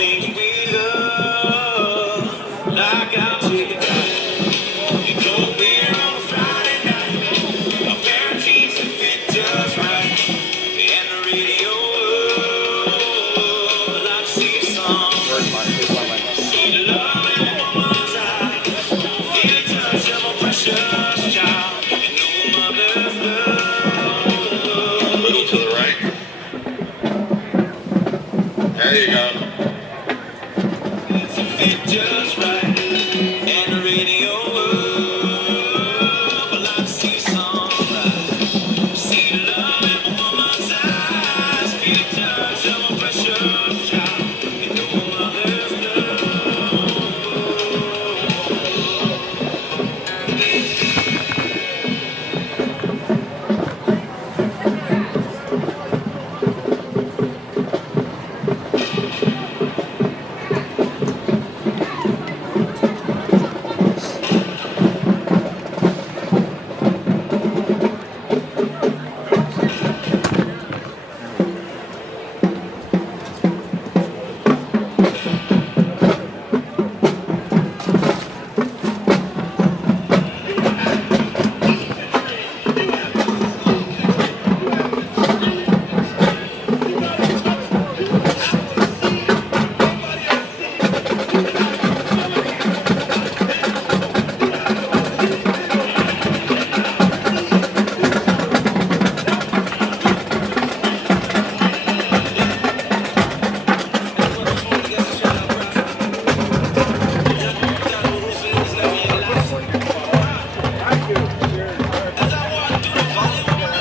things we love, like I'll take it back. You know we're on a Friday night, a pair of jeans that fit just right, and the radio up, like to see a song. See the love in a woman's eyes, feel the touch of a precious child, and no mother's love. A little to the right. There you go. It's a fit just right, and the radio up, I like to see sunrise. See the love in a woman's eyes, feel the touch of a precious child, and no mother's love.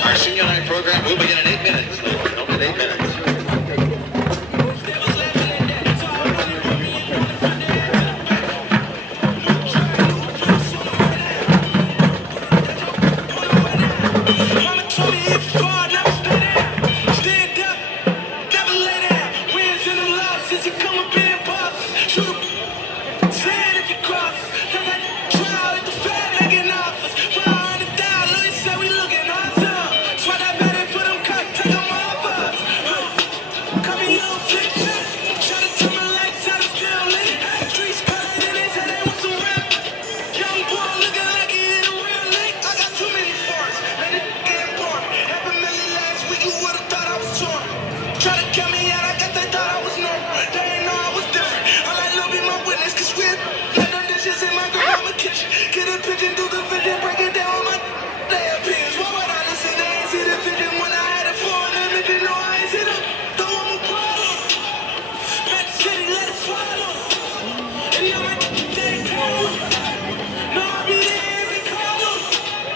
Our senior night program will begin in 8 minutes. Only 8 minutes.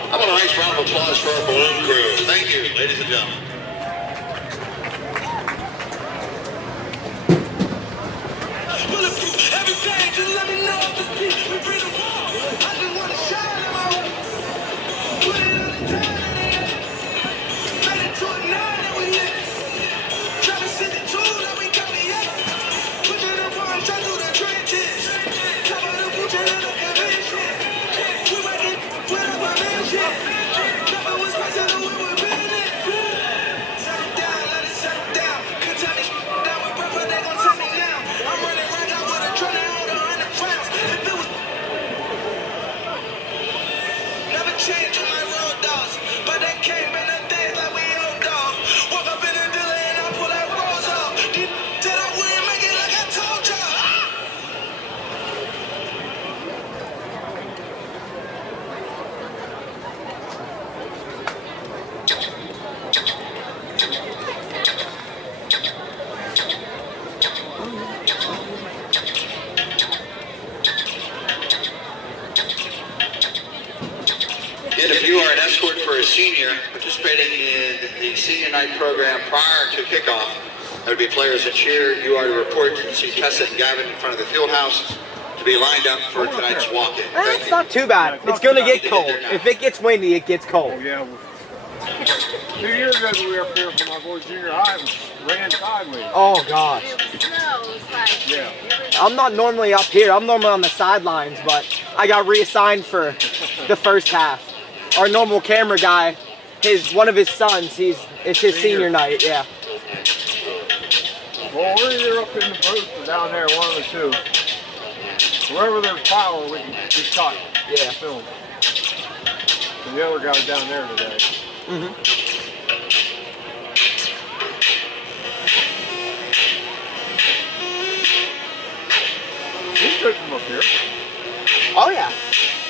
I want a nice round of applause for our balloon crew. Thank you, ladies and gentlemen. And if you are an escort for a senior participating in the senior night program prior to kickoff, there would be players that cheer. You are to report to see Tessa and Gavin in front of the field house to be lined up for tonight's walk-in. It's not too bad. It's going to get cold. If it gets windy, it gets cold. Oh, yeah. 2 years ago we were up here for my boys junior high and ran sideways. Oh, gosh. Yeah. I'm not normally up here. I'm normally on the sidelines, but I got reassigned for the first half. Our normal camera guy, one of his sons, it's his senior night, yeah. Well, we're either up in the booth or down there, one of the two. Wherever there's power, we can get caught. Yeah. Film. And the other guy's down there today. Mm-hmm. He's good from up here. Oh yeah.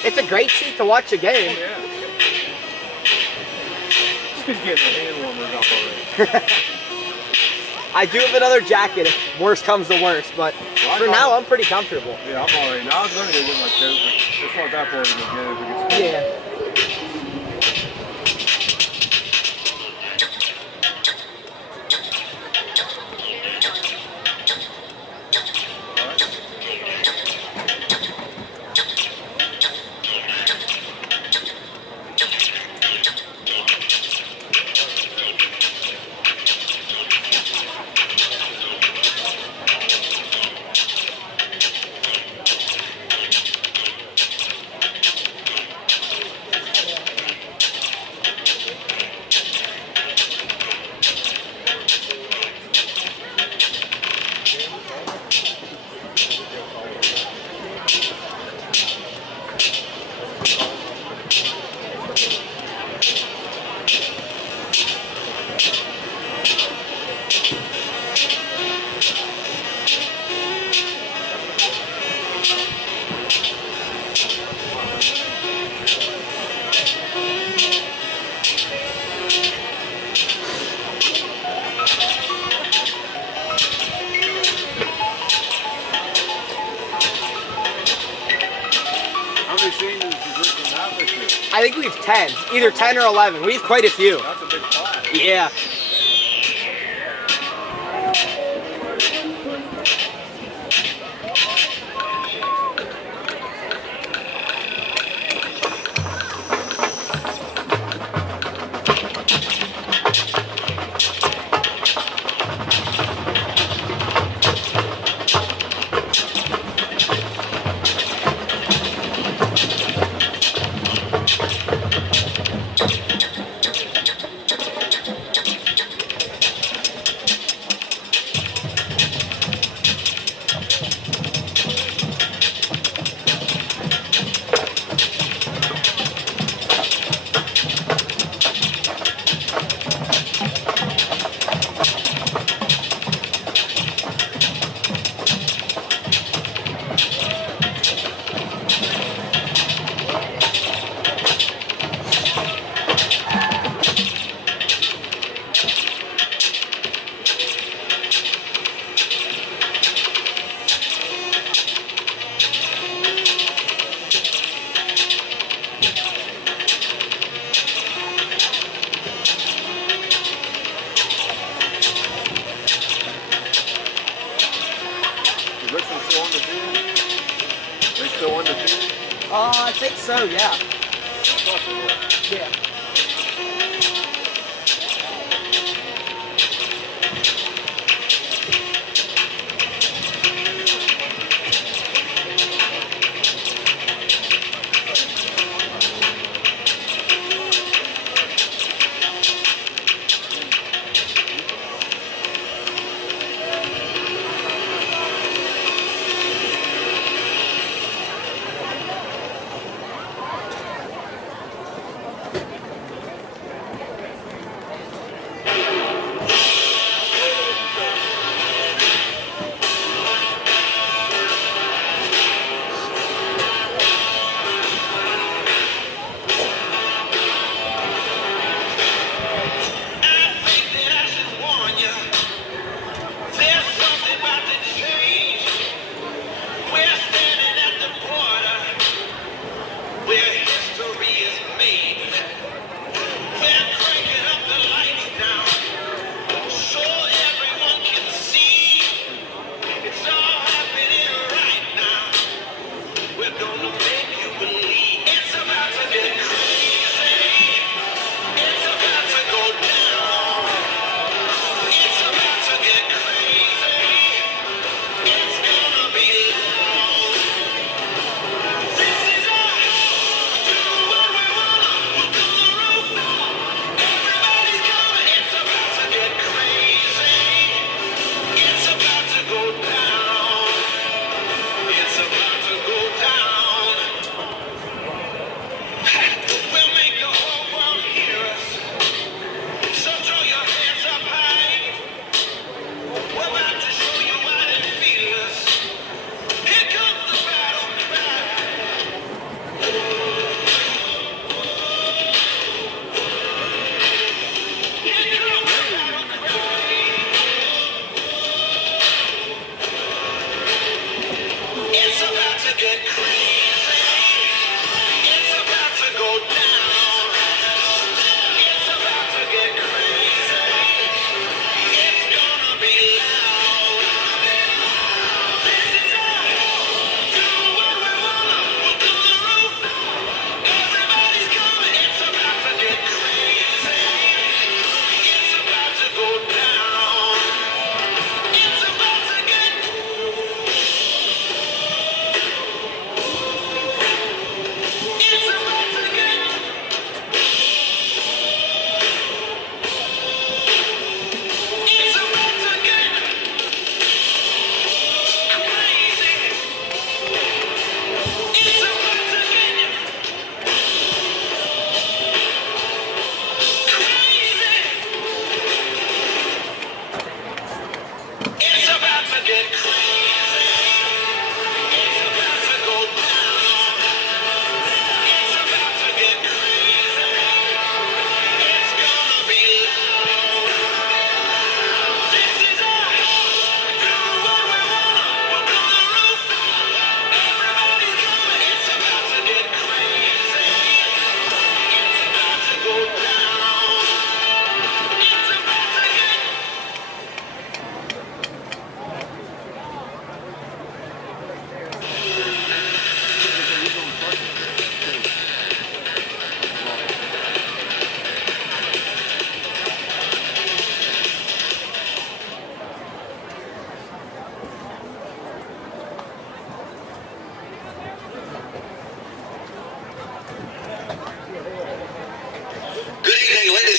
It's a great seat to watch a game. Oh, yeah. He's getting the hand warmers up already. I do have another jacket if worst comes to worst, but for now I'm pretty comfortable. Yeah, I'm alright. Now I was going to go get my coat, but it's not that far to get if it gets cold. Yeah. I think we have 10, either 10 or 11. We have quite a few. That's a big class. Yeah. I think so, yeah. Yeah.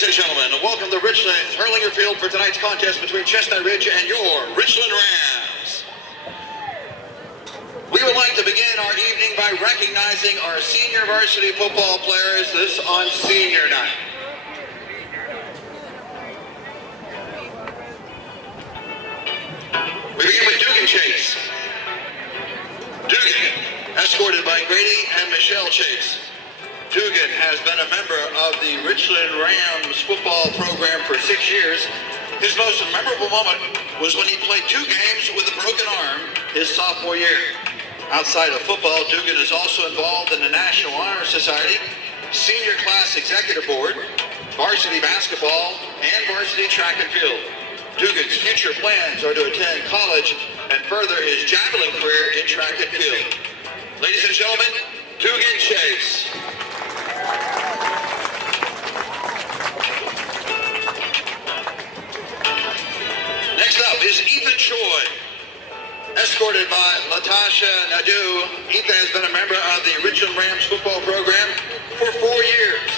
Ladies and gentlemen, welcome to Richland's Herlinger Field for tonight's contest between Chestnut Ridge and your Richland Rams. We would like to begin our evening by recognizing our senior varsity football players this on senior night. We begin with Dugan Chase. Dugan, escorted by Grady and Michelle Chase. Dugan has been a member of the Richland Rams football program for 6 years. His most memorable moment was when he played 2 games with a broken arm his sophomore year. Outside of football, Dugan is also involved in the National Honor Society, Senior Class Executive Board, varsity basketball, and varsity track and field. Dugan's future plans are to attend college and further his javelin career in track and field. Ladies and gentlemen, Dugan Chase. Next up is Ethan Choi. Escorted by Latasha Nadeau, Ethan has been a member of the Richland Rams football program for 4 years.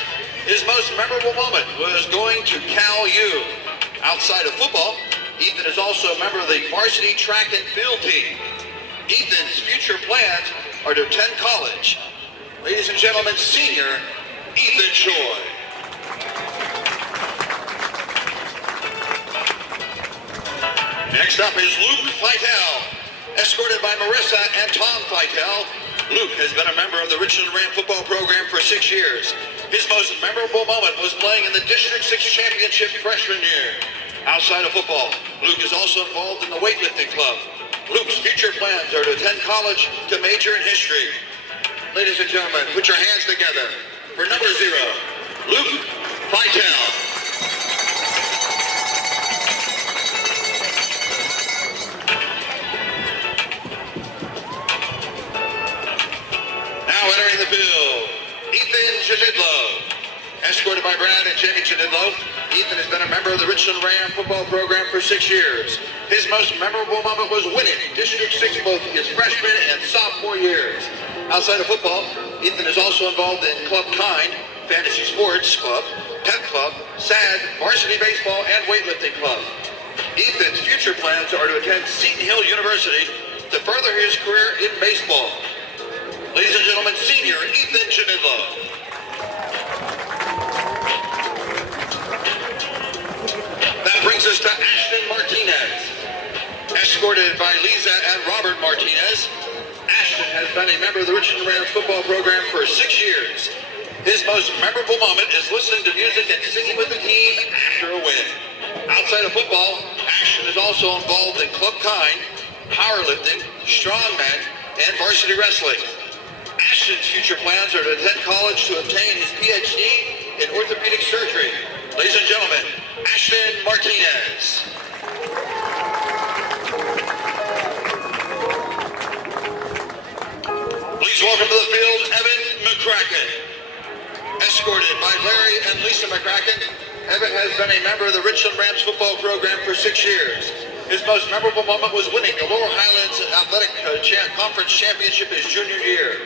His most memorable moment was going to Cal U. Outside of football, Ethan is also a member of the varsity track and field team. Ethan's future plans are to attend college. Ladies and gentlemen, senior Ethan Choi. Next up is Luke Feitel, escorted by Marissa and Tom Feitel. Luke has been a member of the Richland Ram football program for 6 years. His most memorable moment was playing in the District 6 Championship freshman year. Outside of football, Luke is also involved in the weightlifting club. Luke's future plans are to attend college to major in history. Ladies and gentlemen, put your hands together for number 0, Luke Feitel. Now entering the field, Ethan Janidlo. Escorted by Brad and Jenny Janidlo, Ethan has been a member of the Richland Ram football program for 6 years. His most memorable moment was winning District 6 both his freshman and sophomore years. Outside of football, Ethan is also involved in Club Kind, Fantasy Sports Club, Pep Club, SAD, Varsity Baseball, and Weightlifting Club. Ethan's future plans are to attend Seton Hill University to further his career in baseball. Ladies and gentlemen, senior Ethan Janidlo. That brings us to Ashton Martinez. Escorted by Lisa and Robert Martinez, Ashton has been a member of the Richland Rams football program for 6 years. His most memorable moment is listening to music and singing with the team after a win. Outside of football, Ashton is also involved in Club Kind, powerlifting, strongman, and varsity wrestling. Ashton's future plans are to attend college to obtain his PhD in orthopedic surgery. Ladies and gentlemen, Ashton Martinez. Please welcome to the field, Evan McCracken. Escorted by Larry and Lisa McCracken, Evan has been a member of the Richland Rams football program for 6 years. His most memorable moment was winning the Lower Highlands Athletic Conference Championship his junior year.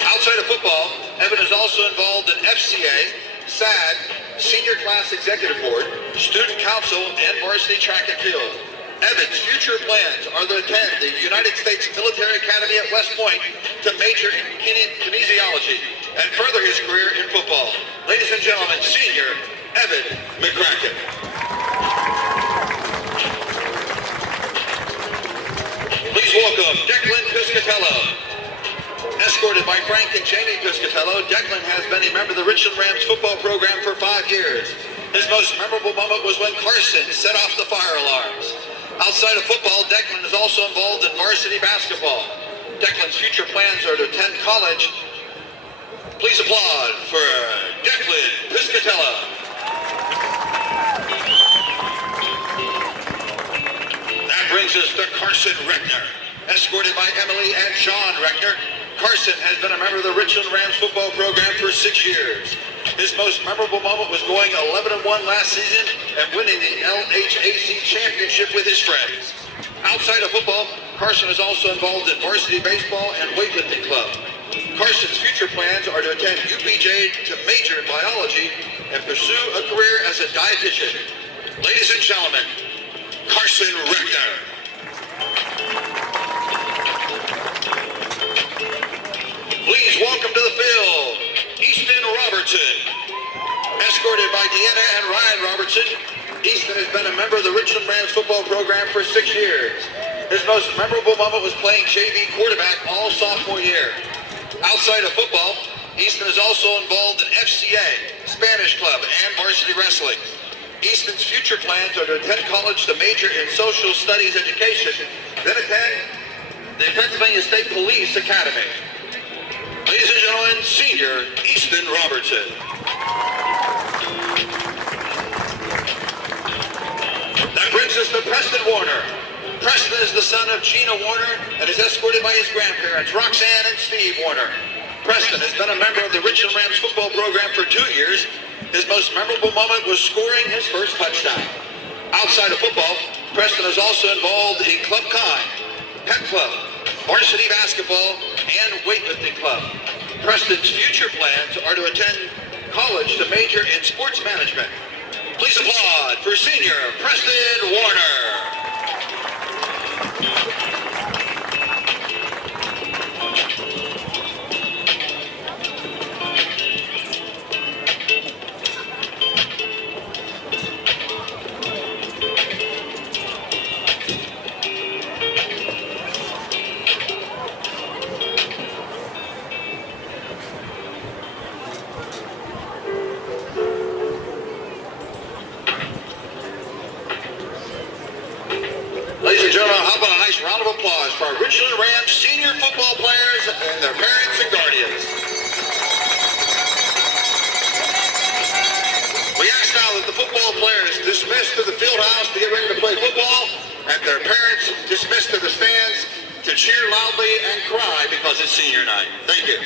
Outside of football, Evan is also involved in FCA, SAD, Senior Class Executive Board, Student Council, and Varsity Track and Field. Evan's future plans are to attend the United States Military Academy at West Point to major in kinesiology and further his career in football. Ladies and gentlemen, senior Evan McCracken. Please welcome Declan Piscatello. Escorted by Frank and Jamie Piscatello, Declan has been a member of the Richland Rams football program for 5 years. His most memorable moment was when Carson set off the fire alarms. Outside of football, Declan is also involved in varsity basketball. Declan's future plans are to attend college. Please applaud for Declan Piscatello. That brings us to Carson Reckner. Escorted by Emily and John Reckner, Carson has been a member of the Richland Rams football program for 6 years. His most memorable moment was going 11-1 last season and winning the LHAC championship with his friends. Outside of football, Carson is also involved in varsity baseball and weightlifting club. Carson's future plans are to attend UPJ to major in biology and pursue a career as a dietitian. Ladies and gentlemen, Carson Rector. Please welcome to the field, Easton Robertson. Escorted by Deanna and Ryan Robertson, Easton has been a member of the Richland Rams football program for 6 years. His most memorable moment was playing JV quarterback all sophomore year. Outside of football, Easton is also involved in FCA, Spanish Club, and varsity wrestling. Easton's future plans are to attend college to major in social studies education, then attend the Pennsylvania State Police Academy. Ladies and gentlemen, senior Easton Robertson. That brings us to Preston Warner. Preston is the son of Gina Warner and is escorted by his grandparents, Roxanne and Steve Warner. Preston has been a member of the Richland Rams football program for 2 years. His most memorable moment was scoring his first touchdown. Outside of football, Preston is also involved in Club Chi, Pep Club, varsity basketball, and weightlifting club. Preston's future plans are to attend college to major in sports management. Please applaud for senior Preston Warner. Ladies and gentlemen, how about a nice round of applause for our Richland Rams senior football players and their parents and guardians. We ask now that the football players dismiss to the field house to get ready to play football, and their parents dismiss to the stands to cheer loudly and cry because it's senior night. Thank you.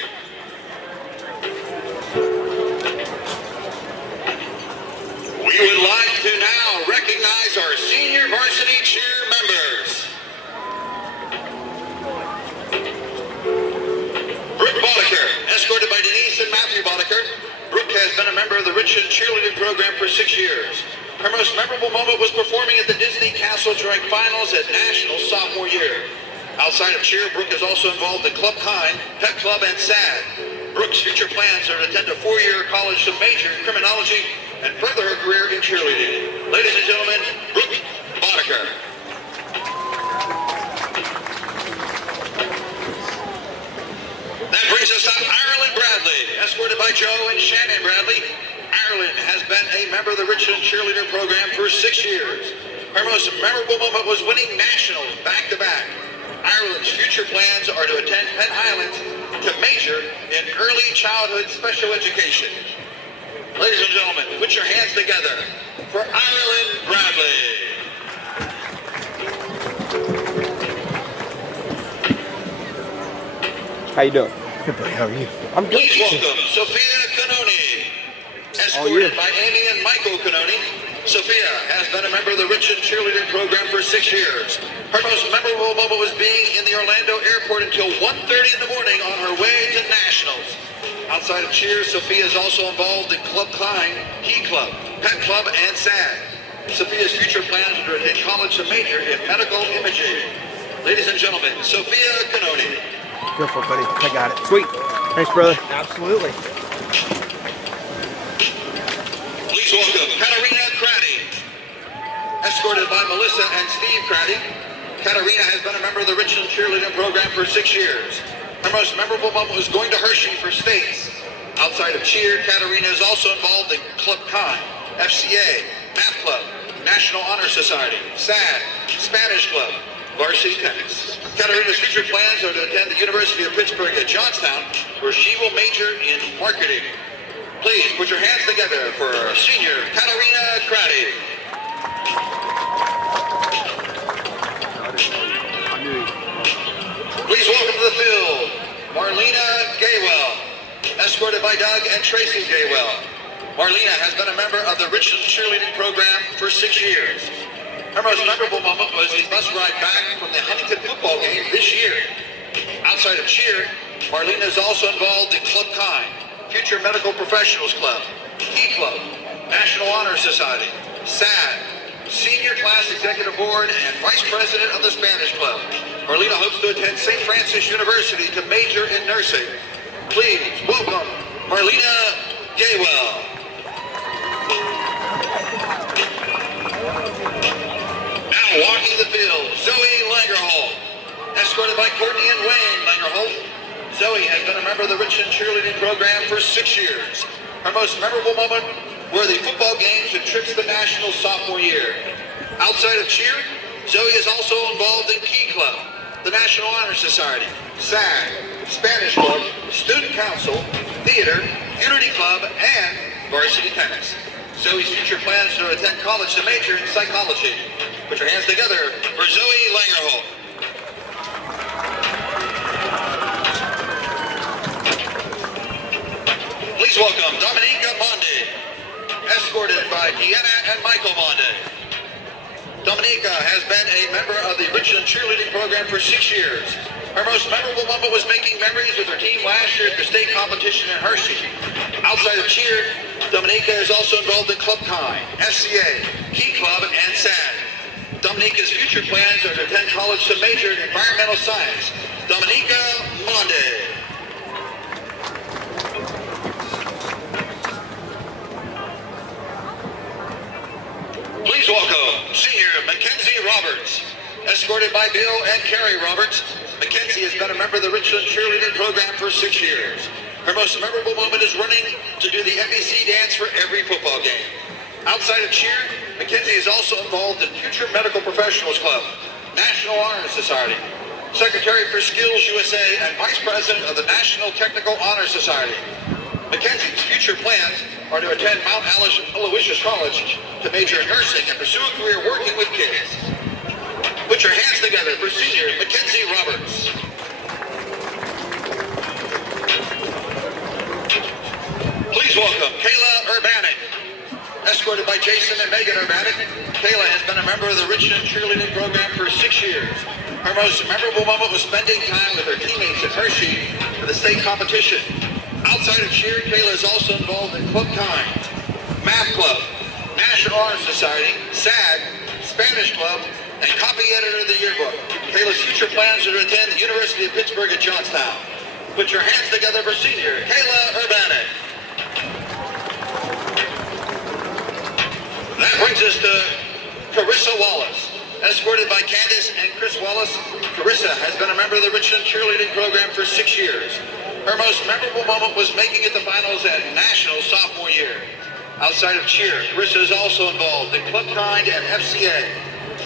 We would like to now recognize our senior varsity cheer members. Brooke Boddicker, escorted by Denise and Matthew Boddicker. Brooke has been a member of the Richland cheerleading program for 6 years. Her most memorable moment was performing at the Disney Castle during finals at Nationals sophomore year. Outside of cheer, Brooke is also involved in Club Kind, Pep Club, and SAD. Brooke's future plans are to attend a 4-year college to major in criminology and further her career in cheerleading. Ladies and gentlemen, Brooke Boddicker. That brings us up Ireland Bradley, escorted by Joe and Shannon Bradley. Ireland has been a member of the Richland cheerleader program for 6 years. Her most memorable moment was winning nationals back-to-back. Ireland's future plans are to attend Penn Highlands to major in early childhood special education. Ladies and gentlemen, put your hands together for Ireland Bradley. How you doing? Good, buddy. How are you? I'm good. Please welcome Sophia Canoni, escorted by Amy and Michael Canoni. Sophia has been a member of the Richland cheerleading program for 6 years. Her most memorable moment was being in the Orlando airport until 1:30 in the morning on her way to Nationals. Outside of cheer, Sophia is also involved in Club Klein, Key Club, Pet Club, and SAD. Sophia's future plans are to attend college to major in medical imaging. Ladies and gentlemen, Sophia Canoni. Go for it, buddy. I got it. Sweet. Thanks, brother. Absolutely. Please welcome Katarina Craddy, escorted by Melissa and Steve Craddy. Katarina has been a member of the Richland cheerleading program for 6 years. Her most memorable moment was going to Hershey for states. Outside of cheer, Katarina is also involved in Club Chi, FCA, Math Club, National Honor Society, SAD, Spanish Club, varsity tennis. Katarina's future plans are to attend the University of Pittsburgh at Johnstown, where she will major in marketing. Please put your hands together for senior Katarina Craddy. Please welcome to the field, Marlena Gaywell, escorted by Doug and Tracy Gaywell. Marlena has been a member of the Richland cheerleading program for 6 years. Her most memorable moment was the bus ride back from the Huntington football game this year. Outside of cheer, Marlena is also involved in Club Kind, Future Medical Professionals Club, Key Club, National Honor Society, SAD, Senior Class Executive Board, and Vice President of the Spanish Club. Marlena hopes to attend St. Francis University to major in nursing. Please welcome Marlena Gaywell. Now walking the field, Zoe Langerholt, escorted by Courtney and Wayne Langerholt. Zoe has been a member of the Richland cheerleading program for 6 years. Her most memorable moment were the football games and trips to national sophomore year. Outside of cheer, Zoe is also involved in Key Club, the National Honor Society, SAG, Spanish Club, Student Council, Theater, Unity Club, and varsity tennis. Zoe's future plans to attend college to major in psychology. Put your hands together for Zoe Langerholt. Please welcome Dominica Monde, escorted by Deanna and Michael Monde. Dominica has been a member of the Richland cheerleading program for 6 years. Her most memorable moment was making memories with her team last year at the state competition in Hershey. Outside of cheer, Dominica is also involved in Club Kind, SCA, Key Club, and SAD. Dominica's future plans are to attend college to major in environmental science. Dominica Monde. Please welcome senior Mackenzie Roberts, escorted by Bill and Carrie Roberts. Mackenzie has been a member of the Richland cheerleading program for 6 years. Her most memorable moment is running to do the NBC dance for every football game. Outside of cheer, Mackenzie is also involved in Future Medical Professionals Club, National Honor Society, Secretary for Skills USA, and Vice President of the National Technical Honor Society. Mackenzie's future plans are to attend Mount Aloysius College to major in nursing and pursue a career working with kids. Put your hands together for senior Mackenzie Roberts. Please welcome Kayla Urbanik, escorted by Jason and Megan Urbanik. Kayla has been a member of the Richland cheerleading program for 6 years. Her most memorable moment was spending time with her teammates at Hershey for the state competition. Outside of cheer, Kayla is also involved in Club Kind, Math Club, National Honor Society, SAG, Spanish Club, and copy editor of the yearbook. Kayla's future plans are to attend the University of Pittsburgh at Johnstown. Put your hands together for senior Kayla Urbanik. That brings us to Carissa Wallace, escorted by Candace and Chris Wallace. Carissa has been a member of the Richland cheerleading program for 6 years. Her most memorable moment was making it to finals at National sophomore year. Outside of cheer, Carissa is also involved in Club Kind and FCA.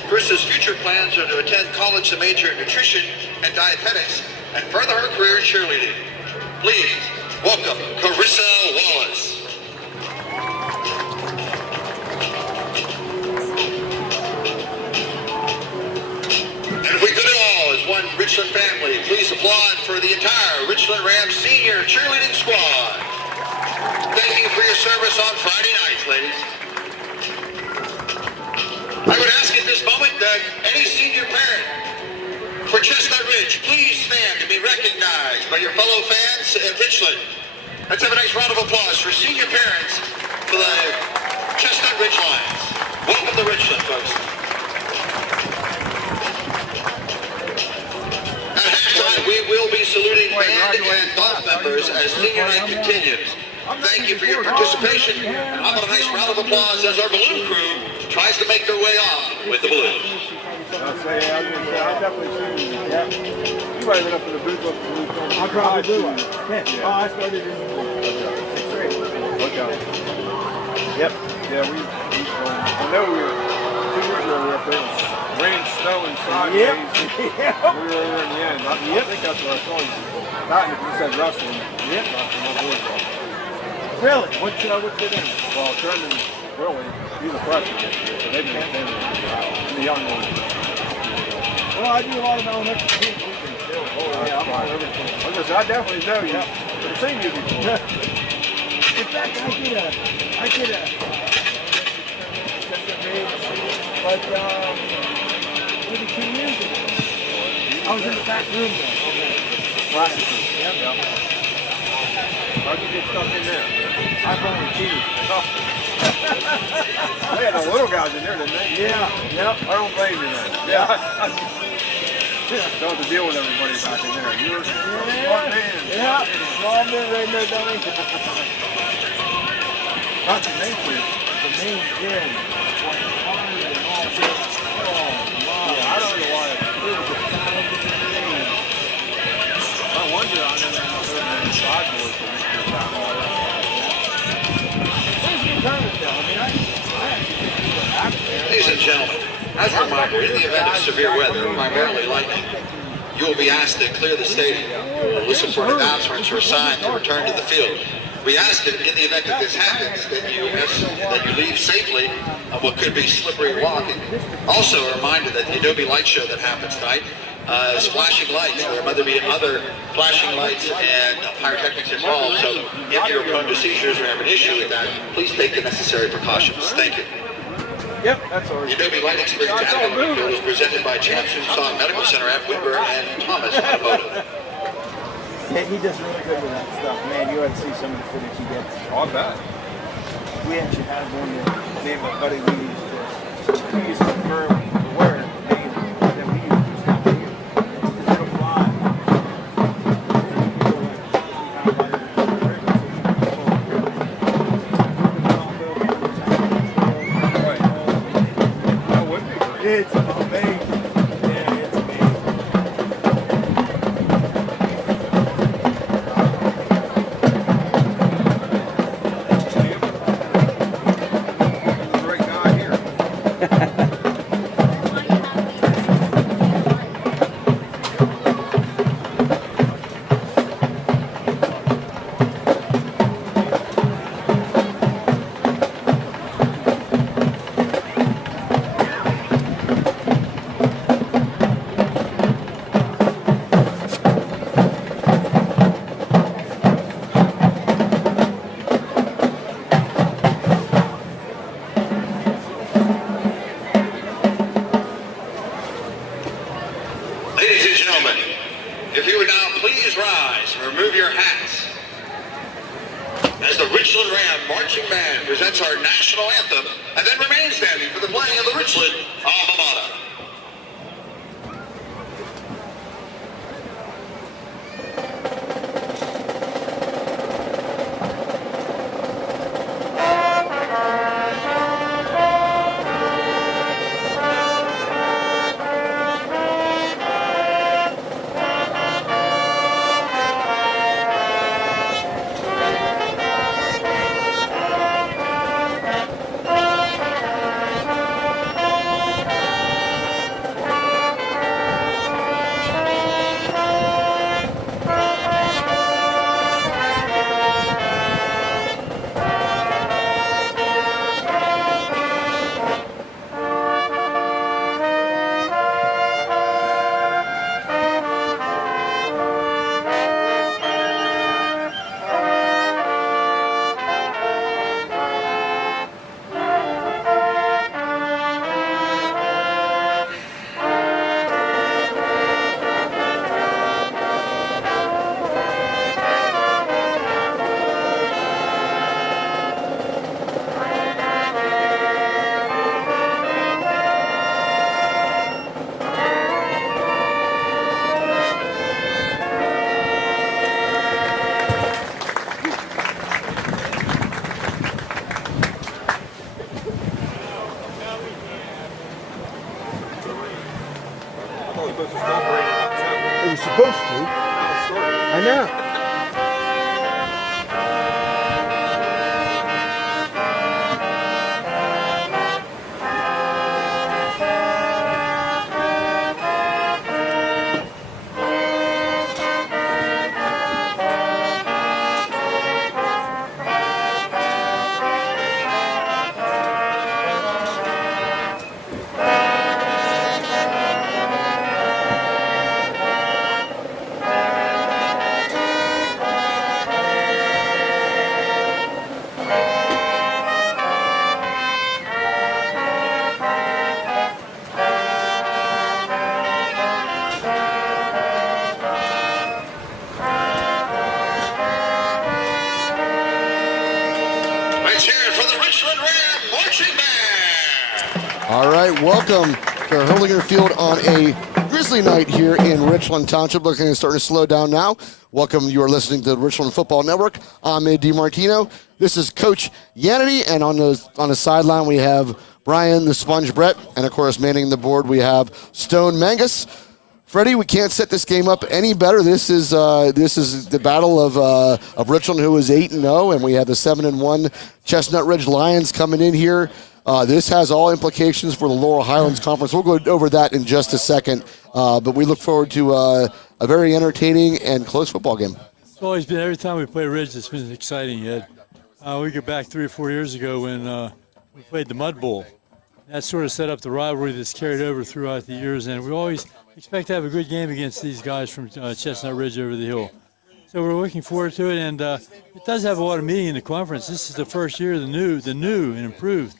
Carissa's future plans are to attend college to major in nutrition and dietetics and further her career in cheerleading. Please welcome Carissa Wallace. And if we could all, as one Richland family, please applaud for the entire Richland Rams senior cheerleading squad. Thank you for your service on Friday nights, ladies. I would ask at this moment that any senior parent for Chestnut Ridge, please stand to be recognized by your fellow fans at Richland. Let's have a nice round of applause for senior parents for the Chestnut Ridge Lions. Welcome to Richland, folks. At halftime, we will be saluting band and golf members as senior night continues. Thank you for your participation. And how about a nice round of applause as our balloon crew tries to make their way off with the balloons. I'll say, I definitely see you. Yeah. You might have been up in the booth with the balloons. I probably do. Yeah. Oh, I started in 6th grade. Okay. Yep. Yeah, I know we were 2 years ago we were up there. Rain, snow, and sideways. Yep. We were over in the end. I think that's what I saw you. Not if you said wrestling. Yep. My boys were. Really? What's your name? Well, Trendon, really, he's a freshman this year, so they've been attending the young ones. Well, I do a lot of elementary teams. Yeah, I'm on everything. I definitely know you. I've seen you before. In fact, I did a but maybe 2 years ago. I was in the back room though. Practicing. Yep. How'd you get stuck in there? I've only cheated. They had the little guys in there, didn't they? Yeah, yep. I don't blame you then. Yeah. Don't have to deal with everybody back in there. You're a smart man. Yeah, small man right there, dummy. That's amazing. The main gym. Oh, Yeah, I don't know why. it was 1,000 things. I wonder I never heard of any side boards for Mr. Town Hall. There's good tournaments though. I mean, I actually think it's what happened there. Ladies and gentlemen, as a reminder, in the event of severe weather, primarily lightning, you will be asked to clear the stadium. You will listen for announcements or signs to return to the field. We ask that in the event that this happens, that you leave safely on what could be slippery walking. Also, a reminder that the Adobe Light Show that happens tonight is flashing lights. There might be other flashing lights and pyrotechnics involved. So if you're prone to seizures or have an issue with that, please take the necessary precautions. Thank you. Yep, that's all. The Adobe Light Experience at Herlinger Field is presented by Champion Song Medical Center at Whitburn and Thomas Automotive. Yeah, he does really good with that stuff. Man, you ought to see some of the footage he gets. I'll bet. We actually had one that me and my buddy we used to confirm to wear it daily that we use for stuff here. It'll fly. That would be great. It's amazing. Yeah, it's amazing. Great guy here. Ladies and gentlemen, if you would now please rise and remove your hats as the Richland Ram Marching Band presents our national anthem and then remain standing for the playing of the Richland alma mater. It was supposed to. I know. All right, welcome to Herlinger Field on a drizzly night here in Richland Township. Looking at starting to slow down now. Welcome, you are listening to the Richland Football Network. I'm Ed DiMartino. This is Coach Yannity, and on the sideline we have Brian the Sponge Brett, and of course manning the board we have Stone Mangus. Freddie, we can't set this game up any better. This is the battle of Richland, who is 8-0, and we have the 7-1 Chestnut Ridge Lions coming in here. This has all implications for the Laurel Highlands Conference. We'll go over that in just a second, but we look forward to a very entertaining and close football game. It's always been, every time we play Ridge, it's been exciting, Ed. We go back 3 or 4 years ago when we played the Mud Bowl. That sort of set up the rivalry that's carried over throughout the years, and we always expect to have a good game against these guys from Chestnut Ridge over the hill. So we're looking forward to it, and it does have a lot of meaning in the conference. This is the first year of the new and improved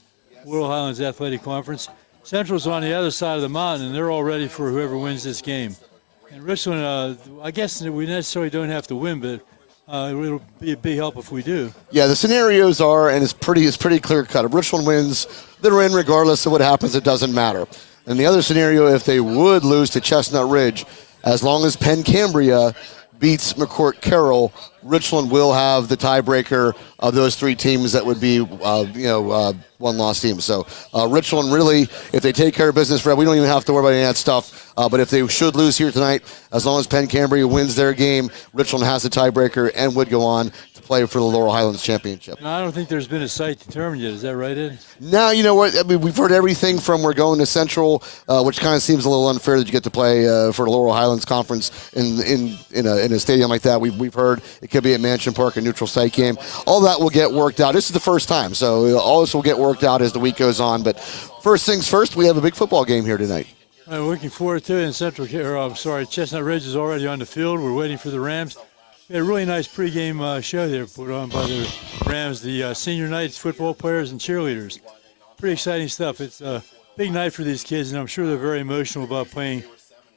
Laurel Highlands Athletic Conference. Central's on the other side of the mountain, and they're all ready for whoever wins this game. And Richland, I guess we necessarily don't have to win, but it'll be a big help if we do. Yeah, the scenarios are, and it's pretty clear cut. If Richland wins, they're in regardless of what happens. It doesn't matter. And the other scenario, if they would lose to Chestnut Ridge, as long as Penn Cambria beats McCourt Carroll, Richland will have the tiebreaker of those 3 teams that would be, one-loss teams. So Richland really, if they take care of business, Fred, we don't even have to worry about any of that stuff. But if they should lose here tonight, as long as Penn Cambria wins their game, Richland has the tiebreaker and would go on to play for the Laurel Highlands Championship. I don't think there's been a site determined yet. Is that right, Ed? Now, you know what? I mean, we've heard everything from we're going to Central, which kind of seems a little unfair that you get to play for the Laurel Highlands Conference in a stadium like that. We've heard it could be at Mansion Park, a neutral site game. All that will get worked out. This is the first time, so all this will get worked out as the week goes on. But first things first, we have a big football game here tonight. I'm looking forward to it. And Chestnut Ridge is already on the field. We're waiting for the Rams. We had a really nice pregame show there put on by the Rams, the senior nights, football players and cheerleaders. Pretty exciting stuff. It's a big night for these kids, and I'm sure they're very emotional about playing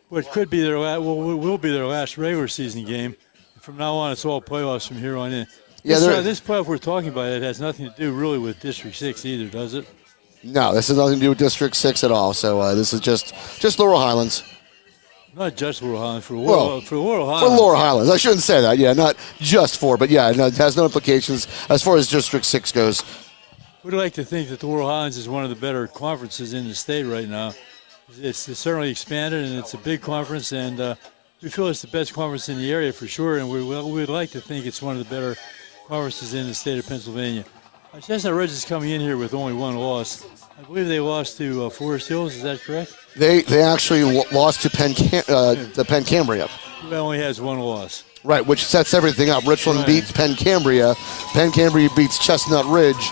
what could be their will be their last regular season game. From now on, it's all playoffs from here on in. Yeah, this playoff we're talking about, it has nothing to do really with District 6 either, does it? No, this has nothing to do with District 6 at all. So this is just Laurel Highlands. Not just Laurel Highlands, for Laurel Highlands. For Laurel Highlands. I shouldn't say that. Yeah, not just for, but yeah, it has no implications as far as District 6 goes. We'd like to think that the Laurel Highlands is one of the better conferences in the state right now. It's certainly expanded, and it's a big conference, and we feel it's the best conference in the area for sure, and we'd like to think it's one of the better conferences in the state of Pennsylvania. Chestnut Ridge is coming in here with only 1 loss. I believe they lost to Forest Hills. Is that correct? They actually lost to Penn Cambria. It only has 1 loss. Right, which sets everything up. Richland beats Penn Cambria. Penn Cambria beats Chestnut Ridge.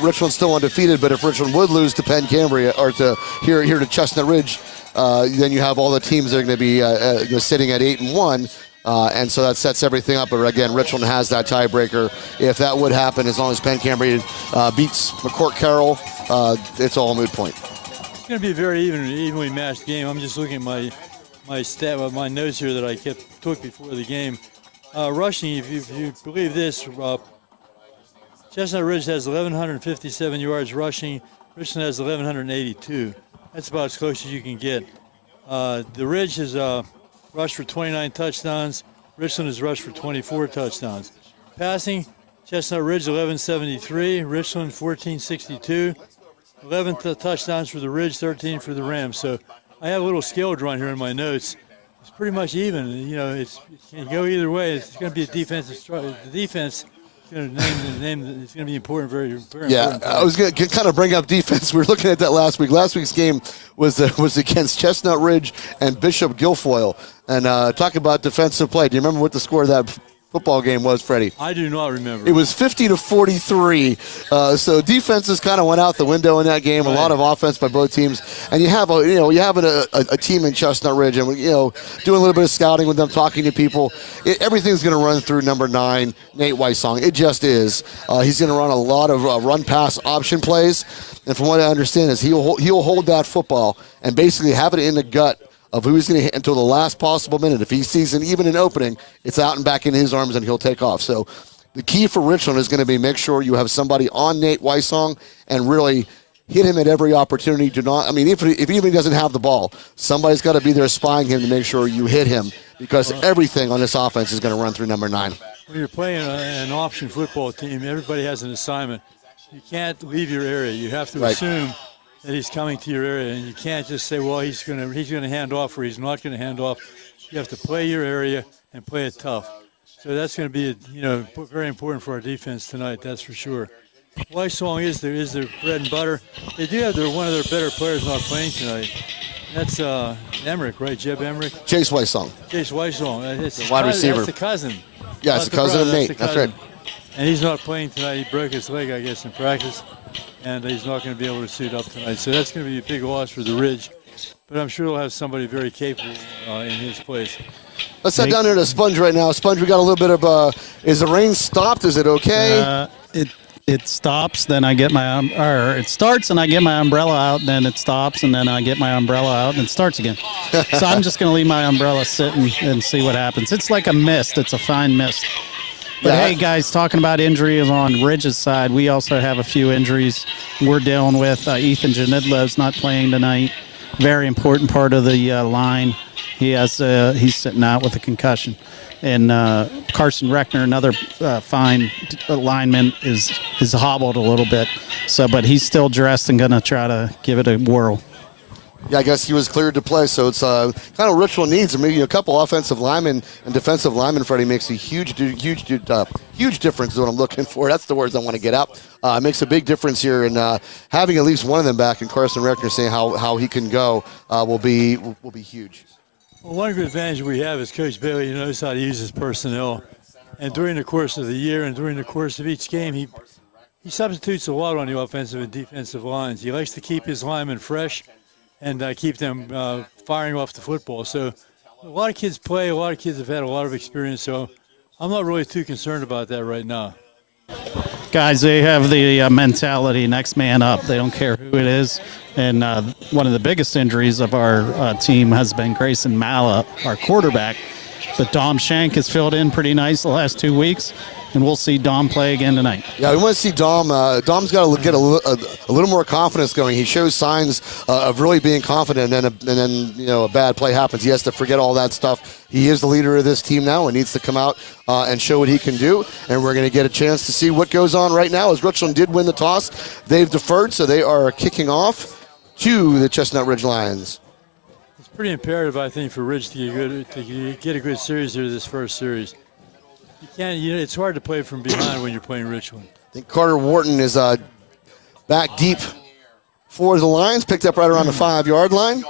Richland's still undefeated, but if Richland would lose to Penn Cambria or to here to Chestnut Ridge, then you have all the teams that are going to be sitting at 8-1. And so that sets everything up. But again, Richland has that tiebreaker. If that would happen, as long as Penn Cambria beats McCourt Carroll, it's all a moot point. It's going to be a very evenly matched game. I'm just looking at my notes here that I took before the game. Rushing, if you believe this, Chestnut Ridge has 1,157 yards rushing. Richland has 1,182. That's about as close as you can get. The Ridge has rushed for 29 touchdowns. Richland has rushed for 24 touchdowns. Passing, Chestnut Ridge 1173, Richland 1462. 11 touchdowns for the Ridge, 13 for the Rams. So I have a little scale drawn here in my notes. It's pretty much even. You know, it can go either way. It's going to be a defensive struggle. The defense is going to it's going to be important, very important. Yeah, I was going to kind of bring up defense. We were looking at that last week. Last week's game was against Chestnut Ridge and Bishop Guilfoyle. And talk about defensive play. Do you remember what the score of that football game was, Freddie? I do not remember. It was 50-43. So defenses kind of went out the window in that game. Right. A lot of offense by both teams, and you have a team in Chestnut Ridge, and doing a little bit of scouting with them, talking to people. Everything's going to run through number 9, Nate Weissong. It just is. He's going to run a lot of run-pass option plays, and from what I understand is he'll hold that football and basically have it in the gut of who he's going to hit until the last possible minute. If he sees even an opening, it's out and back in his arms and he'll take off. So the key for Richland is going to be make sure you have somebody on Nate Weissong and really hit him at every opportunity. Do not, I mean, if even he doesn't have the ball, somebody's got to be there spying him to make sure you hit him, because everything on this offense is going to run through number 9. When you're playing an option football team, everybody has an assignment. You can't leave your area. You have to assume that he's coming to your area, and you can't just say, well, he's going to hand off or he's not going to hand off. You have to play your area and play it tough. So that's going to be, very important for our defense tonight. That's for sure. Weissong is their bread and butter. They do have one of their better players not playing tonight. That's Emmerich, right? Jeb Emmerich. Chase Weissong. Chase Weissong. It's the wide receiver. That's the cousin. Yeah, it's the cousin of Nate. That's right. And he's not playing tonight. He broke his leg, I guess, in practice, and he's not going to be able to suit up tonight. So that's going to be a big loss for the Ridge. But I'm sure he'll have somebody very capable in his place. Let's head down here to Sponge right now. Sponge, we got a little bit of, is the rain stopped? Is it okay? It stops, then I get it starts and I get my umbrella out, then it stops, and then I get my umbrella out and it starts again. So I'm just going to leave my umbrella sitting and see what happens. It's like a mist. It's a fine mist. But hey, guys, talking about injuries on Ridge's side, we also have a few injuries we're dealing with. Ethan Janidlo's not playing tonight. Very important part of the line. He's sitting out with a concussion. And Carson Reckner, another fine lineman, is hobbled a little bit. But he's still dressed and going to try to give it a whirl. Yeah, I guess he was cleared to play, so it's kind of Richland needs. Maybe a couple offensive linemen and defensive linemen. Freddie makes a huge difference is what I'm looking for. That's the words I want to get out. Makes a big difference here, and having at least one of them back, and Carson Reckner saying how he can go will be huge. Well, one good advantage we have is Coach Bailey knows how to use his personnel. And during the course of the year and during the course of each game, he substitutes a lot on the offensive and defensive lines. He likes to keep his linemen fresh and keep them firing off the football. So a lot of kids play. A lot of kids have had a lot of experience. So I'm not really too concerned about that right now. Guys, they have the mentality, next man up. They don't care who it is. And one of the biggest injuries of our team has been Grayson Malla, our quarterback. But Dom Shank has filled in pretty nice the last 2 weeks, and we'll see Dom play again tonight. Yeah, we want to see Dom. Dom's got to get a little more confidence going. He shows signs of really being confident, and then a bad play happens. He has to forget all that stuff. He is the leader of this team now and needs to come out and show what he can do. And we're going to get a chance to see what goes on right now, as Richland did win the toss. They've deferred, so they are kicking off to the Chestnut Ridge Lions. It's pretty imperative, I think, for Ridge to get a good series here this first series. You can't. It's hard to play from behind when you're playing Richland. I think Carter Wharton is back deep for the Lions, picked up right around the 5-yard line.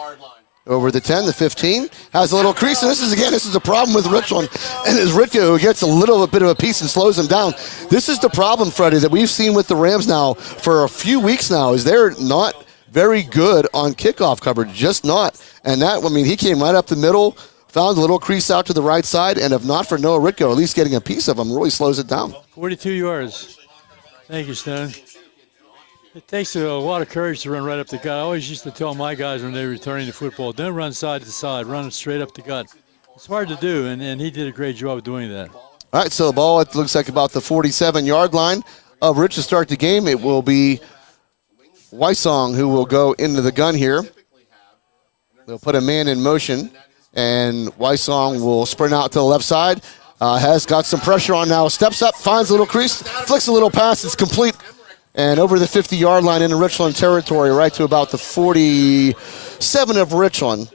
Over the 10, the 15, has a little crease, and this is a problem with Richland, and it's Ritka who gets a little bit of a piece and slows him down. This is the problem, Freddie, that we've seen with the Rams now for a few weeks now, is they're not very good on kickoff coverage, just not. And he came right up the middle, found a little crease out to the right side, and if not for Noah Ritko, at least getting a piece of him, really slows it down. 42 yards. Thank you, Stone. It takes a lot of courage to run right up the gut. I always used to tell my guys when they were returning the football, don't run side to side, run straight up the gut. It's hard to do, and he did a great job of doing that. All right, so the ball, it looks like about the 47-yard line of Rich to start the game. It will be Weissong who will go into the gun here. They'll put a man in motion, and Weissong will sprint out to the left side. Has got some pressure on now. Steps up, finds a little crease, flicks a little pass. It's complete. And over the 50-yard line into Richland territory, right to about the 47 of Richland,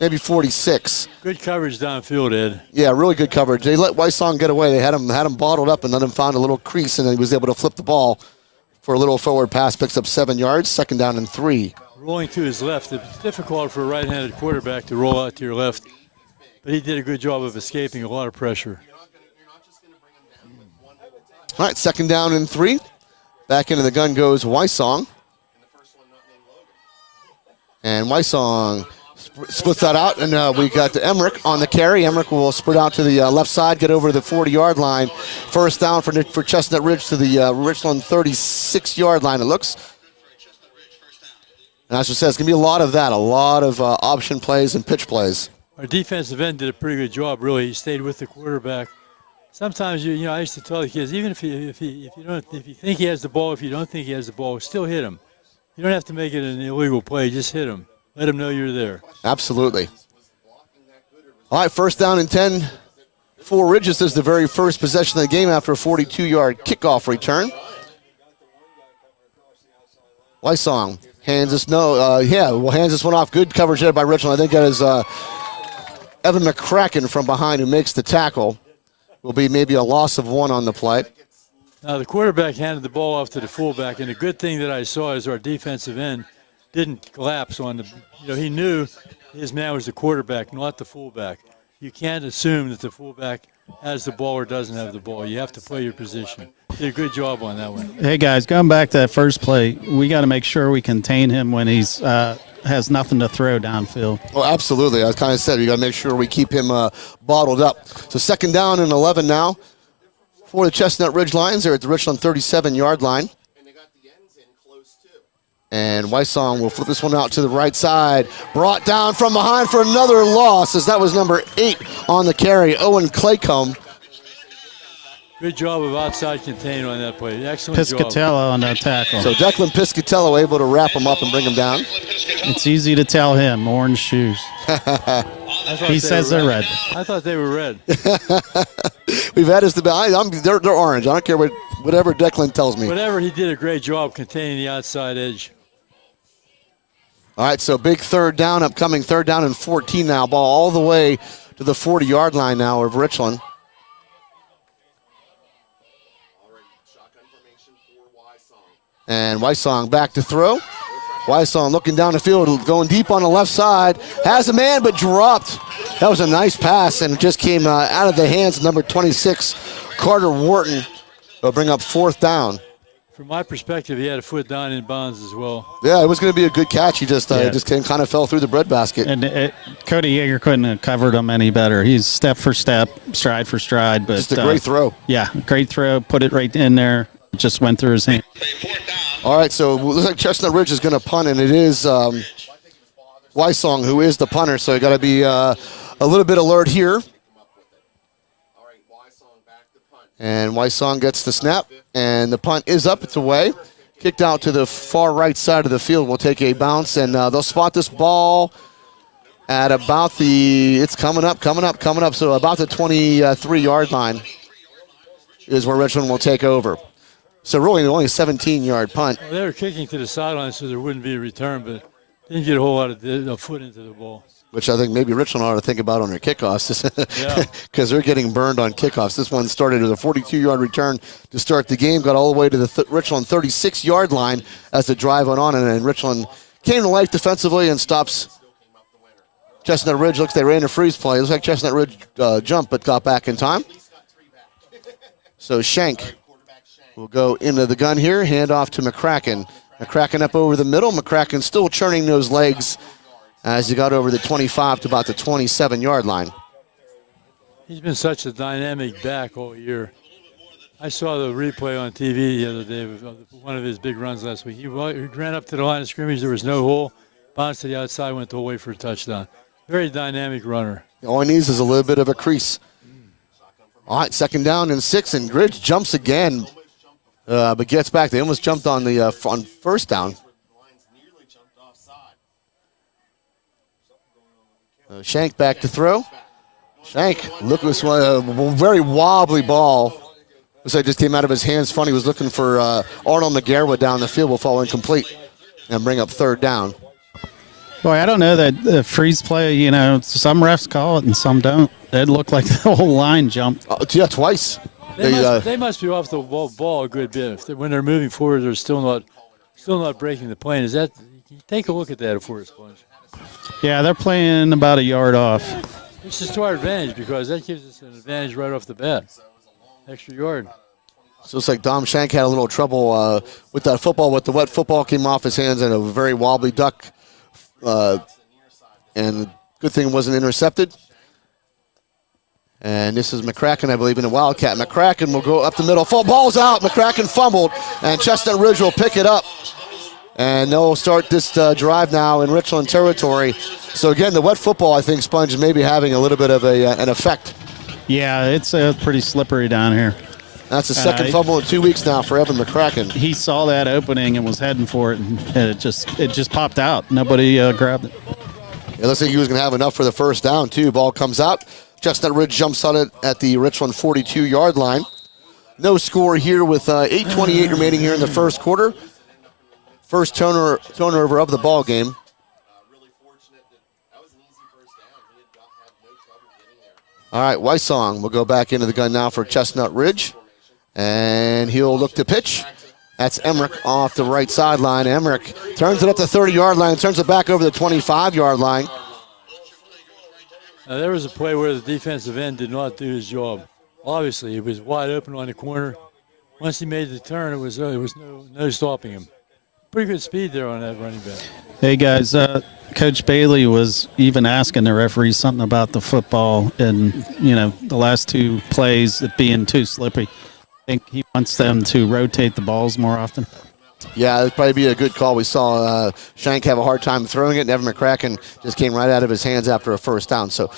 maybe 46. Good coverage downfield, Ed. Yeah, really good coverage. They let Weissong get away. They had him bottled up and let him find a little crease, and then he was able to flip the ball for a little forward pass. Picks up 7 yards, 2nd down and 3. Rolling to his left. It's difficult for a right-handed quarterback to roll out to your left, but he did a good job of escaping a lot of pressure. All right, 2nd down and 3. Back into the gun goes Weissong. And Weissong splits that out, and we got to Emmerich on the carry. Emmerich will split out to the left side, get over the 40-yard line. 1st down for Chestnut Ridge to the Richland 36-yard line, it looks. And as I said, it's going to be a lot of that, a lot of option plays and pitch plays. Our defensive end did a pretty good job, really. He stayed with the quarterback. Sometimes, I used to tell the kids, even if you think he has the ball, if you don't think he has the ball, still hit him. You don't have to make it an illegal play. Just hit him. Let him know you're there. Absolutely. All right, 1st down and 10 for Ridge. This is the very first possession of the game after a 42-yard kickoff return. Wysong hands this hands this one off. Good coverage there by Richland. I think that is Evan McCracken from behind who makes the tackle. Will be maybe a loss of 1 on the play. Now the quarterback handed the ball off to the fullback, and the good thing that I saw is our defensive end didn't collapse on the. He knew his man was the quarterback, not the fullback. You can't assume that the fullback has the ball or doesn't have the ball. You have to play your position. Did a good job on that one. Hey guys, going back to that first play, we got to make sure we contain him when he's has nothing to throw downfield. Oh, absolutely. I kind of said we got to make sure we keep him bottled up. So 2nd down and 11 now for the Chestnut Ridge Lions. They're at the Richland 37-yard line. And Wysong will flip this one out to the right side. Brought down from behind for another loss, as that was number 8 on the carry, Owen Claycomb. Good job of outside contain on that play. Excellent job. Piscatella on that tackle. So Declan Piscatello able to wrap him up and bring him down. It's easy to tell him, orange shoes. He says they're red. I thought they were red. We've had this debate. They're orange. I don't care whatever Declan tells me. Whatever, he did a great job containing the outside edge. All right, so big 3rd down upcoming. 3rd down and 14 now. Ball all the way to the 40-yard line now of Richland. And Wysong back to throw. Wysong looking down the field, going deep on the left side. Has a man, but dropped. That was a nice pass, and it just came out of the hands of number 26, Carter Wharton. They'll bring up 4th down. From my perspective, he had a foot down in bounds as well. Yeah, it was going to be a good catch. He just kind of fell through the breadbasket. And Cody Yeager couldn't have covered him any better. He's step for step, stride for stride. But just a great throw. Yeah, great throw. Put it right in there. It just went through his hand. All right, so it looks like Chestnut Ridge is going to punt, and it is Wysong who is the punter, so you got to be a little bit alert here. And Wysong gets the snap, and the punt is up. It's away. Kicked out to the far right side of the field. We'll take a bounce, and they'll spot this ball at about it's coming up. So about the 23-yard line is where Richland will take over. So really only a 17-yard punt. Well, they were kicking to the sideline so there wouldn't be a return, but didn't get a whole lot of foot into the ball. Which I think maybe Richland ought to think about on their kickoffs, because they're getting burned on kickoffs. This one started with a 42-yard return to start the game, got all the way to the Richland 36-yard line as the drive went on, and then Richland came to life defensively and stops Chestnut Ridge. Looks they ran a freeze play. Looks like Chestnut Ridge jumped but got back in time. So Shank will go into the gun here, hand off to McCracken. McCracken up over the middle. McCracken still churning those legs as he got over the 25 to about the 27-yard line. He's been such a dynamic back all year. I saw the replay on TV the other day of one of his big runs last week. He ran up to the line of scrimmage. There was no hole. Bounced to the outside, went the whole way for a touchdown. Very dynamic runner. All he needs is a little bit of a crease. All right, 2nd down and 6, and Ridge jumps again, but gets back. They almost jumped on the on 1st down. Shank back to throw. Shank, look at this one, a very wobbly ball. Looks like it just came out of his hands. Funny, he was looking for Arnold McGarrett down the field, will fall incomplete and bring up 3rd down. Boy, I don't know that the freeze play, some refs call it and some don't. It looked like the whole line jumped. Yeah, twice. They must be off the ball a good bit. When they're moving forward, they're still not breaking the plane. Take a look at that for us, Sponge. Yeah, they're playing about a yard off. This is to our advantage because that gives us an advantage right off the bat. Extra yard. So it's like Dom Shank had a little trouble with that football. With the wet football came off his hands and a very wobbly duck. And good thing it wasn't intercepted. And this is McCracken, I believe, in a Wildcat. McCracken will go up the middle. Ball's out. McCracken fumbled, and Chestnut Ridge will pick it up. And they'll start this drive now in Richland territory. So, again, the wet football, I think, Sponge, is maybe having a little bit of an effect. Yeah, it's pretty slippery down here. That's the second fumble in 2 weeks now for Evan McCracken. He saw that opening and was heading for it, and it just popped out. Nobody grabbed it. It looks like he was going to have enough for the first down, too. Ball comes out. Chestnut Ridge jumps on it at the Richland 42-yard line. No score here with 8:28 remaining here in the first quarter. First turnover of the ball game. All right, Wysong will go back into the gun now for Chestnut Ridge. And he'll look to pitch. That's Emmerich off the right sideline. Emmerich turns it up the 30-yard line, turns it back over the 25-yard line. There was a play where the defensive end did not do his job. Obviously, he was wide open on the corner. Once he made the turn, it was no stopping him. Pretty good speed there on that running back. Hey, guys, Coach Bailey was even asking the referees something about the football and, the last two plays, it being too slippy. I think he wants them to rotate the balls more often. Yeah, it'd probably be a good call. We saw Shank have a hard time throwing it, and Evan McCracken just came right out of his hands after a first down. So,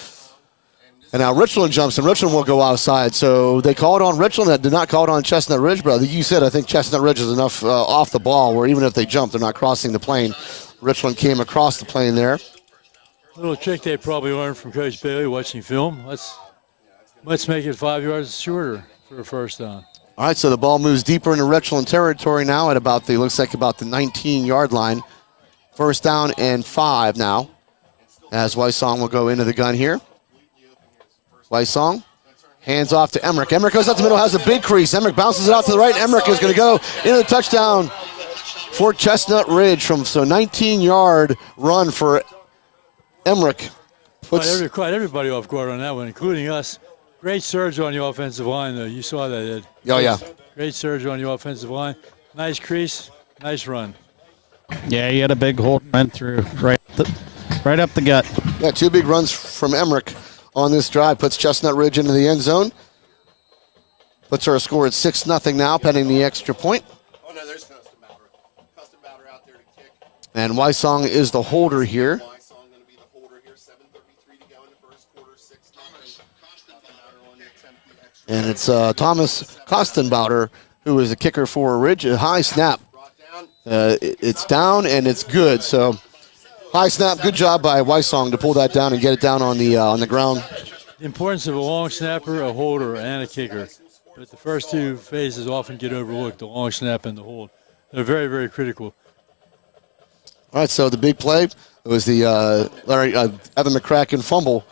and now Richland jumps, and Richland will go outside. So they called on Richland. That did not call it on Chestnut Ridge, but you said I think Chestnut Ridge is enough off the ball where even if they jump, they're not crossing the plane. Richland came across the plane there. A little trick they probably learned from Coach Bailey watching film. Let's make it 5 yards shorter for a first down. All right, so the ball moves deeper into Richland territory now at looks like about the 19-yard line. First down and 5 now, as Wysong will go into the gun here. Wysong hands off to Emmerich. Emmerich goes up the middle, has a big crease. Emmerich bounces it out to the right. Emmerich is going to go into the touchdown for Chestnut Ridge from 19-yard run for Emmerich. Caught everybody off guard on that one, including us. Great surge on the offensive line, though. You saw that, Ed. Oh, yeah. Great surge on the offensive line. Nice crease, nice run. Yeah, he had a big hole went through right up the gut. Yeah, 2 big runs from Emmerich on this drive. Puts Chestnut Ridge into the end zone. Puts our score at 6-0 now, pending the extra point. Oh, no, there's Custom Bowder out there to kick. And Wysong is the holder here. And it's Thomas Kostenbauer, who is the kicker for Ridge. A high snap. It's down, and it's good. So high snap, good job by Wysong to pull that down and get it down on the ground. The importance of a long snapper, a holder, and a kicker. But the first two phases often get overlooked, the long snap and the hold. They're very, very critical. All right, so the big play, it was the Evan McCracken fumble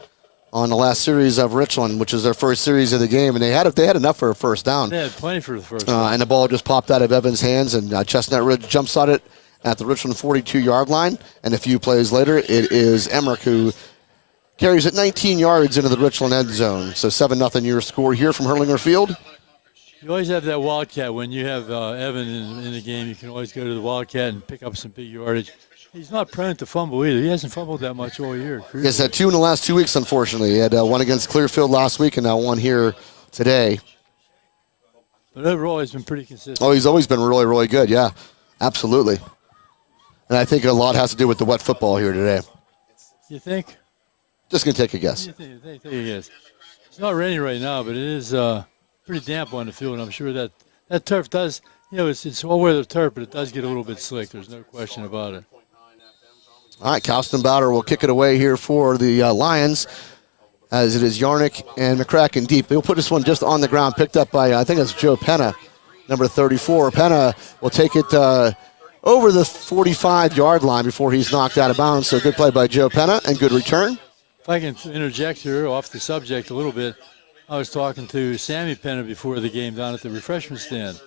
on the last series of Richland, which is their first series of the game, and they had enough for a first down. They had plenty for the first down. And the ball just popped out of Evan's hands, and Chestnut Ridge jumps on it at the Richland 42-yard line, and a few plays later, it is Emmerich who carries it 19 yards into the Richland end zone. So 7-0 your score here from Herlinger Field. You always have that wildcat when you have Evan in the game. You can always go to the wildcat and pick up some big yardage. He's not prone to fumble either. He hasn't fumbled that much all year. He's had 2 in the last 2 weeks, unfortunately. He had one against Clearfield last week and now one here today. But overall, he's been pretty consistent. Oh, he's always been really, really good. Yeah, absolutely. And I think a lot has to do with the wet football here today. You think? Just going to take a guess. You think it is. It's not raining right now, but it is pretty damp on the field, and I'm sure that turf does, it's all-weather turf, but it does get a little bit slick. There's no question about it. All right, Kostenbauer will kick it away here for the Lions, as it is Yarnick and McCracken deep. He'll put this one just on the ground, picked up by, I think it's Joe Penna, number 34. Penna will take it over the 45-yard line before he's knocked out of bounds. So good play by Joe Penna and good return. If I can interject here off the subject a little bit, I was talking to Sammy Penna before the game down at the refreshment stand.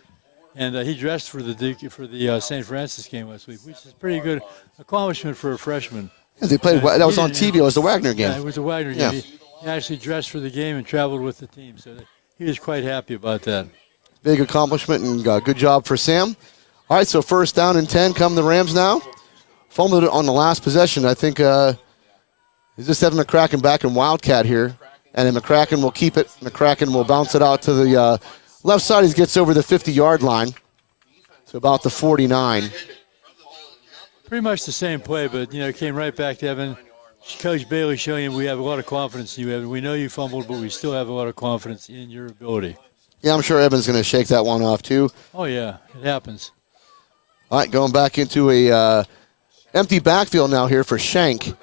And he dressed for the St. Francis game last week, which is a pretty good accomplishment for a freshman. Yeah, they played. That was on TV. It was the Wagner game. Yeah, it was the Wagner game. Yeah. He actually dressed for the game and traveled with the team, so he was quite happy about that. Big accomplishment and good job for Sam. All right, so first down and 10 come the Rams now. Fumbled it on the last possession. I think is this Evan McCracken back in Wildcat here, and then McCracken will keep it. McCracken will bounce it out to the left side. He gets over the 50-yard line, so about the 49. Pretty much the same play, but came right back to Evan. Coach Bailey showing him we have a lot of confidence in you, Evan. We know you fumbled, but we still have a lot of confidence in your ability. Yeah, I'm sure Evan's going to shake that one off too. Oh, yeah, it happens. All right, going back into a empty backfield now here for Shank.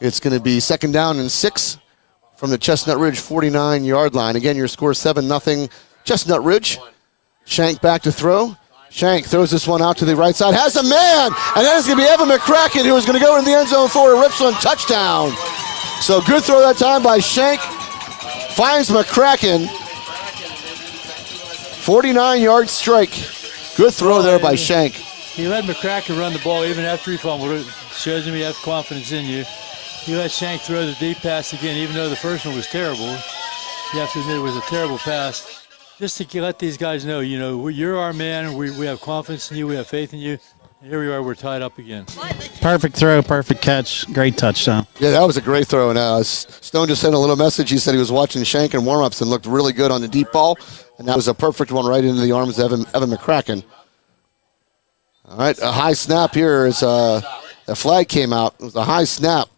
It's going to be 2nd down and 6 from the Chestnut Ridge 49-yard line. Again, your score 7-0 Chestnut Ridge. Shank back to throw. Shank throws this one out to the right side. Has a man, and that is going to be Evan McCracken, who is going to go in the end zone for a Richland touchdown. So good throw that time by Shank. Finds McCracken. 49-yard strike. Good throw there by Shank. He let McCracken run the ball even after he fumbled it. Shows him he has confidence in you. He let Shank throw the deep pass again, even though the first one was terrible. You have to admit it was a terrible pass. Just to let these guys know, you know, you're our man. We have confidence in you. We have faith in you. And here we are. We're tied up again. Perfect throw, perfect catch, great touchdown. Yeah, that was a great throw. And Stone just sent a little message. He said he was watching Shank in warm-ups and looked really good on the deep ball. And that was a perfect one right into the arms of Evan McCracken. All right, a high snap here as a flag came out. It was a high snap.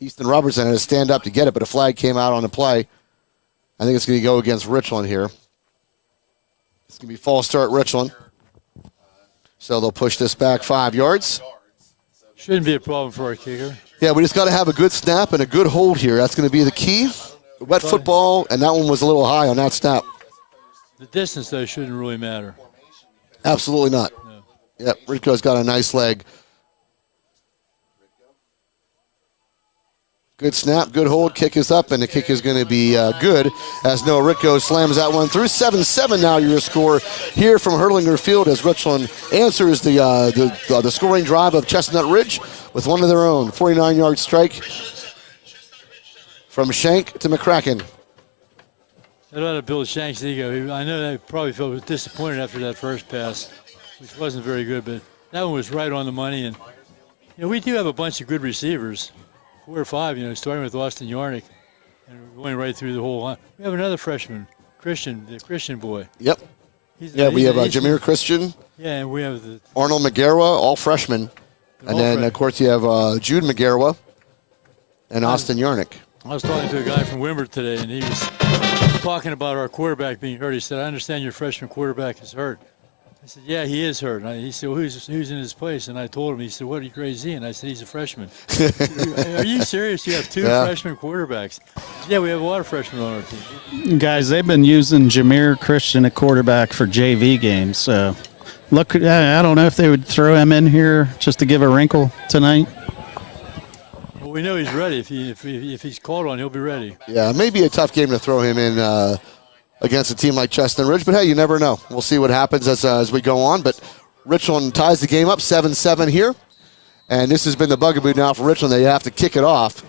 Easton Robertson had to stand up to get it, but a flag came out on the play. I think it's going to go against Richland here. It's going to be false start Richland. So they'll push this back 5 yards. Shouldn't be a problem for our kicker. Yeah, we just got to have a good snap and a good hold here. That's going to be the key. Wet football, and that one was a little high on that snap. The distance, though, shouldn't really matter. Absolutely not. No. Yep, Rico's got a nice leg. Good snap, good hold, kick is up, and the kick is going to be good as Noah Ritko slams that one through. 7-7 now your score here from Herlinger Field as Richland answers the scoring drive of Chestnut Ridge with one of their own. 49-yard strike from Shank to McCracken. That ought to build Shank's ego. I know they probably felt disappointed after that first pass, which wasn't very good, but that one was right on the money. And you know, we do have a bunch of good receivers. 4 or 5, you know, starting with Austin Yarnick and going right through the whole line. We have another freshman, Christian, the Christian boy. Yep. We have Jameer Christian. Yeah, and we have the Arnold McGarwa, all freshmen. And then, of course, you have Jude McGarwa and Austin Yarnick. I was talking to a guy from Wimbledon today, and he was talking about our quarterback being hurt. He said, I understand your freshman quarterback is hurt. I said, yeah, he is hurt. He said, well, who's in his place? And I told him, he said, what grade is he? And I said, he's a freshman. Are you serious? You have 2 freshman quarterbacks? Yeah, we have a lot of freshmen on our team. Guys, they've been using Jameer Christian at quarterback for JV games. So, look, I don't know if they would throw him in here just to give a wrinkle tonight. Well, we know he's ready. If he's called on, he'll be ready. Yeah, it may be a tough game to throw him in against a team like Chestnut Ridge, but hey, you never know. We'll see what happens as we go on, but Richland ties the game up 7-7 here, and this has been the bugaboo now for Richland. They have to kick it off,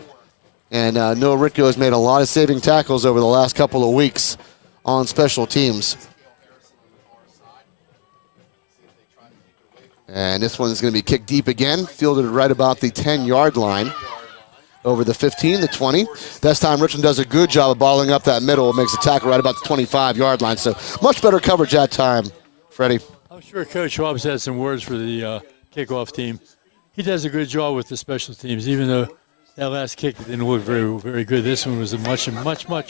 and Noah Ritko has made a lot of saving tackles over the last couple of weeks on special teams. And this one is going to be kicked deep again, fielded right about the 10-yard line. Over the 15, the 20. This time Richland does a good job of balling up that middle. It makes a tackle right about the 25-yard line. So much better coverage that time, Freddie. I'm sure Coach Hobbs had some words for the kickoff team. He does a good job with the special teams, even though that last kick didn't look very, very good. This one was much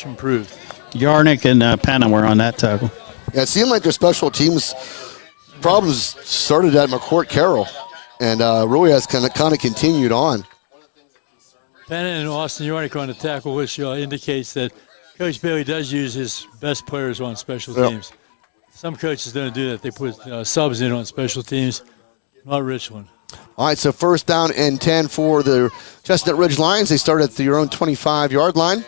improved. Yarnick and Penna were on that tackle. Yeah, it seemed like their special teams problems started at McCourt Carroll and really has kind of continued on. Penna and Austin Yarnick on the tackle, which indicates that Coach Bailey does use his best players on special teams. Some coaches don't do that. They put subs in on special teams, not Richland. All right, so 1st down and 10 for the Chestnut Ridge Lions. They start at their own 25-yard line.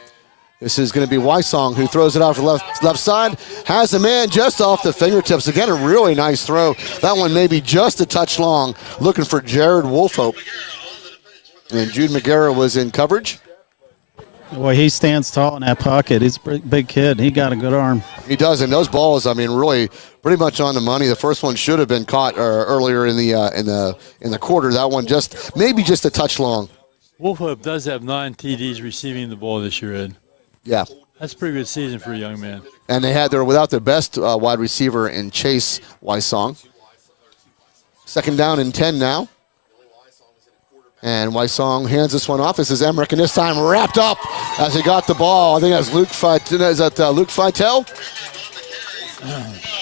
This is going to be Wysong who throws it out for left side. Has a man just off the fingertips. Again, a really nice throw. That one maybe just a touch long. Looking for Jared Wolfhope. And Jude McGarra was in coverage. Boy, he stands tall in that pocket. He's a big kid. He got a good arm. He does, and those balls, I mean, really pretty much on the money. The first one should have been caught earlier in the quarter. That one maybe just a touch long. Wolfhope does have 9 TDs receiving the ball this year, Ed. Yeah. That's a pretty good season for a young man. And they're without their best wide receiver in Chase Wysong. 2nd down and 10 now. And Wysong hands this one off. This is Emmerich, and this time wrapped up as he got the ball. I think that's Luke Feitel.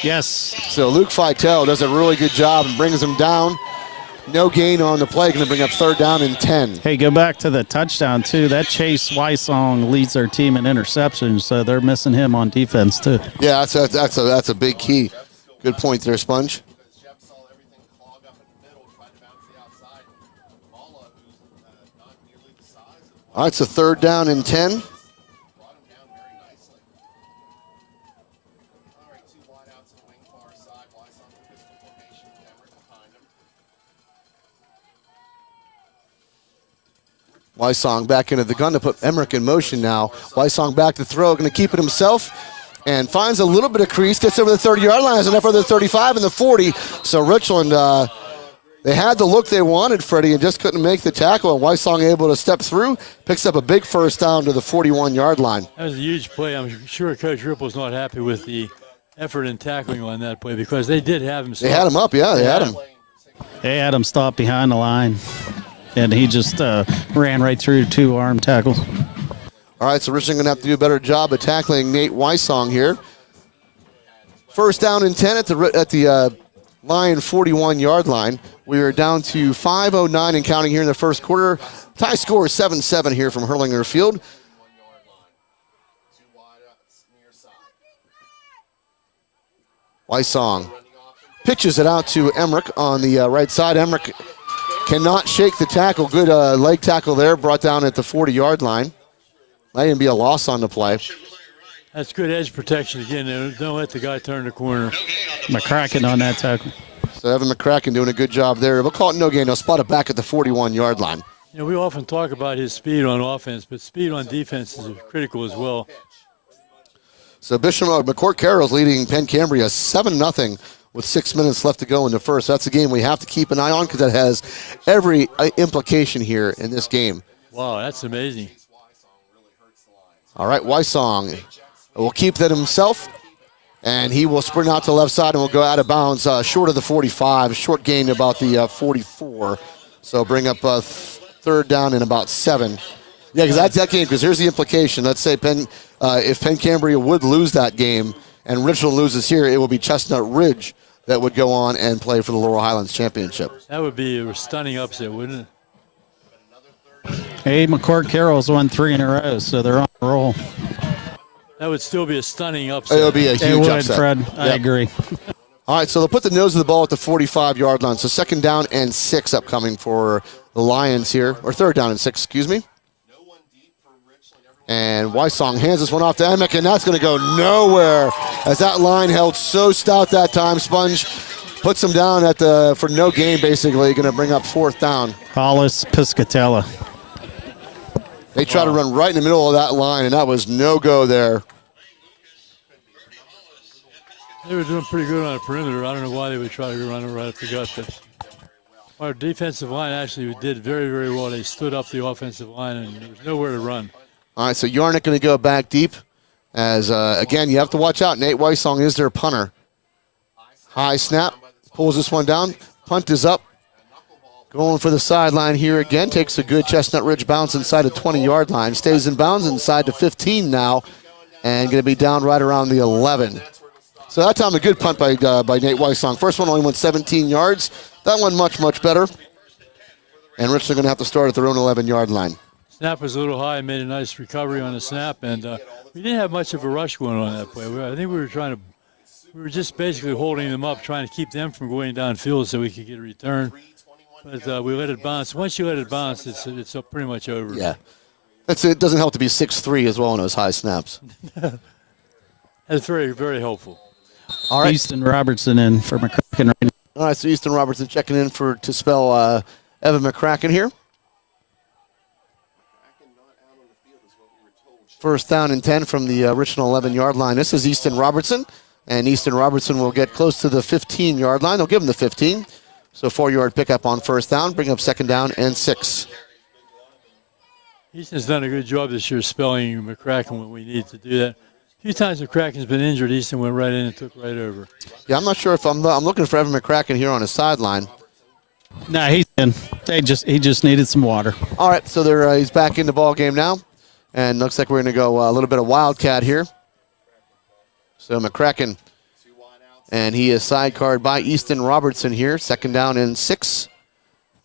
Yes. So Luke Feitel does a really good job and brings him down. No gain on the play. Going to bring up 3rd down and 10. Hey, go back to the touchdown, too. That Chase Wysong leads their team in interceptions, so they're missing him on defense, too. Yeah, that's a big key. Good point there, Sponge. Jeff saw everything clog up in the middle, tried to bounce the outside. Mala, who's not nearly the size of All right, so 3rd down and 10. brought him down very nicely. All right, 2 wide outs to the wing far side. Wise on the pistol formation with Emmerich behind him. Wysong back into the gun to put Emmerich in motion now. Wysong back to throw, going to keep it himself, and finds a little bit of crease, gets over the 30-yard line, has enough for the 35 and the 40. So Richland, they had the look they wanted, Freddie, and just couldn't make the tackle. And Wysong able to step through, picks up a big 1st down to the 41-yard line. That was a huge play. I'm sure Coach Ripple's not happy with the effort in tackling on that play because they did have him. They had him up, yeah, they had him. They had him stop behind the line, and he just ran right through 2 arm tackles. All right, so Richland going to have to do a better job of tackling Nate Wysong here. 1st down and 10 at the Lion 41-yard line. We are down to 5:09 and counting here in the 1st quarter. Tie score is 7-7 here from Herlinger Field. 1 yard line. 2 wide outs near side. Wysong pitches it out to Emmerich on the right side. Emmerich cannot shake the tackle. Good leg tackle there, brought down at the 40-yard line. Might even be a loss on the play. That's good edge protection again. Don't let the guy turn the corner. McCracken on that tackle. So Evan McCracken doing a good job there. We'll call it no gain. They'll spot it back at the 41-yard line. You know, we often talk about his speed on offense, but speed on defense is critical as well. So Bishop McCourt Carroll's leading Penn Cambria 7-0 with 6 minutes left to go in the first. That's a game we have to keep an eye on because that has every implication here in this game. Wow, that's amazing. All right, Wysong will keep that himself, and he will sprint out to the left side and will go out of bounds short of the 45, short gain about the 44. So bring up 3rd down and about 7. Yeah, because that's that game, because here's the implication. Let's say if Penn Cambria would lose that game and Richland loses here, it will be Chestnut Ridge that would go on and play for the Laurel Highlands Championship. That would be a stunning upset, wouldn't it? Hey, McCourt Carroll's won 3 in a row, so they're on a roll. That would still be a stunning upset. It would be a huge It would, upset. Fred. I agree. All right, so they'll put the nose of the ball at the 45-yard line. So 2nd down and 6 upcoming for the Lions here, or 3rd down and 6, excuse me. And Wysong hands this one off to Emick, and that's going to go nowhere as that line held so stout that time. Sponge puts him down for no gain, basically. Going to bring up 4th down. Hollis Piscatella. They try to run right in the middle of that line, and that was no-go there. They were doing pretty good on the perimeter. I don't know why they would try to run it right up the gut, but our defensive line actually did very, very well. They stood up the offensive line, and there was nowhere to run. All right, so Yarnick going to go back deep. As, again, you have to watch out. Nate Wysong is their punter. High snap, pulls this one down. Punt is up. Going for the sideline here again. Takes a good Chestnut Ridge bounce inside the 20-yard line. Stays in bounds inside the 15 now. And going to be down right around the 11. So that time a good punt by Nate Wysong. First one only went 17 yards. That one much, much better. And Richland going to have to start at their own 11-yard line. Snap was a little high, made a nice recovery on the snap, and we didn't have much of a rush going on that play. I think we were just basically holding them up, trying to keep them from going downfield so we could get a return. But we let it bounce. Once you let it bounce, it's pretty much over. Yeah. It doesn't help to be 6'3" as well on those high snaps. That's very, very helpful. All right. Easton Robertson in for McCracken right now. All right, so Easton Robertson checking in to spell Evan McCracken here. 1st down and 10 from the Richland 11-yard line. This is Easton Robertson, and Easton Robertson will get close to the 15-yard line. They'll give him the 15. So 4-yard pickup on 1st down, bring up 2nd down and 6. Easton's done a good job this year spelling McCracken when we need to do that. A few times McCracken's been injured, Easton went right in and took right over. Yeah, I'm not sure if I'm looking for Evan McCracken here on his sideline. No, he's in. He just needed some water. All right, so he's back in the ball game now. And looks like we're going to go a little bit of Wildcat here. So McCracken And he is sidecarred by Easton Robertson here. 2nd down and 6.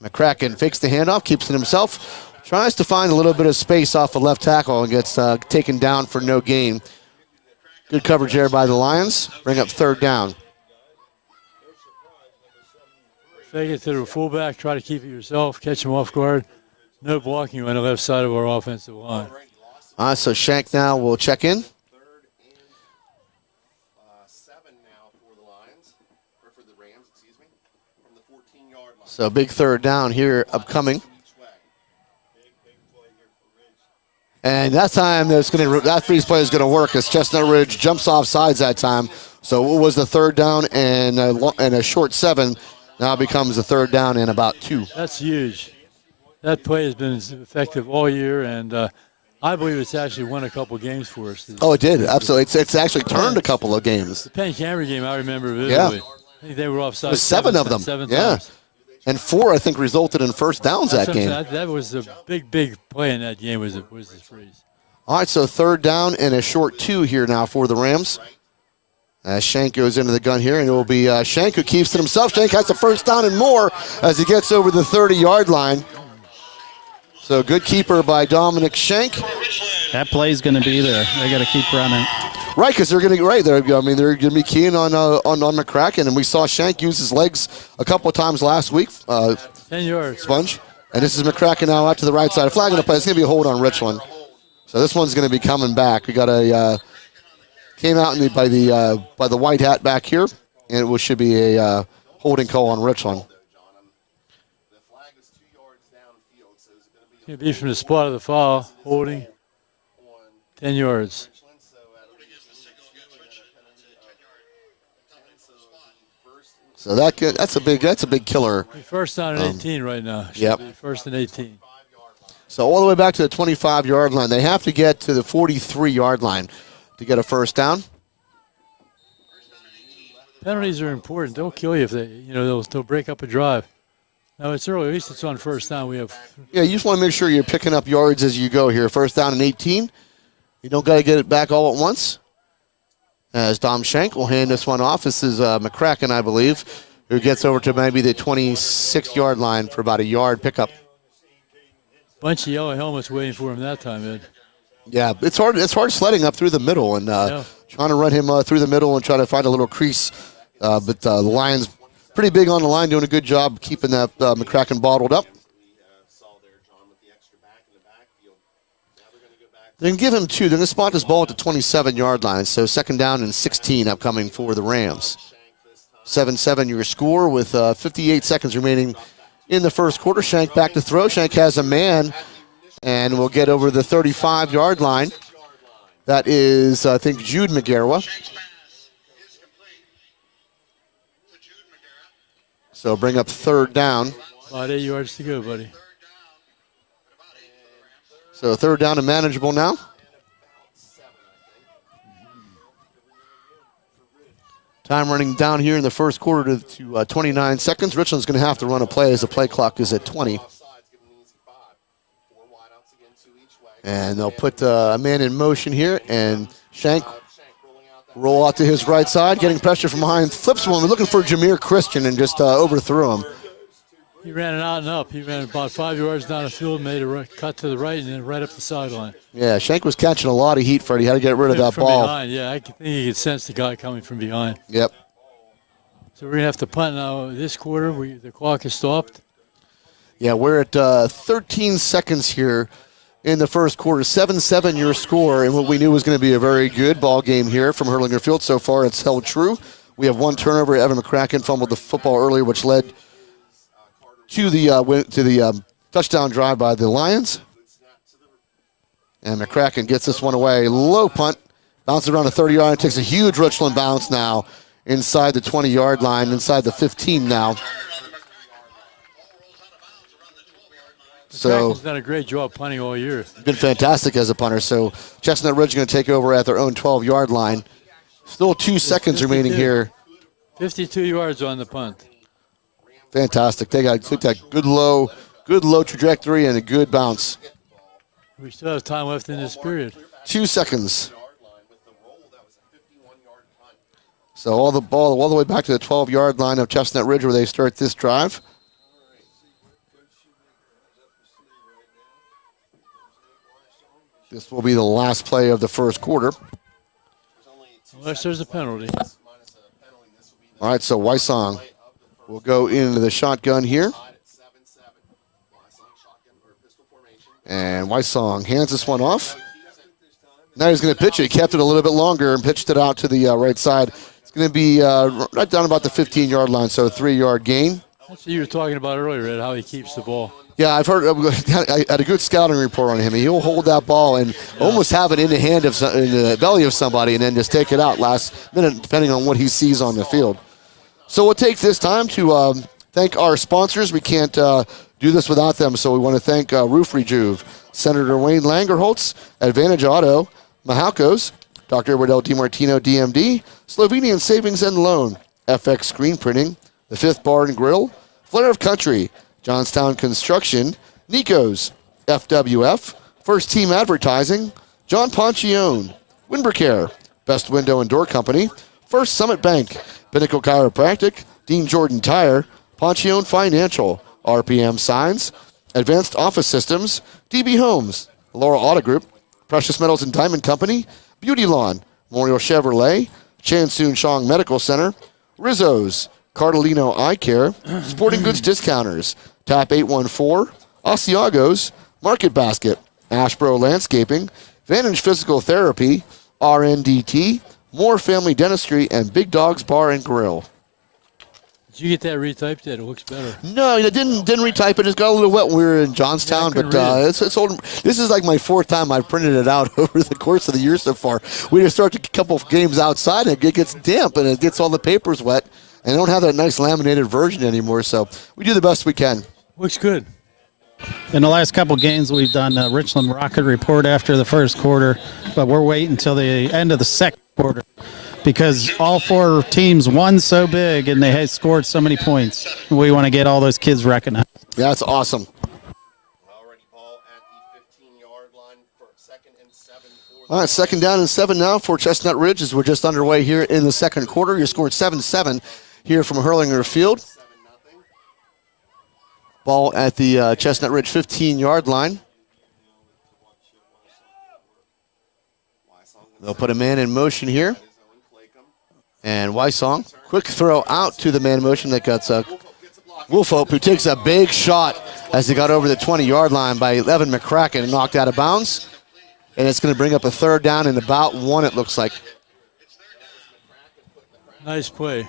McCracken fakes the handoff, keeps it himself. Tries to find a little bit of space off the left tackle and gets taken down for no gain. Good coverage there by the Lions. Bring up 3rd down. Fake it to the fullback, try to keep it yourself, catch him off guard. No blocking on the left side of our offensive line. All right, so Shank now will check in. 3rd and 7 now for the Lions, or for the Rams, excuse me, from the 14-yard line. So big 3rd down here upcoming. And that time that freeze play is going to work as Chestnut Ridge jumps off sides that time. So it was the 3rd down and a short 7. Now it becomes a 3rd down and about 2. That's huge. That play has been effective all year, and I believe it's actually won a couple games for us. Oh, it did. Absolutely. It's actually turned a couple of games. The Penn Camry game, I remember vividly. Yeah. I think they were offside. It was 7 of them. 7 yeah. times. And 4, I think, resulted in first downs that game. That was a big play in that game was the freeze. All right, so 3rd down and a short 2 here now for the Rams. As Shank goes into the gun here, and it will be Shank who keeps it himself. Shank has the 1st down and more as he gets over the 30-yard line. So good keeper by Dominic Shank. That play's going to be there. They got to keep running. Right, because they're going to right there. I mean, they're going to be keying on McCracken, and we saw Shank use his legs a couple of times last week. 10 yards. Sponge, and this is McCracken now out to the right side. A flag on the play. It's going to be a hold on Richland. So this one's going to be coming back. We got a came out by the white hat back here, and it should be a holding call on Richland. It's going to be from the spot of the foul, holding 10 yards. So that's a big killer. 1st down and 18 right now. Yep. 1st and 18. So all the way back to the 25-yard line. They have to get to the 43-yard line to get a 1st down. Penalties are important. They'll kill you if they'll break up a drive. Now it's early. At least it's on 1st down. We have. Yeah, you just want to make sure you're picking up yards as you go here. 1st down and 18. You don't got to get it back all at once. As Dom Shank will hand this one off. This is McCracken, I believe, who gets over to maybe the 26-yard line for about a yard pickup. Bunch of yellow helmets waiting for him that time, Ed. Yeah, it's hard. It's hard sledding up through the middle and trying to run him through the middle and try to find a little crease. But the Lions pretty big on the line, doing a good job keeping that McCracken bottled up. They can give him 2. They're going to spot this ball at the 27-yard line. So 2nd down and 16 upcoming for the Rams. 7-7 your score with 58 seconds remaining in the 1st quarter. Shank back to throw. Shank has a man and will get over the 35-yard line. That is, I think, Jude McGarwa. So bring up 3rd down. About 8 yards to go, buddy. So 3rd down and manageable now. Time running down here in the 1st quarter to 29 seconds. Richland's going to have to run a play as the play clock is at 20. And they'll put a man in motion here, and Shank roll out to his right side, getting pressure from behind, flips one. We're looking for Jameer Christian and just overthrew him. He ran it out and up. He ran about 5 yards down the field, made a cut to the right, and then right up the sideline. Yeah, Shank was catching a lot of heat, Freddie. Had to get rid of that from ball. Behind. Yeah, I think he could sense the guy coming from behind. Yep. So we're going to have to punt now this quarter. The clock is stopped. Yeah, we're at 13 seconds here in the 1st quarter. 7-7 your score, and what we knew was going to be a very good ball game here from Herlinger Field. So far, it's held true. We have 1 turnover. Evan McCracken fumbled the football earlier, which led to the touchdown drive by the Lions. And McCracken gets this one away. Low punt. Bounces around the 30-yard line. Takes a huge Richland bounce now inside the 20-yard line, inside the 15 now. So McCracken's done a great job punting all year. Been fantastic as a punter. So Chestnut Ridge is going to take over at their own 12-yard line. Still 2 seconds remaining here. 52 yards on the punt. Fantastic. They took that good low trajectory and a good bounce. We still have time left in this period. 2 seconds. So all the ball all the way back to the 12-yard line of Chestnut Ridge where they start this drive. This will be the last play of the first quarter. Unless there's a penalty. All right, so Wysong will go into the shotgun here. And Wysong hands this one off. Now he's going to pitch it. He kept it a little bit longer and pitched it out to the right side. It's going to be right down about the 15-yard line, so a 3-yard gain. That's what you were talking about earlier, Ed, how he keeps the ball. Yeah, I've heard. I had a good scouting report on him. He'll hold that ball and almost have it in the hand of in the belly of somebody, and then just take it out last minute, depending on what he sees on the field. So we'll take this time to thank our sponsors. We can't do this without them, so we want to thank Roof Rejuve, Senator Wayne Langerholtz, Advantage Auto, Mahalco's, Dr. Edward L. DiMartino, DMD, Slovenian Savings and Loan, FX Screen Printing, The Fifth Bar and Grill, Flair of Country, Johnstown Construction, Nico's, FWF, First Team Advertising, John Ponchione, Windbreaker, Best Window and Door Company, First Summit Bank, Pinnacle Chiropractic, Dean Jordan Tire, Ponchione Financial, RPM Signs, Advanced Office Systems, DB Homes, Laurel Auto Group, Precious Metals and Diamond Company, Beauty Lawn, Memorial Chevrolet, Chansoon Shong Medical Center, Rizzo's, Cardellino Eye Care, Sporting Goods Discounters, Tap 814, Asiago's, Market Basket, Ashbro Landscaping, Vantage Physical Therapy, RNDT, Moore Family Dentistry, and Big Dogs Bar and Grill. Did you get that retyped yet? It looks better. No, I didn't retype it. It got a little wet when we were in Johnstown, but it's old. This is like my 4th time I've printed it out over the course of the year so far. We just start a couple of games outside, and it gets damp, and it gets all the papers wet, and I don't have that nice laminated version anymore, so we do the best we can. Looks good. In the last couple games, we've done a Richland Rocket report after the first quarter, but we're waiting until the end of the second quarter because all 4 teams won so big and they had scored so many points. We want to get all those kids recognized. Yeah, that's awesome. All right, 2nd down and 7 now for Chestnut Ridge as we're just underway here in the second quarter. You scored 7-7 here from Herlinger Field. Ball at the Chestnut Ridge 15-yard line. They'll put a man in motion here. And Wysong, quick throw out to the man in motion that got Wolfhope, who takes a big shot as he got over the 20-yard line by Evan McCracken and knocked out of bounds. And it's going to bring up a 3rd down and about 1, it looks like. Nice play.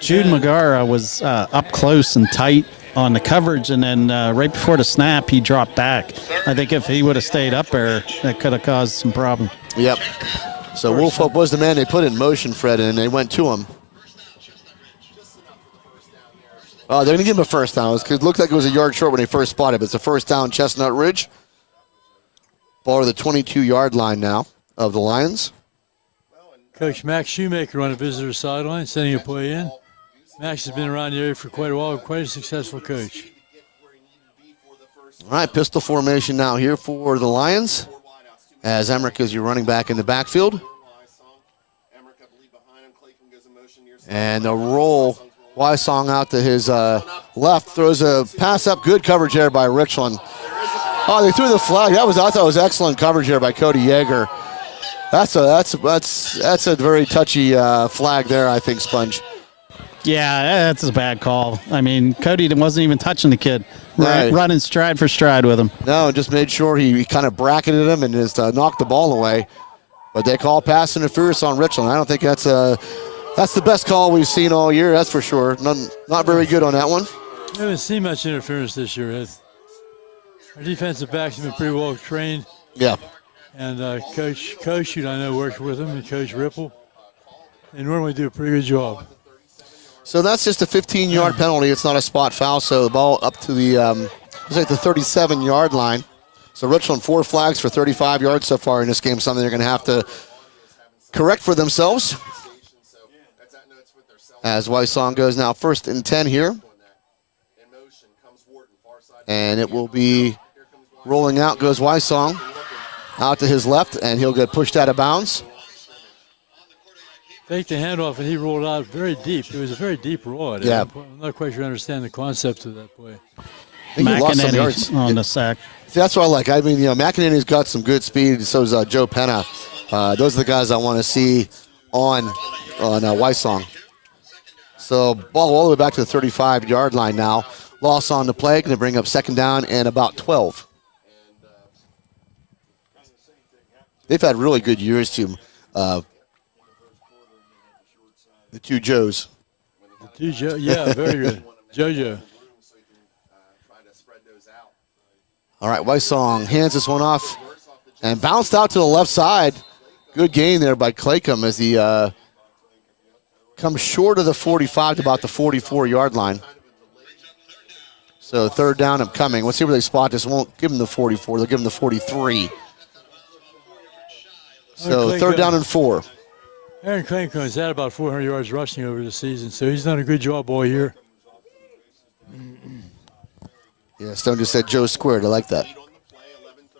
Jude Magara was up close and tight on the coverage, and then right before the snap, he dropped back. I think if he would have stayed up there, that could have caused some problem. Yep. So Wolfhope was the man they put in motion, Fred, and they went to him. Oh, they're going to give him a first down. It looked like it was a yard short when they first spotted, but it's a first down, Chestnut Ridge. Ball to the 22-yard line now of the Lions. Coach Max Shoemaker on the visitor sideline, sending a play in. Max has been around the area for quite a while, quite a successful coach. All right, pistol formation now here for the Lions as Emmerich is your running back in the backfield. And the roll, Wysong out to his left, throws a pass up, good coverage there by Richland. Oh, they threw the flag. I thought it was excellent coverage here by Cody Yeager. That's a very touchy flag there, I think, Sponge. Yeah, that's a bad call. I mean, Cody wasn't even touching the kid. Right. Running stride for stride with him. No, just made sure he kind of bracketed him and just knocked the ball away. But they call pass interference on Richland. I don't think that's the best call we've seen all year, that's for sure. Not very good on that one. We haven't seen much interference this year, Ed. Our defensive backs have been pretty well trained. Yeah. And Coach, who I know works with him, and Coach Ripple, they normally do a pretty good job. So that's just a 15-yard penalty. It's not a spot foul, so the ball up to the, it's like the 37-yard line. So Richland 4 flags for 35 yards so far in this game, something they're going to have to correct for themselves. As Wysong goes now 1st and 10 here. And it will be rolling out goes Wysong out to his left, and he'll get pushed out of bounds. faked the handoff, and he rolled out very deep. It was a very deep rod. Yeah. I'm not quite sure I understand the concept of that play. I think he lost some yards. McEnany on the sack. See, that's what I like. I mean, McEnany's got some good speed. So is Joe Penna. Those are the guys I want to see on Wysong. So ball all the way back to the 35-yard line now. Loss on the play. Going to bring up second down and about 12. They've had really good years, too. The two Joes. Yeah, very good. JoJo. All right, Wysong hands this one off and bounced out to the left side. Good gain there by Claycomb as he comes short of the 45 to about the 44-yard line. So third down upcoming. Let's see where they spot this. Won't give him the 44. They'll give him the 43. So third down and 4. Aaron Claycomb has had about 400 yards rushing over the season, so he's done a good job all year. Yeah, Stone just said Joe squared. I like that.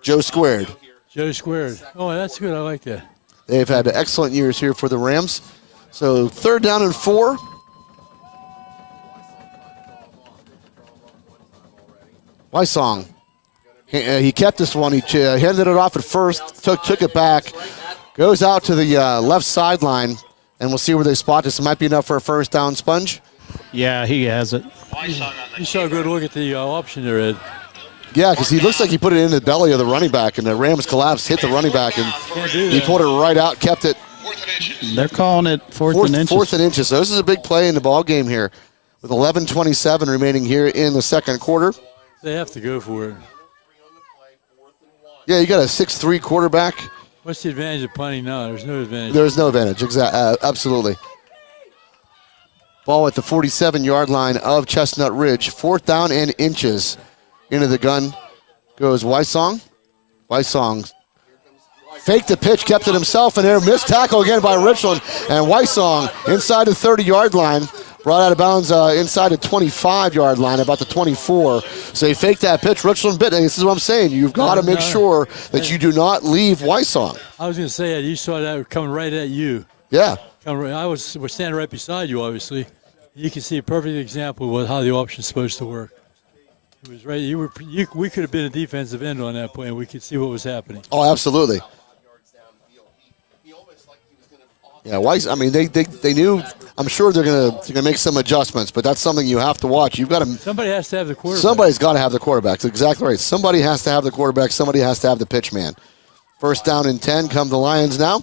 Joe squared. Joe squared. Oh, that's good. I like that. They've had excellent years here for the Rams. So third down and 4. Wysong. He kept this one. He handed it off at first, took it back, goes out to the left sideline, and we'll see where they spot this. It might be enough for a first down, Sponge. Yeah, he has it. You saw a good look at the option there, Ed. Yeah, because he looks like he put it in the belly of the running back, and the Rams collapsed, hit the running back, and he pulled it right out, kept it. They're calling it fourth and inches. Fourth and inches. So this is a big play in the ball game here with 11:27 remaining here in the second quarter. They have to go for it. Yeah, you got a 6'3" quarterback. What's the advantage of punting now? There's no advantage. There's no advantage. Absolutely. Ball at the 47-yard line of Chestnut Ridge. Fourth down and inches. Into the gun goes Wysong. Wysong faked the pitch, kept it himself, and there missed tackle again by Richland. And Wysong inside the 30-yard line, brought out of bounds inside the 25-yard line, about the 24. So he faked that pitch. Richland bit. And this is what I'm saying. You've got to make sure that you do not leave Wysong. I was going to say, Ed, you saw that coming right at you. Yeah. I was standing right beside you, obviously. You can see a perfect example of how the option's supposed to work. It was right. We could have been a defensive end on that play, and we could see what was happening. Oh, absolutely. Yeah, I mean, they knew. I'm sure they're gonna make some adjustments, but that's something you have to watch. You've got to. Somebody has to have the quarterback. Somebody's got to have the quarterback. That's exactly right. Somebody has to have the quarterback. Somebody has to have the pitch man. First down and 10. Come the Lions now,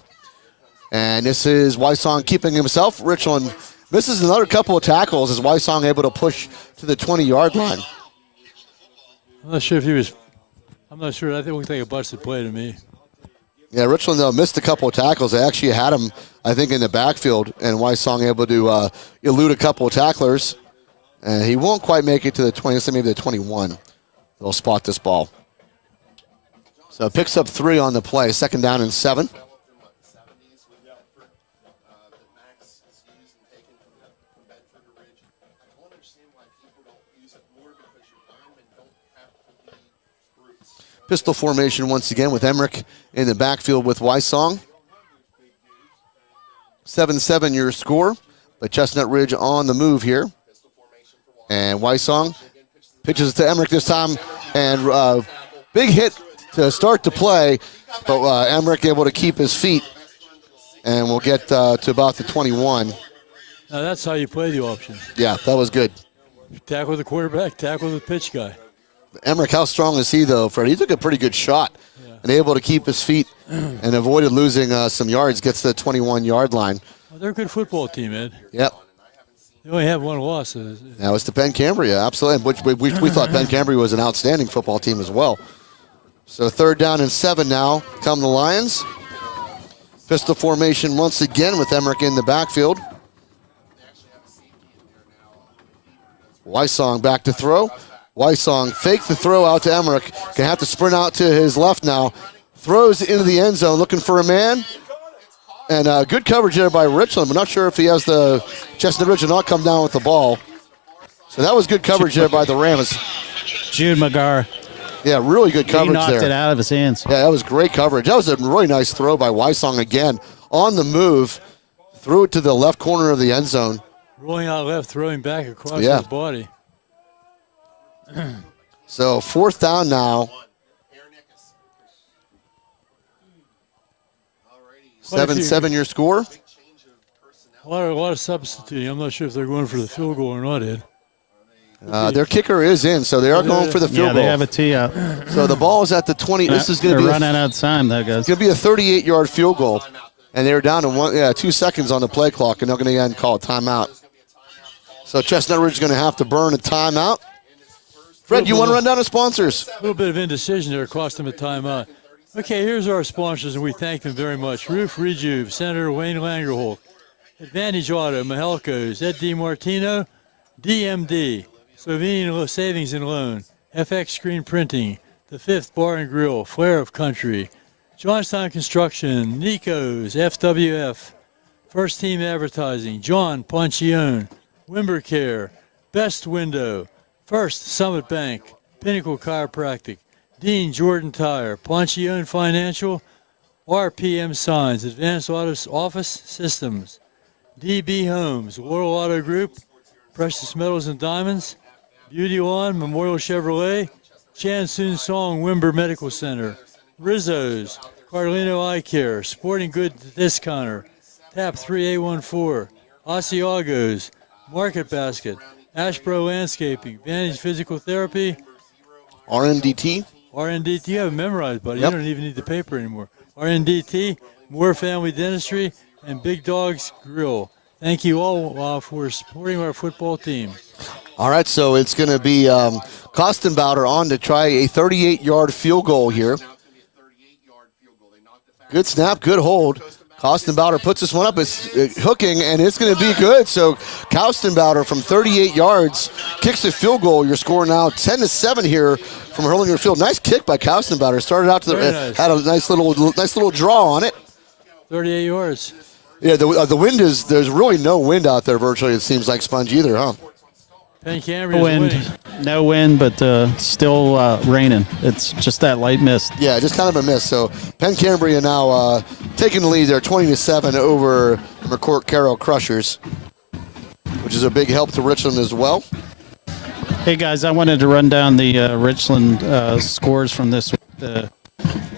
and this is Wysong keeping himself. Richland misses another couple of tackles. Is Wysong able to push to the 20-yard line? I'm not sure if he was. I'm not sure. I think it looked like a busted play to me. Yeah, Richland, though, missed a couple of tackles. They actually had him, I think, in the backfield, and Wysong able to elude a couple of tacklers. And he won't quite make it to the 20, so maybe the 21. They'll spot this ball. So picks up 3 on the play. Second down and 7. Pistol formation once again with Emmerich in the backfield with Wysong. 7-7 your score, but Chestnut Ridge on the move here. And Wysong pitches to Emmerich this time, and big hit to start the play, but Emmerich able to keep his feet, and we'll get to about the 21. Now that's how you play the option. Yeah, that was good. Tackle the quarterback, tackle the pitch guy. Emmerich, how strong is he, though, Fred? He took a pretty good shot and able to keep his feet and avoided losing some yards, gets to the 21-yard line. Well, they're a good football team, Ed. Yep. They only have one loss. That was to Penn Cambria, absolutely. Which we thought Penn Cambria was an outstanding football team as well. So third down and 7 now come the Lions. Pistol formation once again with Emmerich in the backfield. Wysong back to throw. Wysong faked the throw out to Emmerich. Gonna have to sprint out to his left now. Throws into the end zone looking for a man. And good coverage there by Richland. I'm not sure if he has the Chestnut Ridge to not come down with the ball. So that was good coverage there by the Rams. Jude McGarr. Yeah, really good coverage there. He knocked it out of his hands. Yeah, that was great coverage. That was a really nice throw by Wysong again. On the move. Threw it to the left corner of the end zone. Rolling out left, throwing back across Yeah. his body. So 4th down now. 7-7 your score. A lot of substituting. I'm not sure if they're going for the field goal or not, Ed. Their kicker is in, so they are going for the field goal. Yeah, they have a tee up. So the ball is at the 20. This is going to be running out of time, though, guys. It's going to be a 38-yard field goal, and they're down to 2 seconds on the play clock, and they're going to again call a timeout. So Chestnut Ridge is going to have to burn a timeout. Fred, you want to run down the sponsors? A little bit of indecision there cost them a timeout. Okay, here's our sponsors, and we thank them very much. Roof Rejuve, Senator Wayne Langerholt, Advantage Auto, Mahelco's, Ed DiMartino, DMD, Slovenian Savings and Loan, FX Screen Printing, The Fifth Bar and Grill, Flair of Country, Johnstown Construction, Nico's, FWF, First Team Advertising, John Poncione, Wimber Care, Best Window, First Summit Bank, Pinnacle Chiropractic, Dean Jordan Tire, Poncione Financial, RPM Signs, Advanced Office Systems, DB Homes, Laurel Auto Group, Precious Metals and Diamonds, Beauty Lawn, Memorial Chevrolet, Chan Soon Song Wimber Medical Center, Rizzo's, Carlino Eye Care, Sporting Goods Discounter, TAP 3814, Asiagos, Market Basket, Ashbro Landscaping, Vantage Physical Therapy, RNDT. RNDT, you have it memorized, buddy. Yep. You don't even need the paper anymore. RNDT, Moore Family Dentistry, and Big Dogs Grill. Thank you all for supporting our football team. All right, so it's going to be Kostenbauer on to try a 38-yard field goal here. Good snap, good hold. Kostenbauer puts this one up. It's hooking, and it's going to be good. So Kostenbauer from 38 yards kicks the field goal. Your score now 10-7 here from Herlinger Field. Nice kick by Kostenbauer. Started out to the Nice. had a nice little draw on it. 38 yards. Yeah, the wind is, there's really no wind out there virtually, it seems like, Sponge, either, huh? Penn Camry is winning. No wind, but still raining. It's just that light mist. Yeah, just kind of a miss. So Penn Cambria now taking the lead there, 20-7 over McCourt Carroll Crushers, which is a big help to Richland as well. Hey, guys, I wanted to run down the Richland scores from this week. The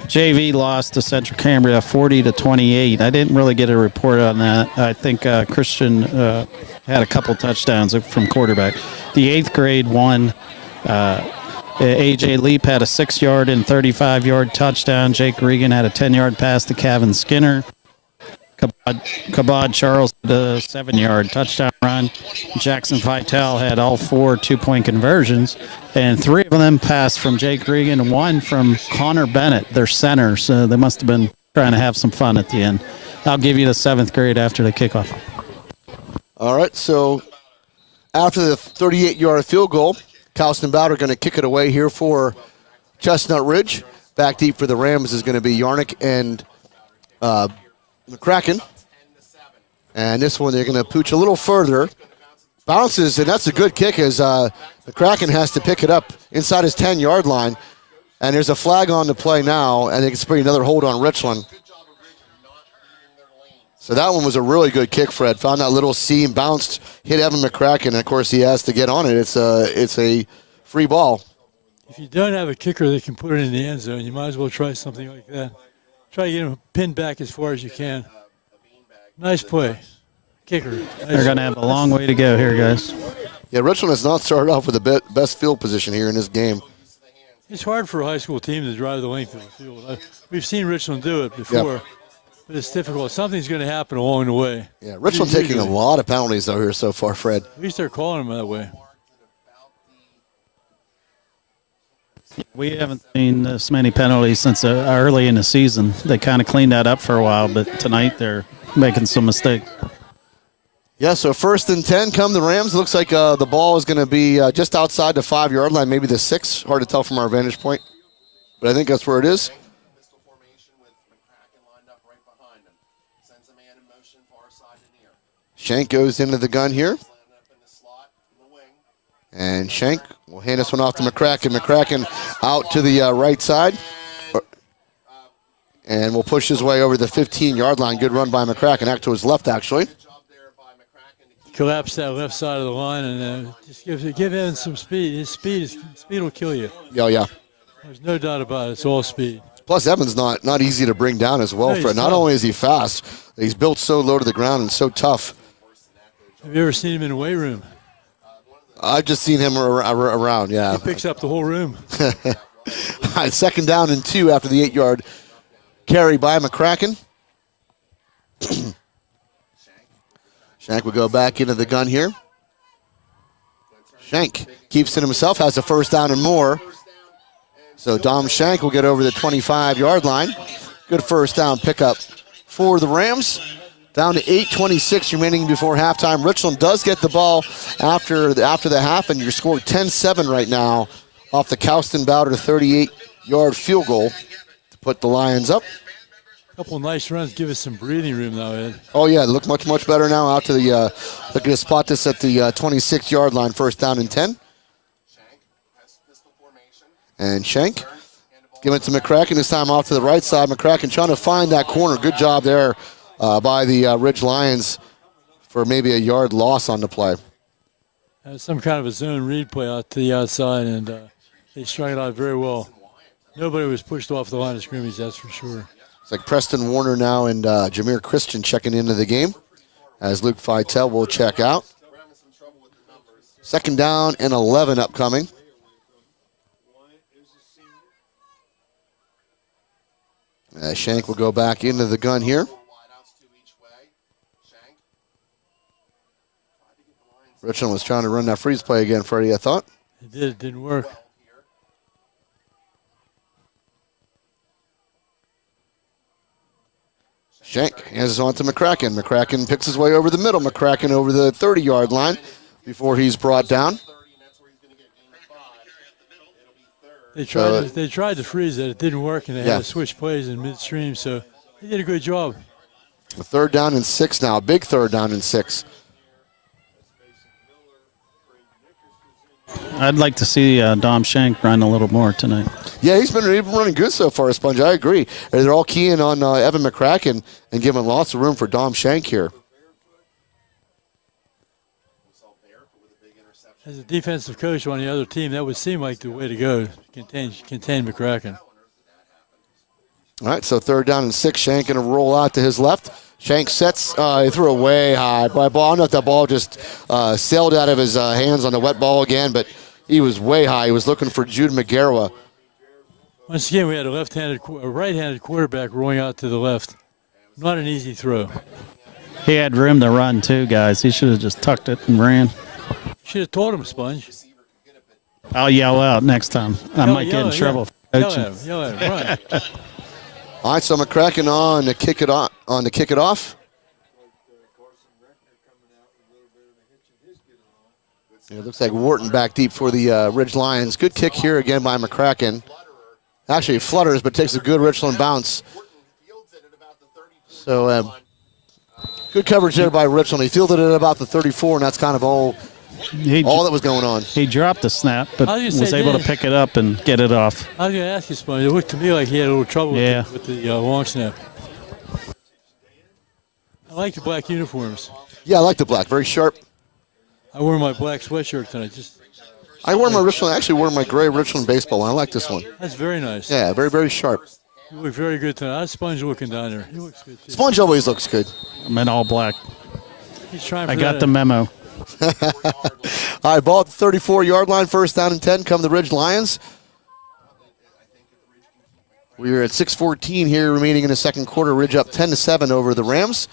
JV lost to Central Cambria 40-28. I didn't really get a report on that. I think Christian had a couple touchdowns from quarterback. The 8th grade won. A.J. Leap had a 6-yard and 35-yard touchdown. Jake Regan had a 10-yard pass to Kevin Skinner. Kabod Charles had a 7-yard touchdown run. Jackson Vitale had all 4 two-point conversions, and 3 of them passed from Jake Regan and 1 from Connor Bennett, their center. So they must have been trying to have some fun at the end. I'll give you the 7th grade after the kickoff. All right, so after the 38-yard field goal, Kostenbauer going to kick it away here for Chestnut Ridge. Back deep for the Rams is going to be Yarnick and McCracken. And this one they're going to pooch a little further. Bounces, and that's a good kick as McCracken has to pick it up inside his 10-yard line. And there's a flag on the play now, and it's bring another hold on Richland. So that one was a really good kick, Fred. Found that little seam, bounced, hit Evan McCracken, and of course he has to get on it. It's a free ball. If you don't have a kicker that can put it in the end zone, you might as well try something like that. Try to get him pinned back as far as you can. Nice play. Kicker. Nice. They're going to have a long way to go here, guys. Yeah, Richland has not started off with the best field position here in this game. It's hard for a high school team to drive the length of the field. We've seen Richland do it before. Yep. But it's difficult. Something's going to happen along the way. Yeah, Richland taking a lot of penalties though here so far, Fred. At least they're calling them that way. We haven't seen this many penalties since early in the season. They kind of cleaned that up for a while, but tonight they're making some mistakes. Yeah, so 1st and 10 come the Rams. Looks like the ball is going to be just outside the 5-yard line, maybe the 6. Hard to tell from our vantage point, but I think that's where it is. Shank goes into the gun here. And Shank will hand this one off to McCracken. McCracken out to the right side. And will push his way over the 15-yard line. Good run by McCracken, out to his left, actually. Collapse that left side of the line and just give him some speed. His speed will kill you. Oh, yeah. There's no doubt about it. It's all speed. Plus, Evans not easy to bring down as well. No, Not only is he fast, he's built so low to the ground and so tough. Have you ever seen him in a weight room? I've just seen him around, yeah. He picks up the whole room. All right, 2nd down and 2 after the 8-yard carry by McCracken. Shank will go back into the gun here. Shank keeps it himself, has a 1st down and more. So Dom Shank will get over the 25-yard line. Good 1st down pickup for the Rams. Down to 8:26 remaining before halftime. Richland does get the ball after the half, and you're scored 10-7 right now off the Cowston Bowder 38-yard field goal to put the Lions up. A couple nice runs give us some breathing room now, Ed. Oh, yeah, they look much better now out to the looking to spot this at the 26-yard line, 1st down and 10. And Shank giving it to McCracken, this time off to the right side. McCracken trying to find that corner. Good job there by the Ridge Lions for maybe a yard loss on the play. Some kind of a zone read play out to the outside, and they struck it out very well. Nobody was pushed off the line of scrimmage, that's for sure. It's like Preston Warner now and Jameer Christian checking into the game as Luke Feitel will check out. 2nd down and 11 upcoming. Shank will go back into the gun here. Richland was trying to run that freeze play again, Freddie, I thought. It didn't work. Shank hands it on to McCracken. McCracken picks his way over the middle. McCracken over the 30-yard line before he's brought down. They tried to freeze it. It didn't work, and they had to switch plays in midstream, so they did a good job. A 3rd down and 6 now. Big 3rd down and 6. I'd like to see Dom Shank run a little more tonight. Yeah, he's been running good so far, Sponge. I agree. They're all keying on Evan McCracken and giving lots of room for Dom Shank here. As a defensive coach on the other team, that would seem like the way to go, contain McCracken. All right, so 3rd down and 6. Shank going to roll out to his left. Shank sets, he threw it way high. By ball, I don't know if that ball just sailed out of his hands on the wet ball again, but he was way high. He was looking for Jude McGarwa. Once again, we had a right-handed quarterback rolling out to the left. Not an easy throw. He had room to run, too, guys. He should have just tucked it and ran. Should have told him, Sponge. I'll yell out next time. I might get in trouble for coaching. Yell at him, run. All right, so McCracken on to kick it off. It looks like Wharton back deep for the Ridge Lions. Good kick here again by McCracken. Actually, it flutters, but takes a good Richland bounce. So good coverage there by Richland. He fielded it at about the 34, and that's kind of all that was going on. He dropped the snap, but was able to pick it up and get it off. I was going to ask you, Sponge. It looked to me like he had a little trouble with the long snap. I like the black uniforms. Yeah, I like the black. Very sharp. I wore my black sweatshirt tonight. I wore my Richland. I actually wore my gray Richland baseball one. I like this one. That's very nice. Yeah, very, very sharp. You look very good tonight. How's Sponge looking down there? He looks good, too. Sponge always looks good. I'm in all black. He's trying for I got the memo. All right, ball at the 34-yard line, 1st down and 10, come the Ridge Lions. We're at 6:14 here remaining in the 2nd quarter. Ridge up 10-7 over the Rams.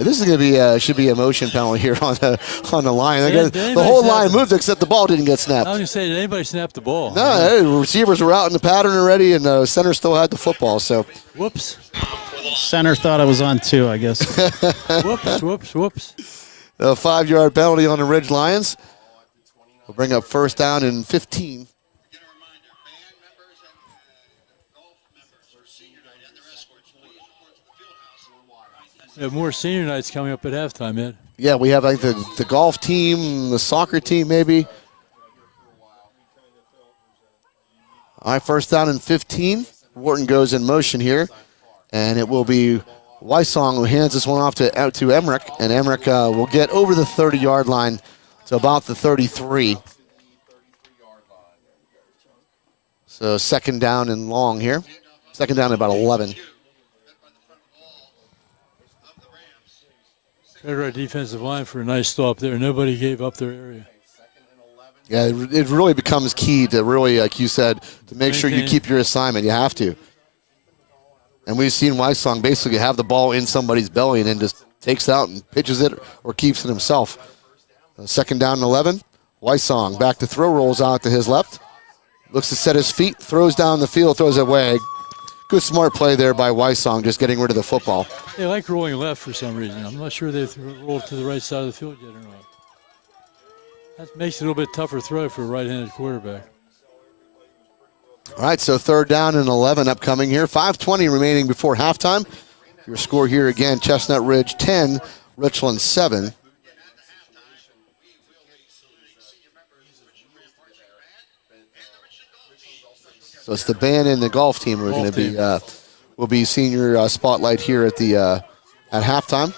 This is going to be should be a motion penalty here on the line. The whole line moved except the ball didn't get snapped. I was going to say, did anybody snap the ball? No, the receivers were out in the pattern already, and the center still had the football. So, whoops. Center thought I was on 2, I guess. Whoops. A 5-yard penalty on the Ridge Lions. We'll bring up 1st down and 15. We have more senior nights coming up at halftime, Ed. Yeah, we have, I think, the golf team, the soccer team, maybe. All right, 1st down and 15. Wharton goes in motion here, and it will be Wysong who hands this one off out to Emmerich, and Emmerich will get over the 30-yard line to about the 33. So second down and long here. Second down at about 11. Our defensive line for a nice stop there. Nobody gave up their area. Yeah, it really becomes key to really, like you said, to make sure you keep your assignment. You have to. And we've seen Wysong basically have the ball in somebody's belly and then just takes it out and pitches it or keeps it himself. Second down and 11. Wysong back to throw, rolls out to his left. Looks to set his feet, throws down the field, throws it away. Good smart play there by Wysong, just getting rid of the football. They like rolling left for some reason. I'm not sure they've rolled to the right side of the field yet or not. That makes it a little bit tougher throw for a right-handed quarterback. All right, so third down and 11 upcoming here. 5:20 remaining before halftime. Your score here again, Chestnut Ridge 10, Richland 7. So it's the band and the golf team who are going to be will be senior spotlight here at the at halftime.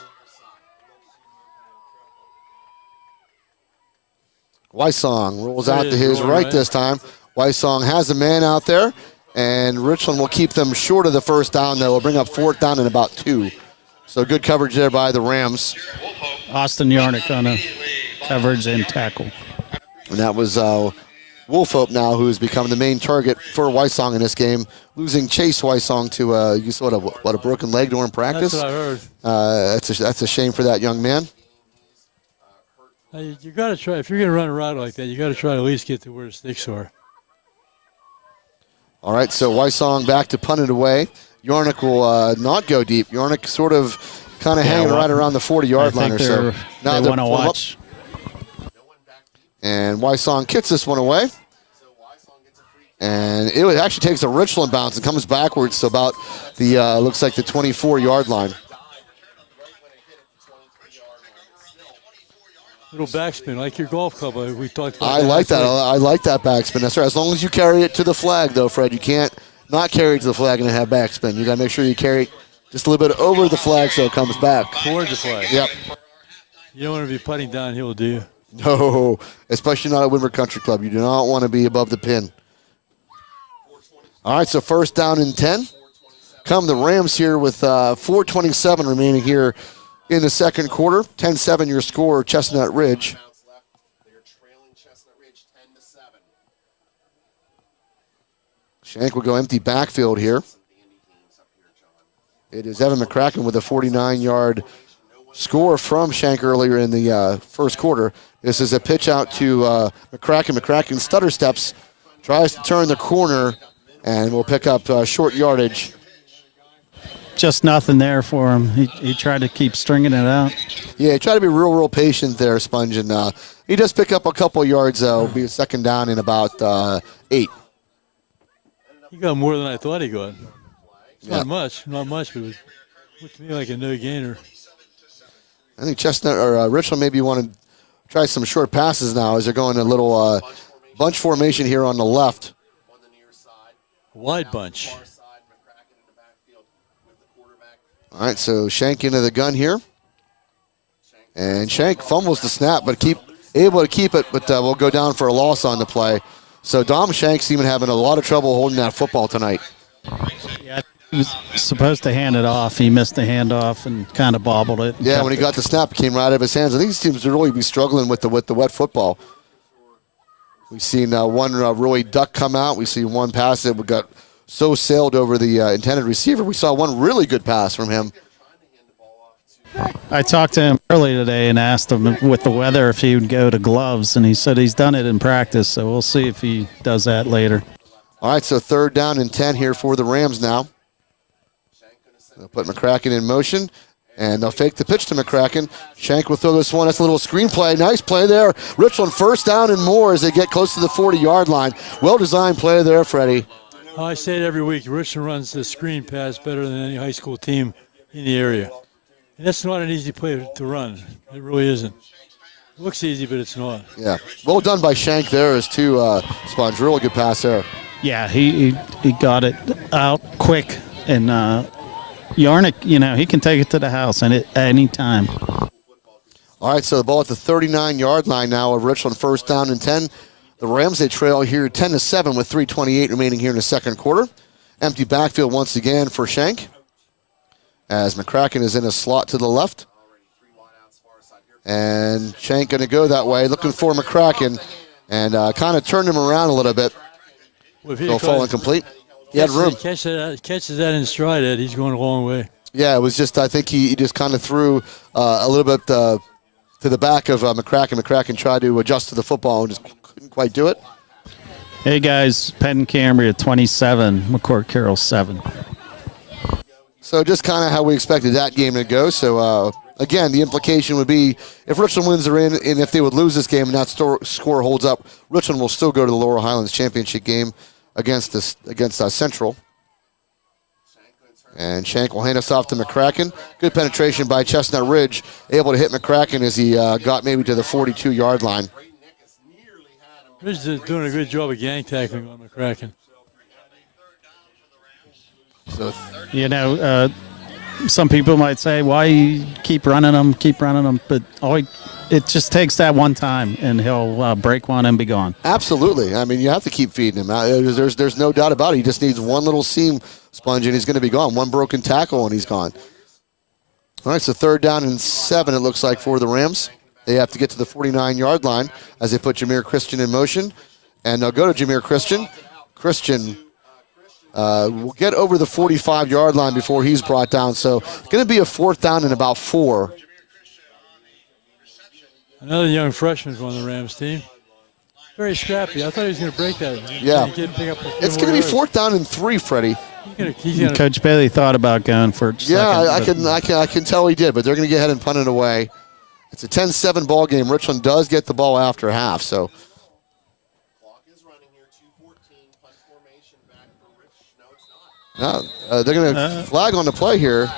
Wysong rolls out to his right this time. Wysong has a man out there, and Richland will keep them short of the first down. They will bring up fourth down and about 2. So good coverage there by the Rams. Austin Yarnick on a coverage and tackle. And that was Wolfhope now, who's become the main target for Wysong in this game, losing Chase Wysong to you saw a broken leg during practice. That's what I heard. That's a shame for that young man. You got to try, if you're going to run a route like that, you got to try to at least get to where the sticks are. All right, so Wysong back to punt it away. Yarnick will not go deep. Yarnick sort of kind of hanging right around the 40-yard line or so. Now they want to watch. And Wysong kicks this one away. And it actually takes a Richland bounce and comes backwards to about the, looks like the 24-yard line. Little backspin, like your golf club we talked about. I like that. I like that backspin. That's right. As long as you carry it to the flag, though, Fred, you can't not carry it to the flag and have backspin. You got to make sure you carry it just a little bit over the flag so it comes back. Toward the flag. Yep. You don't want to be putting downhill, do you? No, especially not at Windward Country Club. You do not want to be above the pin. All right, so first down and 10. Come the Rams here with 4:27 remaining here in the second quarter. 10-7 your score, Chestnut Ridge. Shank will go empty backfield here. It is Evan McCracken with a 49-yard score from Shank earlier in the first quarter. This is a pitch out to McCracken. McCracken stutter steps, tries to turn the corner, and will pick up short yardage. Just nothing there for him. He tried to keep stringing it out. Yeah, he tried to be real patient there, Sponge, and he does pick up a couple yards, though. It'll be a second down in about 8. He got more than I thought he got. Not much, but it looked to me like a no-gainer. I think Chestnut or Richland maybe want to try some short passes now as they're going a little bunch formation here on the left. Wide bunch. All right, so Shank into the gun here. And Shank fumbles the snap, but able to keep it, but will go down for a loss on the play. So Dom Shank's even having a lot of trouble holding that football tonight. Yeah, he was supposed to hand it off. He missed the handoff and kind of bobbled it. Yeah, when he got the snap, it came right out of his hands. I think he seems to really be struggling with the wet football. We've seen one really duck come out. We see one pass that got so sailed over the intended receiver. We saw one really good pass from him. I talked to him early today and asked him with the weather if he would go to gloves, and he said he's done it in practice, so we'll see if he does that later. All right, so third down and 10 here for the Rams now. They'll put McCracken in motion, and they'll fake the pitch to McCracken. Shank will throw this one. That's a little screen play. Nice play there. Richland first down and more as they get close to the 40-yard line. Well-designed play there, Freddie. I say it every week. Richland runs the screen pass better than any high school team in the area. And that's not an easy play to run. It really isn't. It looks easy, but it's not. Yeah. Well done by Shank there as too, Sponge. Real good pass there. Yeah, he got it out quick, and Yarnick, he can take it to the house and at any time. All right, so the ball at the 39-yard line now of Richland, first down and 10. The Rams, they trail here 10-7 with 3:28 remaining here in the second quarter. Empty backfield once again for Shank, as McCracken is in a slot to the left. And Shank going to go that way, looking for McCracken, and kind of turned him around a little bit. He'll fall incomplete. He had room. Catches that in stride, Ed. He's going a long way. Yeah, it was just, I think he just kind of threw a little bit to the back of McCracken. McCracken tried to adjust to the football and just couldn't quite do it. Hey, guys, Penn Cambria 27, McCourt Carroll 7. So just kind of how we expected that game to go. So, again, the implication would be if Richland wins, they're in, and if they would lose this game and that score holds up, Richland will still go to the Laurel Highlands championship game against Central. And Shank will hand us off to McCracken. Good penetration by Chestnut Ridge, able to hit McCracken as he got maybe to the 42-yard line. Ridge is doing a good job of gang tackling on McCracken. So, some people might say, why keep running them, but it just takes that one time, and he'll break one and be gone. Absolutely. I mean, you have to keep feeding him. There's no doubt about it. He just needs one little seam, Sponge, and he's going to be gone. One broken tackle, and he's gone. All right, so 3rd down and 7, it looks like, for the Rams. They have to get to the 49-yard line as they put Jameer Christian in motion. And they'll go to Jameer Christian. Christian will get over the 45-yard line before he's brought down. So it's going to be a 4th down and about 4. Another young freshman on the Rams team. Very scrappy. I thought he was going to break that. Yeah. It's going to be 4th down and 3, Freddie. Coach Bailey thought about going for it. Yeah, I can tell he did, but they're going to get ahead and punt it away. It's a 10-7 ball game. Richland does get the ball after half, so. Clock is running here, 2:14, punt formation back for Rich. No, it's not. They're going to flag on the play here.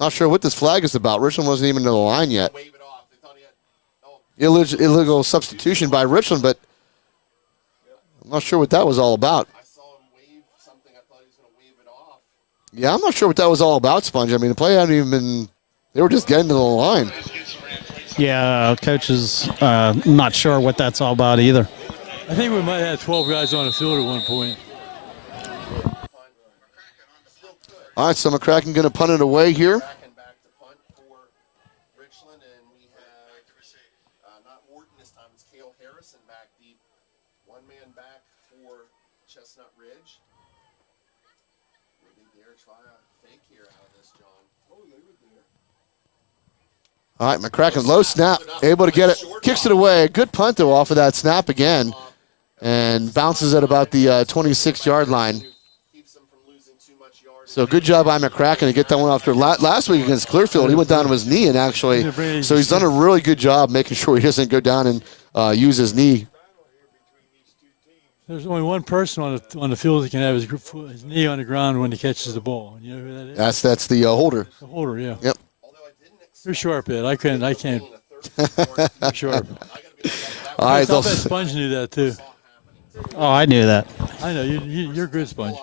Not sure what this flag is about. Richland wasn't even to the line yet. Wave it off. They thought he had, Illegal substitution by Richland, but I'm not sure what that was all about. I saw him wave something. I thought he was going to wave it off. Yeah, I'm not sure what that was all about, Sponge. I mean, the play hadn't even been. They were just getting to the line. Yeah, coach is not sure what that's all about either. I think we might have 12 guys on the field at one point. All right, so McCracken going to punt it away here. Back to punt for Richland, and we have not Morton this time. It's Cale Harrison back deep. One man back for Chestnut Ridge. Maybe dare try a fake here out of this, John. Oh, they were there. All right, McCracken, low snap, able to get it, kicks it away. Good punt, though, off of that snap again, and bounces at about the 26-yard line. So good job by McCracken to get that one off there. Last week against Clearfield, he went down to his knee, and actually, so he's done a really good job making sure he doesn't go down and use his knee. There's only one person on the field that can have his knee on the ground when he catches the ball. You know who that is? That's the holder. The holder, yeah. Yep. You're sharp, Ed. I can't. You're sharp. All right, I bet Sponge knew that too. Oh, I knew that. I know you're good, Sponge.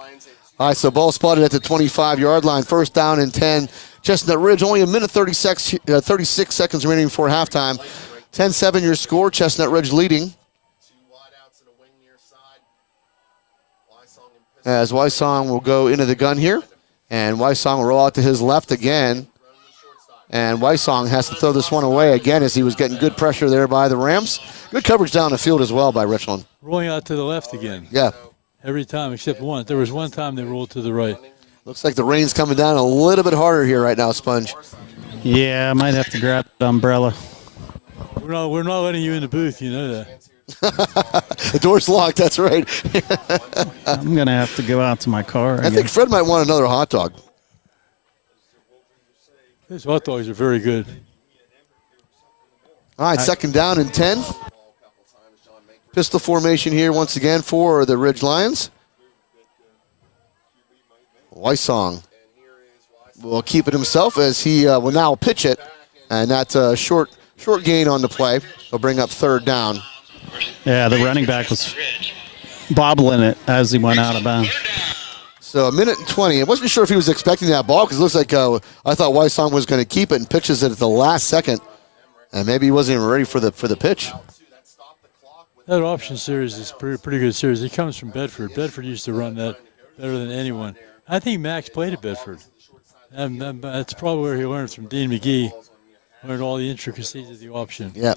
All right, so ball spotted at the 25-yard line. 1st down and 10. Chestnut Ridge, only a minute 36 seconds remaining before halftime. 10-7 your score. Chestnut Ridge leading. As Wysong will go into the gun here. And Wysong will roll out to his left again. And Wysong has to throw this one away again as he was getting good pressure there by the Rams. Good coverage down the field as well by Richland. Rolling out to the left again. Yeah. Every time except one. There was one time they rolled to the right. Looks like the rain's coming down a little bit harder here right now, Sponge. Yeah, I might have to grab the umbrella. We're not letting you in the booth, you know that. The door's locked, that's right. I'm going to have to go out to my car. I think Fred might want another hot dog. These hot dogs are very good. All right, 2nd down and 10. Pistol formation here once again for the Ridge Lions. Wysong will keep it himself as he will now pitch it. And that's a short short gain on the play. He'll bring up 3rd down. Yeah, the running back was bobbling it as he went out of bounds. So a minute and 20. I wasn't sure if he was expecting that ball because it looks like I thought Wysong was going to keep it and pitches it at the last second. And maybe he wasn't even ready for the pitch. That option series is pretty good series. It comes from Bedford. Bedford used to run that better than anyone. I think Max played at Bedford. And that's probably where he learned from Dean McGee. Learned all the intricacies of the option. Yeah.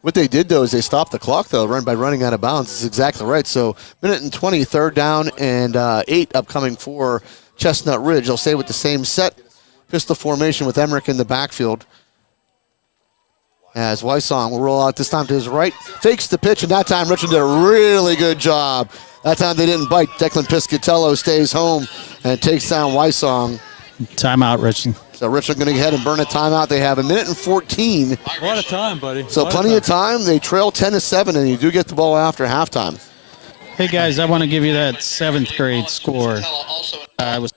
What they did, though, is they stopped the clock, though, by running out of bounds. That's exactly right. So minute and 20, third down, and 8 upcoming for Chestnut Ridge. They'll stay with the same set pistol formation with Emmerich in the backfield. As Wysong will roll out this time to his right. Fakes the pitch, and that time Richland did a really good job. That time they didn't bite. Declan Piscatello stays home and takes down Wysong. Timeout, Richland. So Richland going to go ahead and burn a timeout. They have a minute and 14. A lot of time, buddy. So plenty of time. They trail 10-7, and you do get the ball after halftime. Hey, guys, I want to give you that 7th grade score. It was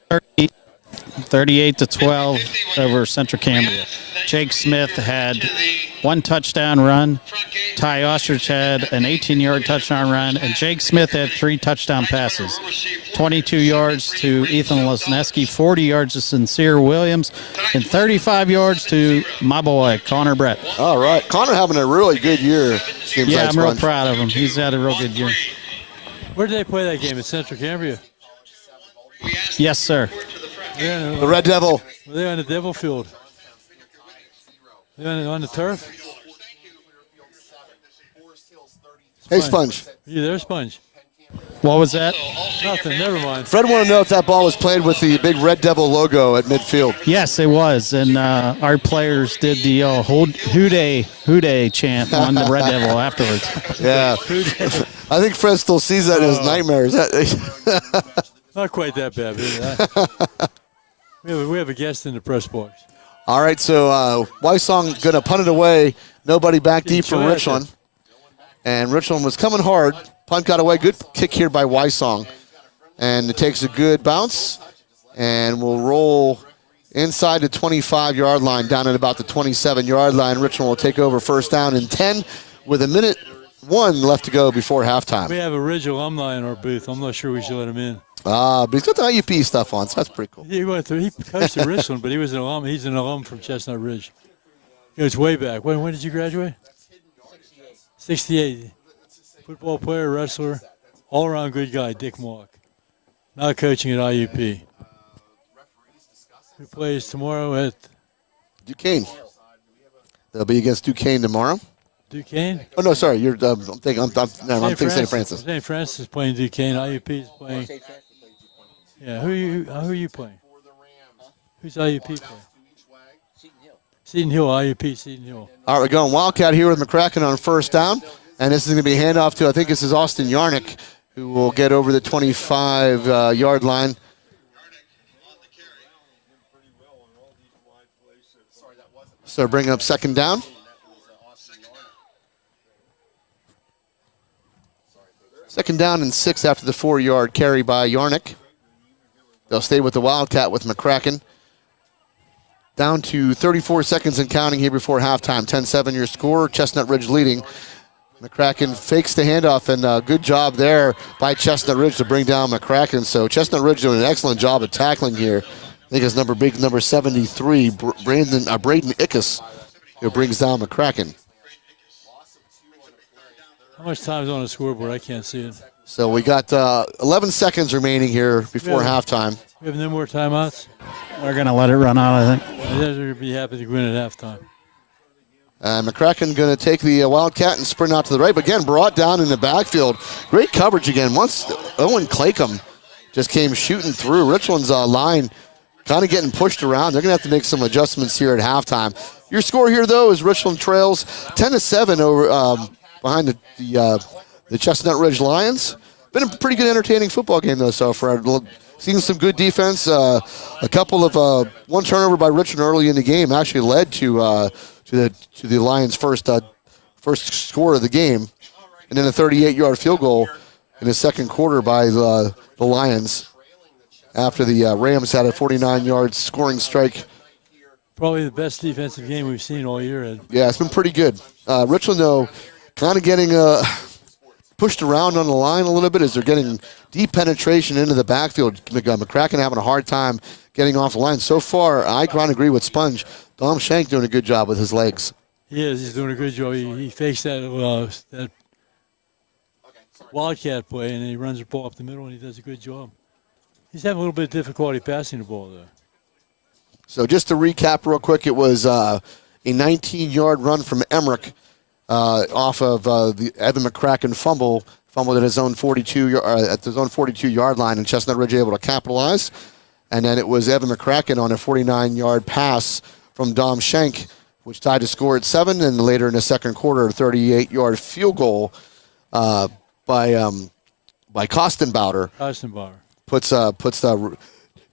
38-12 over Central Cambria. Jake Smith had 1 touchdown run. Ty Ostrich had an 18-yard touchdown run, and Jake Smith had 3 touchdown passes. 22 yards to Ethan Lesneski, 40 yards to Sincere Williams, and 35 yards to my boy, Connor Brett. All right. Connor having a really good year. Yeah, I'm real proud of him. He's had a real good year. Where did they play that game? At Central Cambria? Yes, sir. The Red Devil. Were they on the Devil Field? They on the turf? Hey, Sponge. You there, Sponge? What was that? Nothing, never mind. Fred wanted to know if that ball was played with the big Red Devil logo at midfield. Yes, it was, and our players did the Hooday chant on the Red Devil afterwards. Yeah. I think Fred still sees that in his nightmares. Not quite that bad. We have a guest in the press box. All right, so Wysong going to punt it away. Nobody back deep for Richland. And Richland was coming hard. Punt got away. Good kick here by Wysong. And it takes a good bounce. And we'll roll inside the 25-yard line, down at about the 27-yard line. Richland will take over first down and 10 with a minute 1 left to go before halftime. We have a Ridge alumni in our booth. I'm not sure we should let him in. But he's got the IUP stuff on, so that's pretty cool. He coached at Richland, but he was an alum. He's an alum from Chestnut Ridge. It was way back. When did you graduate? 68. Football player, wrestler, all-around good guy, Dick Mock. Now coaching at IUP. Who plays tomorrow at? Duquesne. They'll be against Duquesne tomorrow. Duquesne? Oh, no, sorry. I'm thinking St. Francis. St. Francis is playing Duquesne. IUP is playing. Yeah, who are you playing? Who's IUP playing? Seton Hill, IUP, Seton Hill. All right, we're going Wildcat here with McCracken on first down. And this is going to be a handoff to, I think this is Austin Yarnick, who will get over the 25-yard line. So bring up second down. Second down and 6 after the 4-yard carry by Yarnick. They'll stay with the Wildcat with McCracken. Down to 34 seconds and counting here before halftime. 10-7 your score. Chestnut Ridge leading. McCracken fakes the handoff, and good job there by Chestnut Ridge to bring down McCracken. So Chestnut Ridge doing an excellent job of tackling here. I think it's number 73, Braden Ickes, who brings down McCracken. How much time is on the scoreboard? I can't see it. So we got 11 seconds remaining here before halftime. We have no more timeouts? We're going to let it run out, I think. They're going to be happy to win at halftime. McCracken going to take the Wildcat and sprint out to the right. But again, brought down in the backfield. Great coverage again. Once Owen Claycomb just came shooting through. Richland's line kind of getting pushed around. They're going to have to make some adjustments here at halftime. Your score here, though, is Richland trails 10-7 over behind the Chestnut Ridge Lions. Been a pretty good, entertaining football game, though, so far. Seeing some good defense. A couple of one turnover by Richland early in the game actually led to the Lions' first score of the game, and then a 38-yard field goal in the second quarter by the Lions after the Rams had a 49-yard scoring strike. Probably the best defensive game we've seen all year, Ed. Yeah, it's been pretty good. Richland, though, kind of getting pushed around on the line a little bit as they're getting deep penetration into the backfield. McCracken having a hard time getting off the line. So far, I can't agree with Sponge. Dom Shank doing a good job with his legs. He is. He's doing a good job. He fakes that wildcat play, and he runs the ball up the middle, and he does a good job. He's having a little bit of difficulty passing the ball there. So just to recap real quick, it was a 19-yard run from Emmerich off of the Evan McCracken fumbled at his own 42-yard line, and Chestnut Ridge able to capitalize. And then it was Evan McCracken on a 49-yard pass from Dom Shank, which tied the score at 7. And later in the second quarter, a 38-yard field goal by Kostenbauer. Puts the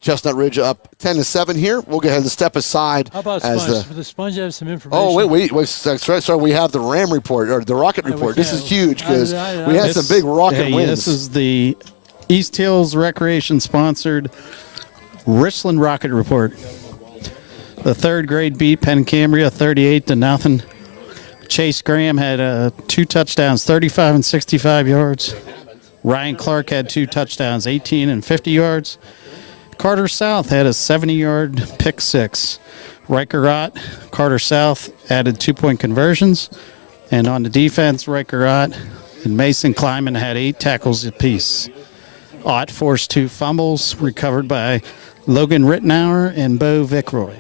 Chestnut Ridge up 10-7 here. We'll go ahead and step aside. How about as Sponge? The Sponge have some information. Oh, wait. That's right. So we have the Ram report, or the Rocket report. This is huge because we had some big Rocket wins. This is the East Hills Recreation sponsored Richland Rocket report. The third grade beat Pencambria 38-0. Chase Graham had 2 touchdowns, 35 and 65 yards. Ryan Clark had 2 touchdowns, 18 and 50 yards. Carter South had a 70-yard pick 6. Riker Ott, Carter South added 2-point conversions. And on the defense, Riker Ott and Mason Kleiman had 8 tackles apiece. Ott forced 2 fumbles, recovered by Logan Rittenauer and Bo Vickroy.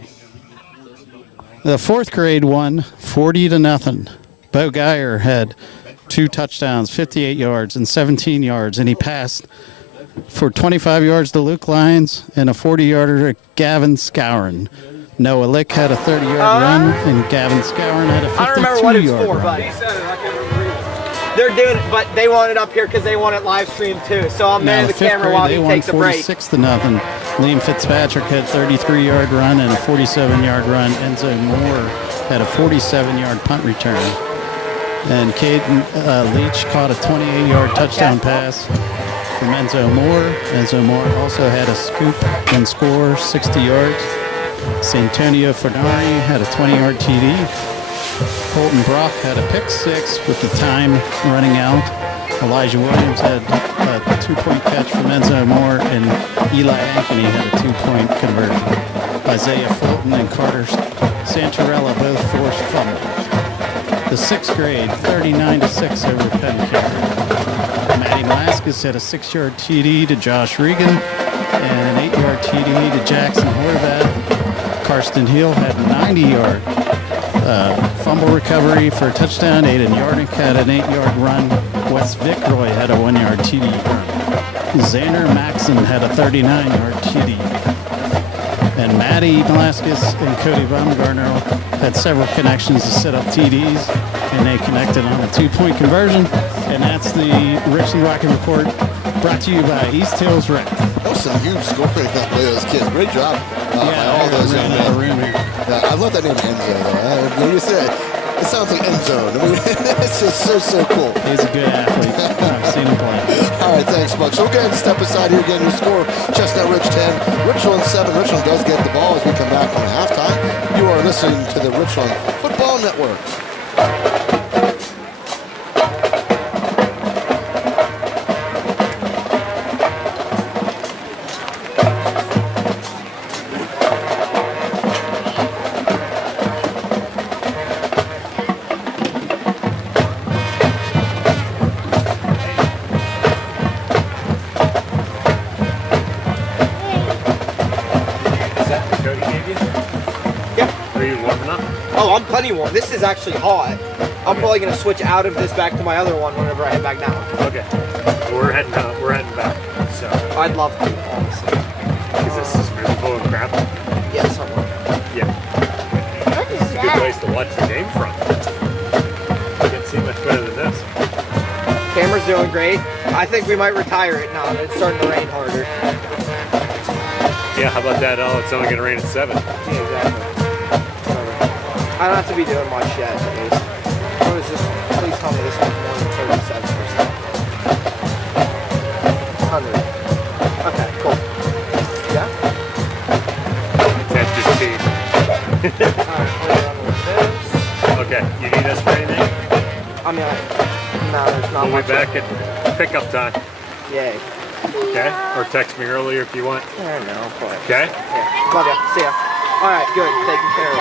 The fourth grade won 40-0. Bo Geyer had 2 touchdowns, 58 yards and 17 yards, and he passed for 25 yards to Luke Lyons and a 40-yarder to Gavin Scourin. Noah Lick had a 30-yard run, and Gavin Scourin had a 52-yard run. I don't remember what it's for, but they're doing it, but they want it up here because they want it live streamed too. So I'm manning the camera while he takes a break. 46-0. Liam Fitzpatrick had a 33-yard run and a 47-yard run. Enzo Moore had a 47-yard punt return. And Caden Leach caught a 28-yard touchdown pass from Enzo Moore. Enzo Moore also had a scoop and score, 60 yards. Santonio Fernari had a 20-yard TD. Colton Brock had a pick 6 with the time running out. Elijah Williams had a 2-point catch from Enzo Moore, and Eli Ankeny had a 2-point conversion. Isaiah Fulton and Carter Santarella both forced fumbles. The 6th grade, 39-6 over Pencambria. Matty Velasquez had a 6-yard TD to Josh Regan and an 8-yard TD to Jackson Horvath. Karsten Hill had a 90-yard fumble recovery for a touchdown. Aiden Yardick had an 8-yard run. Wes Vickroy had a 1-yard TD run. Xander Maxson had a 39-yard TD. And Matty Velasquez and Cody Baumgartner had several connections to set up TDs, and they connected on a 2-point conversion. And that's the Richland Rocket Report, brought to you by East Hills Rec. That was some huge scoring by those kids. Great job by all those young men. I love that name Enzo, though. You said it sounds like Enzo. I mean, it's just so cool. He's a good athlete. I've seen him play. All right, thanks, Buck. So we'll go ahead and step aside here again. Your score, Chestnut Ridge 10, Richland 7. Richland does get the ball as we come back from halftime. You are listening to the Richland Football Network. Warm. This is actually hot. I'm probably going to switch out of this back to my other one whenever I head back down. Okay. We're heading back. So I'd love to, honestly. Is this just really full of crap? Yeah, somewhere. Yeah. This is a good place to watch the game from. Can't see much better than this. Camera's doing great. I think we might retire it now that it's starting to rain harder. Yeah, how about that? Oh, it's only going to rain at 7. Yeah, exactly. I don't have to be doing much yet, at least. What is this one? Please tell me this one's more than 37%. 100. Okay, cool. Yeah? That's just cheap. Alright, play around with this. Okay, you need us for anything? I mean, No, there's not We'll much. be back at pickup time. Yay. Okay? Or text me earlier if you want. I don't know. But Okay? yeah. Love ya. See ya. All right, good. Taking care of.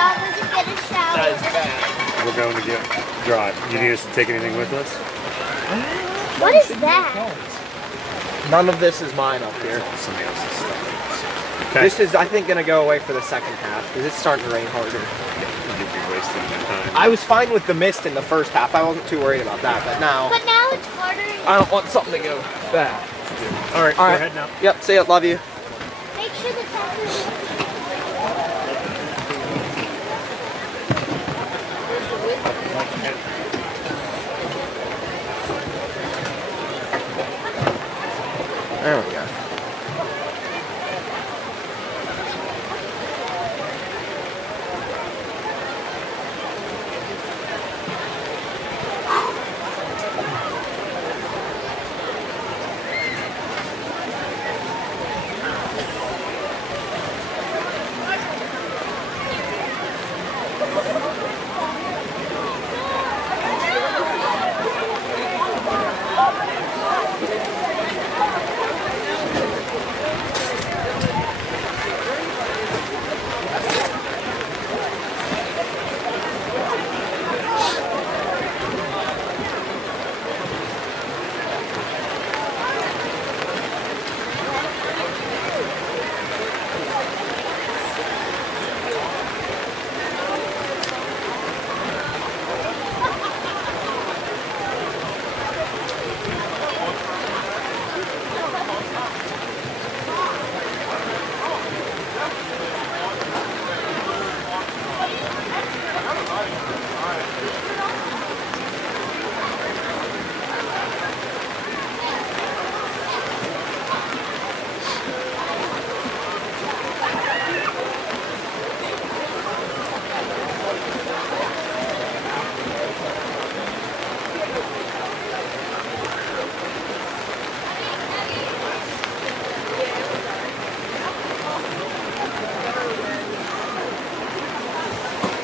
Get a shower. That is bad. We're going to get drive. You need us to take anything with us? What is that? None of this is mine up here. Somebody else's stuff. Okay. This is, I think, going to go away for the second half because it's starting to rain harder. You'd be wasting your time. I was fine with the mist in the first half. I wasn't too worried about that, but now But now it's harder. I don't want something to go bad. All right, All go right. ahead now. Yep, see ya. Love you. Make sure the top is. There we go.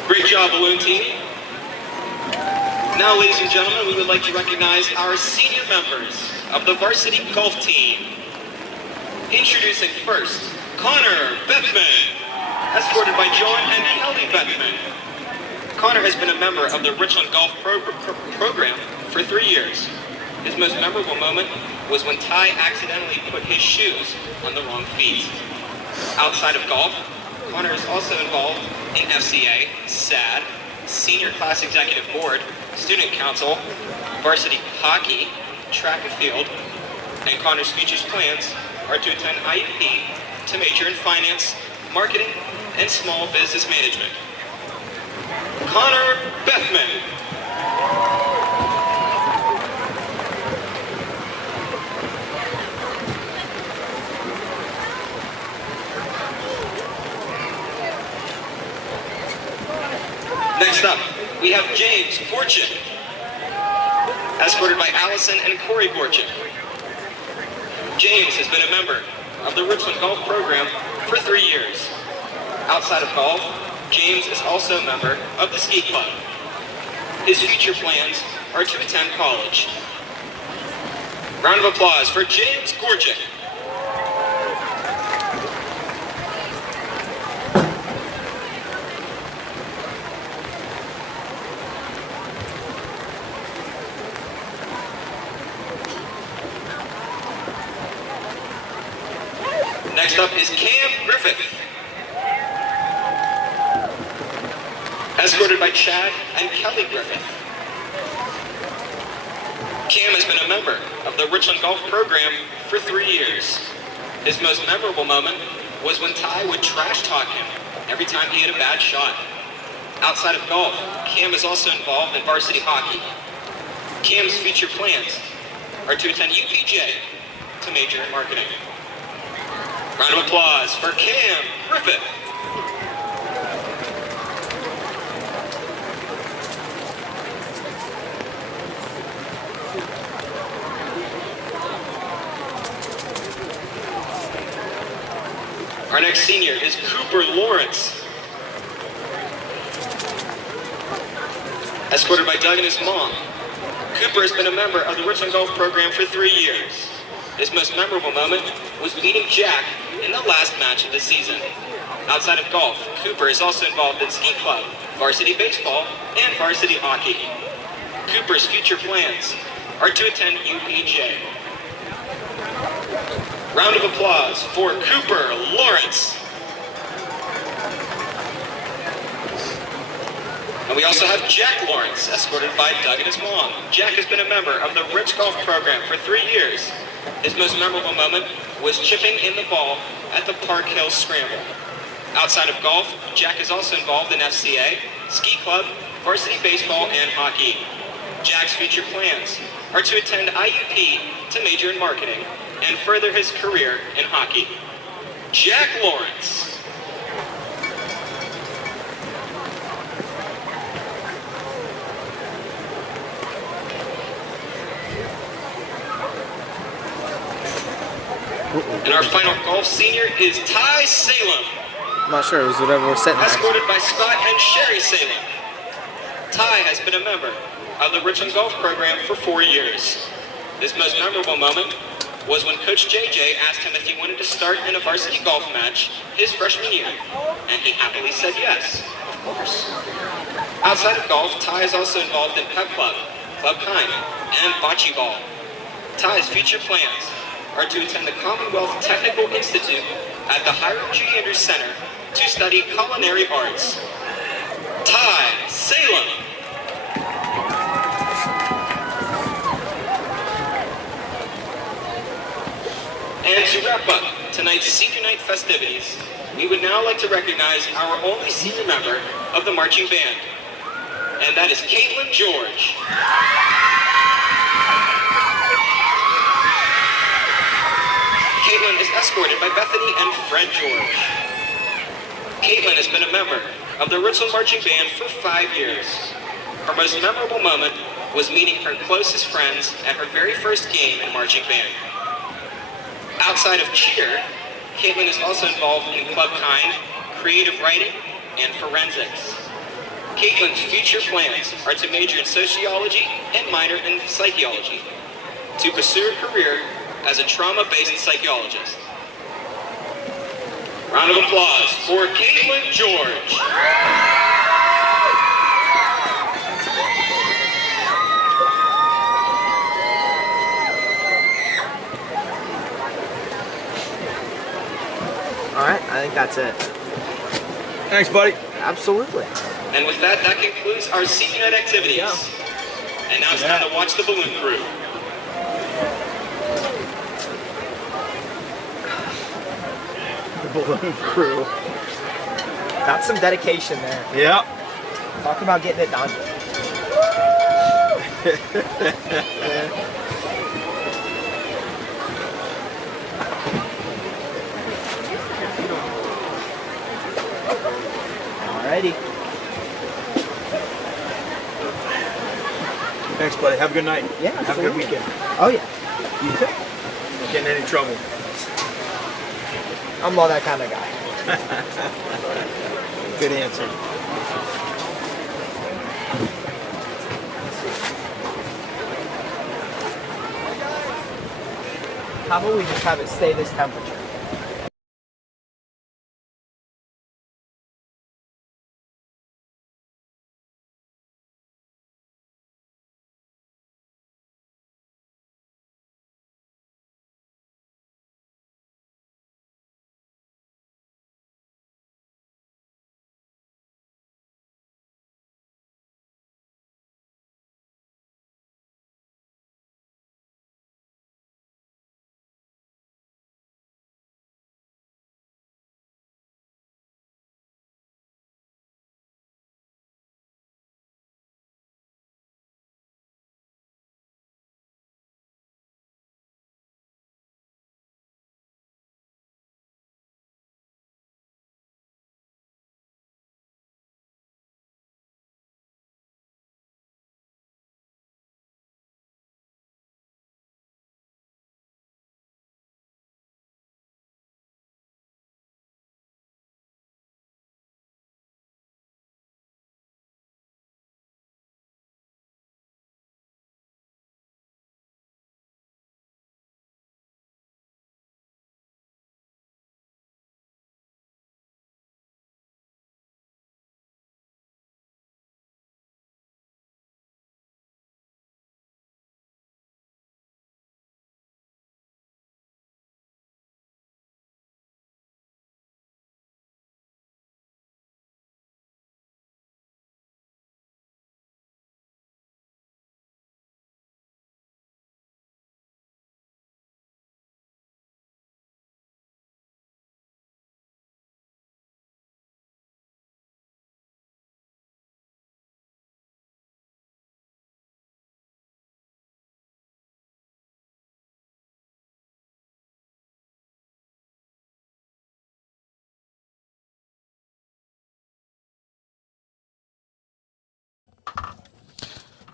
Great job, balloon team. Now, ladies and gentlemen, we would like to recognize our senior members of the varsity golf team. Introducing first, Connor Bethman, escorted by John and Kelly Bethman. Connor has been a member of the Richland Golf program for 3 years. His most memorable moment was when Ty accidentally put his shoes on the wrong feet. Outside of golf, Connor is also involved in FCA, SAD, Senior Class Executive Board, Student Council, varsity hockey, track and field, and Connor's future plans are to attend IUP to major in finance, marketing, and small business management. Connor Bethman. Next up, we have James Gorchik, escorted by Allison and Corey Gorchik. James has been a member of the Richland Golf program for 3 years. Outside of golf, James is also a member of the ski club. His future plans are to attend college. Round of applause for James Gorchik. Next up is Cam Griffith, escorted by Chad and Kelly Griffith. Cam has been a member of the Richland Golf program for 3 years. His most memorable moment was when Ty would trash talk him every time he had a bad shot. Outside of golf, Cam is also involved in varsity hockey. Cam's future plans are to attend UPJ to major in marketing. Round of applause for Cam Griffith. Our next senior is Cooper Lawrence, escorted by Doug and his mom. Cooper has been a member of the Richland Golf program for 3 years. His most memorable moment was beating Jack in the last match of the season. Outside of golf, Cooper is also involved in ski club, varsity baseball, and varsity hockey. Cooper's future plans are to attend UPJ. Round of applause for Cooper Lawrence. And we also have Jack Lawrence, escorted by Doug and his mom. Jack has been a member of the Rich Golf program for 3 years. His most memorable moment was chipping in the ball at the Park Hill Scramble. Outside of golf, Jack is also involved in FCA, ski club, varsity baseball, and hockey. Jack's future plans are to attend IUP to major in marketing and further his career in hockey. Jack Lawrence. And our final golf senior is Ty Salem. I'm not sure. It was whatever we're setting. Escorted by Scott and Sherry Salem. Ty has been a member of the Richland Golf program for 4 years. His most memorable moment was when Coach JJ asked him if he wanted to start in a varsity golf match his freshman year, and he happily said yes, of course. Outside of golf, Ty is also involved in Pep Club, Club Kind, and Bocce Ball. Ty's future plans are to attend the Commonwealth Technical Institute at the Hiram G. Andrews Center to study culinary arts. Ty Salem. And to wrap up tonight's senior night festivities, we would now like to recognize our only senior member of the marching band, and that is Caitlin George. Caitlin is escorted by Bethany and Fred George. Caitlin has been a member of the Richland Marching Band for 5 years. Her most memorable moment was meeting her closest friends at her very first game in marching band. Outside of cheer, Caitlin is also involved in Club Kind, creative writing, and forensics. Caitlin's future plans are to major in sociology and minor in psychology, to pursue a career as a trauma-based psychologist. Round of applause for Caitlin George. All right, I think that's it. Thanks, buddy. Absolutely. And with that, that concludes our senior night activities. And now it's time to watch the balloon crew. The balloon crew. That's some dedication there. Yeah. Talk about getting it done. Alrighty. Thanks, buddy. Have a good night. Yeah, Have a good weekend. Oh yeah. You too. Don't get in any trouble. I'm not that kind of guy. Good answer. How about we just have it stay this temperature?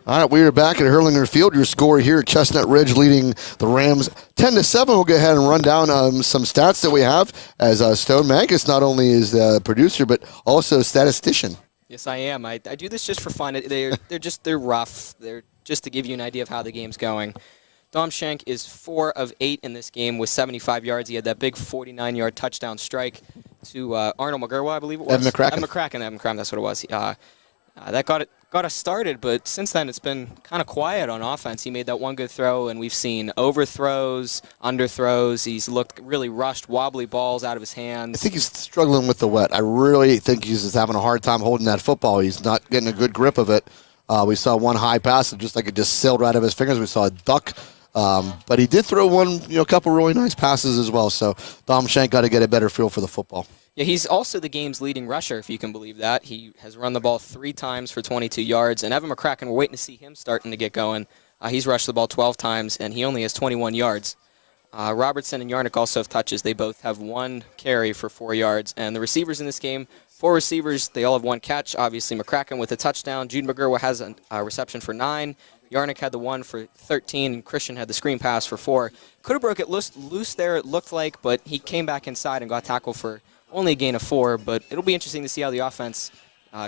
All right, we are back at Herlinger Field. Your score here, Chestnut Ridge leading the Rams 10-7. We'll go ahead and run down some stats that we have as Stone Mankus not only is the producer but also statistician. Yes, I am. I do this just for fun. They're rough. They're just to give you an idea of how the game's going. Dom Schenk is 4 of 8 in this game with 75 yards. He had that big 49-yard touchdown strike to Arnold McGurwa, I believe it was. Evan McCracken. Evan McCracken, that's what it was. That got us started, but since then it's been kind of quiet on offense. He made that one good throw, and we've seen overthrows, underthrows. He's looked really rushed, wobbly balls out of his hands. I think he's struggling with the wet. I really think he's just having a hard time holding that football. He's not getting a good grip of it. We saw one high pass, and just like it just sailed right out of his fingers. We saw a duck. But he did throw a couple really nice passes as well. So Dom Schenk got to get a better feel for the football. Yeah, he's also the game's leading rusher, if you can believe that. He has run the ball 3 times for 22 yards. And Evan McCracken, we're waiting to see him starting to get going. He's rushed the ball 12 times, and he only has 21 yards. Robertson and Yarnick also have touches. They both have 1 carry for 4 yards. And the receivers in this game, 4 receivers, they all have 1 catch. Obviously, McCracken with a touchdown. Jude McGurwa has a reception for 9. Yarnick had the 1 for 13, and Christian had the screen pass for 4. Could have broke it loose there, it looked like, but he came back inside and got tackled for only a gain of 4. But it'll be interesting to see how the offense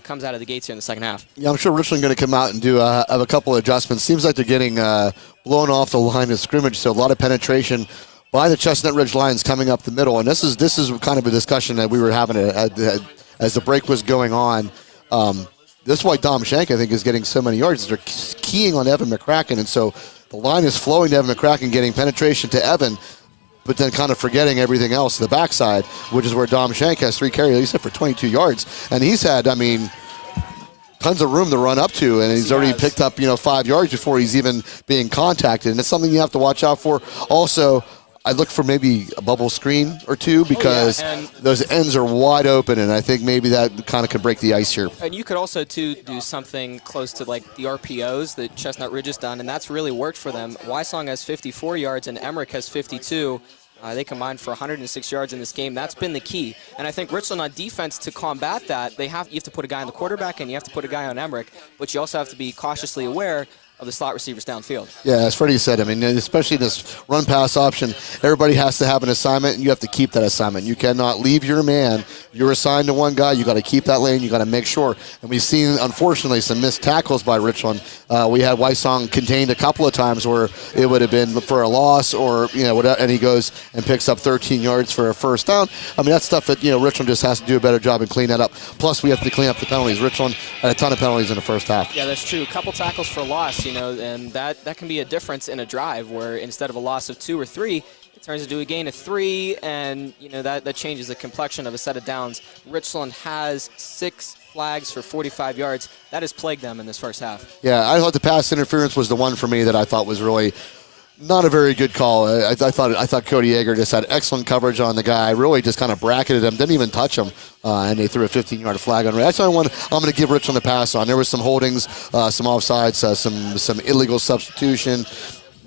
comes out of the gates here in the second half. Yeah, I'm sure Richland going to come out and do have a couple of adjustments. Seems like they're getting blown off the line of scrimmage, so a lot of penetration by the Chestnut Ridge Lions coming up the middle. And this is kind of a discussion that we were having as the break was going on. This is why Dom Schenk, I think, is getting so many yards. They're keying on Evan McCracken, and so the line is flowing to Evan McCracken, getting penetration to Evan, but then kind of forgetting everything else, the backside, which is where Dom Schenk has 3 carries, he said, for 22 yards. And he's had, tons of room to run up to, and he's already picked up, 5 yards before he's even being contacted. And it's something you have to watch out for. Also, I look for maybe a bubble screen or 2 because those ends are wide open, and I think maybe that kind of could break the ice here. And you could also, too, do something close to like the RPOs that Chestnut Ridge has done, and that's really worked for them. Wysong has 54 yards, and Emmerich has 52. They combined for 106 yards in this game. That's been the key. And I think Richland on defense, to combat that, you have to put a guy on the quarterback and you have to put a guy on Emmerich, but you also have to be cautiously aware of the slot receivers downfield. Yeah, as Freddie said, especially this run-pass option, everybody has to have an assignment, and you have to keep that assignment. You cannot leave your man. You're assigned to one guy. You got to keep that lane. You got to make sure. And we've seen, unfortunately, some missed tackles by Richland. We had Wysong contained a couple of times where it would have been for a loss or, whatever, and he goes and picks up 13 yards for a first down. That's stuff that, Richland just has to do a better job and clean that up. Plus, we have to clean up the penalties. Richland had a ton of penalties in the first half. Yeah, that's true. A couple tackles for loss. And that can be a difference in a drive where instead of a loss of 2 or 3, it turns into a gain of 3, and that changes the complexion of a set of downs. Richland has 6 flags for 45 yards. That has plagued them in this first half. Yeah, I thought the pass interference was the one for me that I thought was really not a very good call. I thought Cody Yeager just had excellent coverage on the guy. Really just kind of bracketed him, didn't even touch him, and they threw a 15-yard flag on him. That's the one I'm going to give Richland a pass on. There was some holdings, some offsides, some illegal substitution.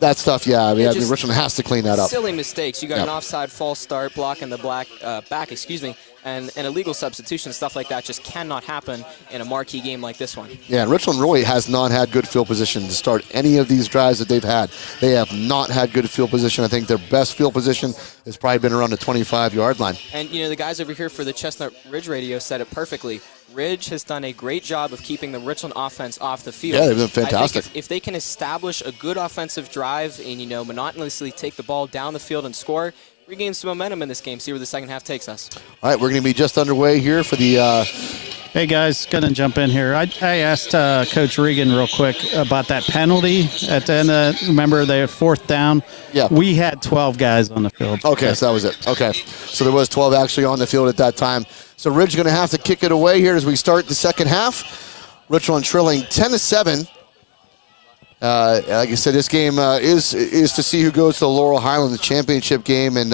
That stuff, yeah. Richland has to clean that up. Silly mistakes. You got an offside false start, blocking the back, and illegal substitution, stuff like that just cannot happen in a marquee game like this one. Yeah, and Richland really has not had good field position to start any of these drives that they've had. They have not had good field position. I think their best field position has probably been around the 25-yard line. And, the guys over here for the Chestnut Ridge radio said it perfectly. Ridge has done a great job of keeping the Richland offense off the field. Yeah, they've been fantastic. I think if they can establish a good offensive drive and, monotonously take the ball down the field and score, regain some momentum in this game, see where the second half takes us. All right, we're going to be just underway here for the Hey, guys, going to jump in here. I asked Coach Regan real quick about that penalty at the end. Remember, they had 4th down? Yeah. We had 12 guys on the field. Okay, so that was it. Okay, so there was 12 actually on the field at that time. So Ridge going to have to kick it away here as we start the second half. Richland trailing 10-7. Like I said, this game is to see who goes to the Laurel Highlands championship game. And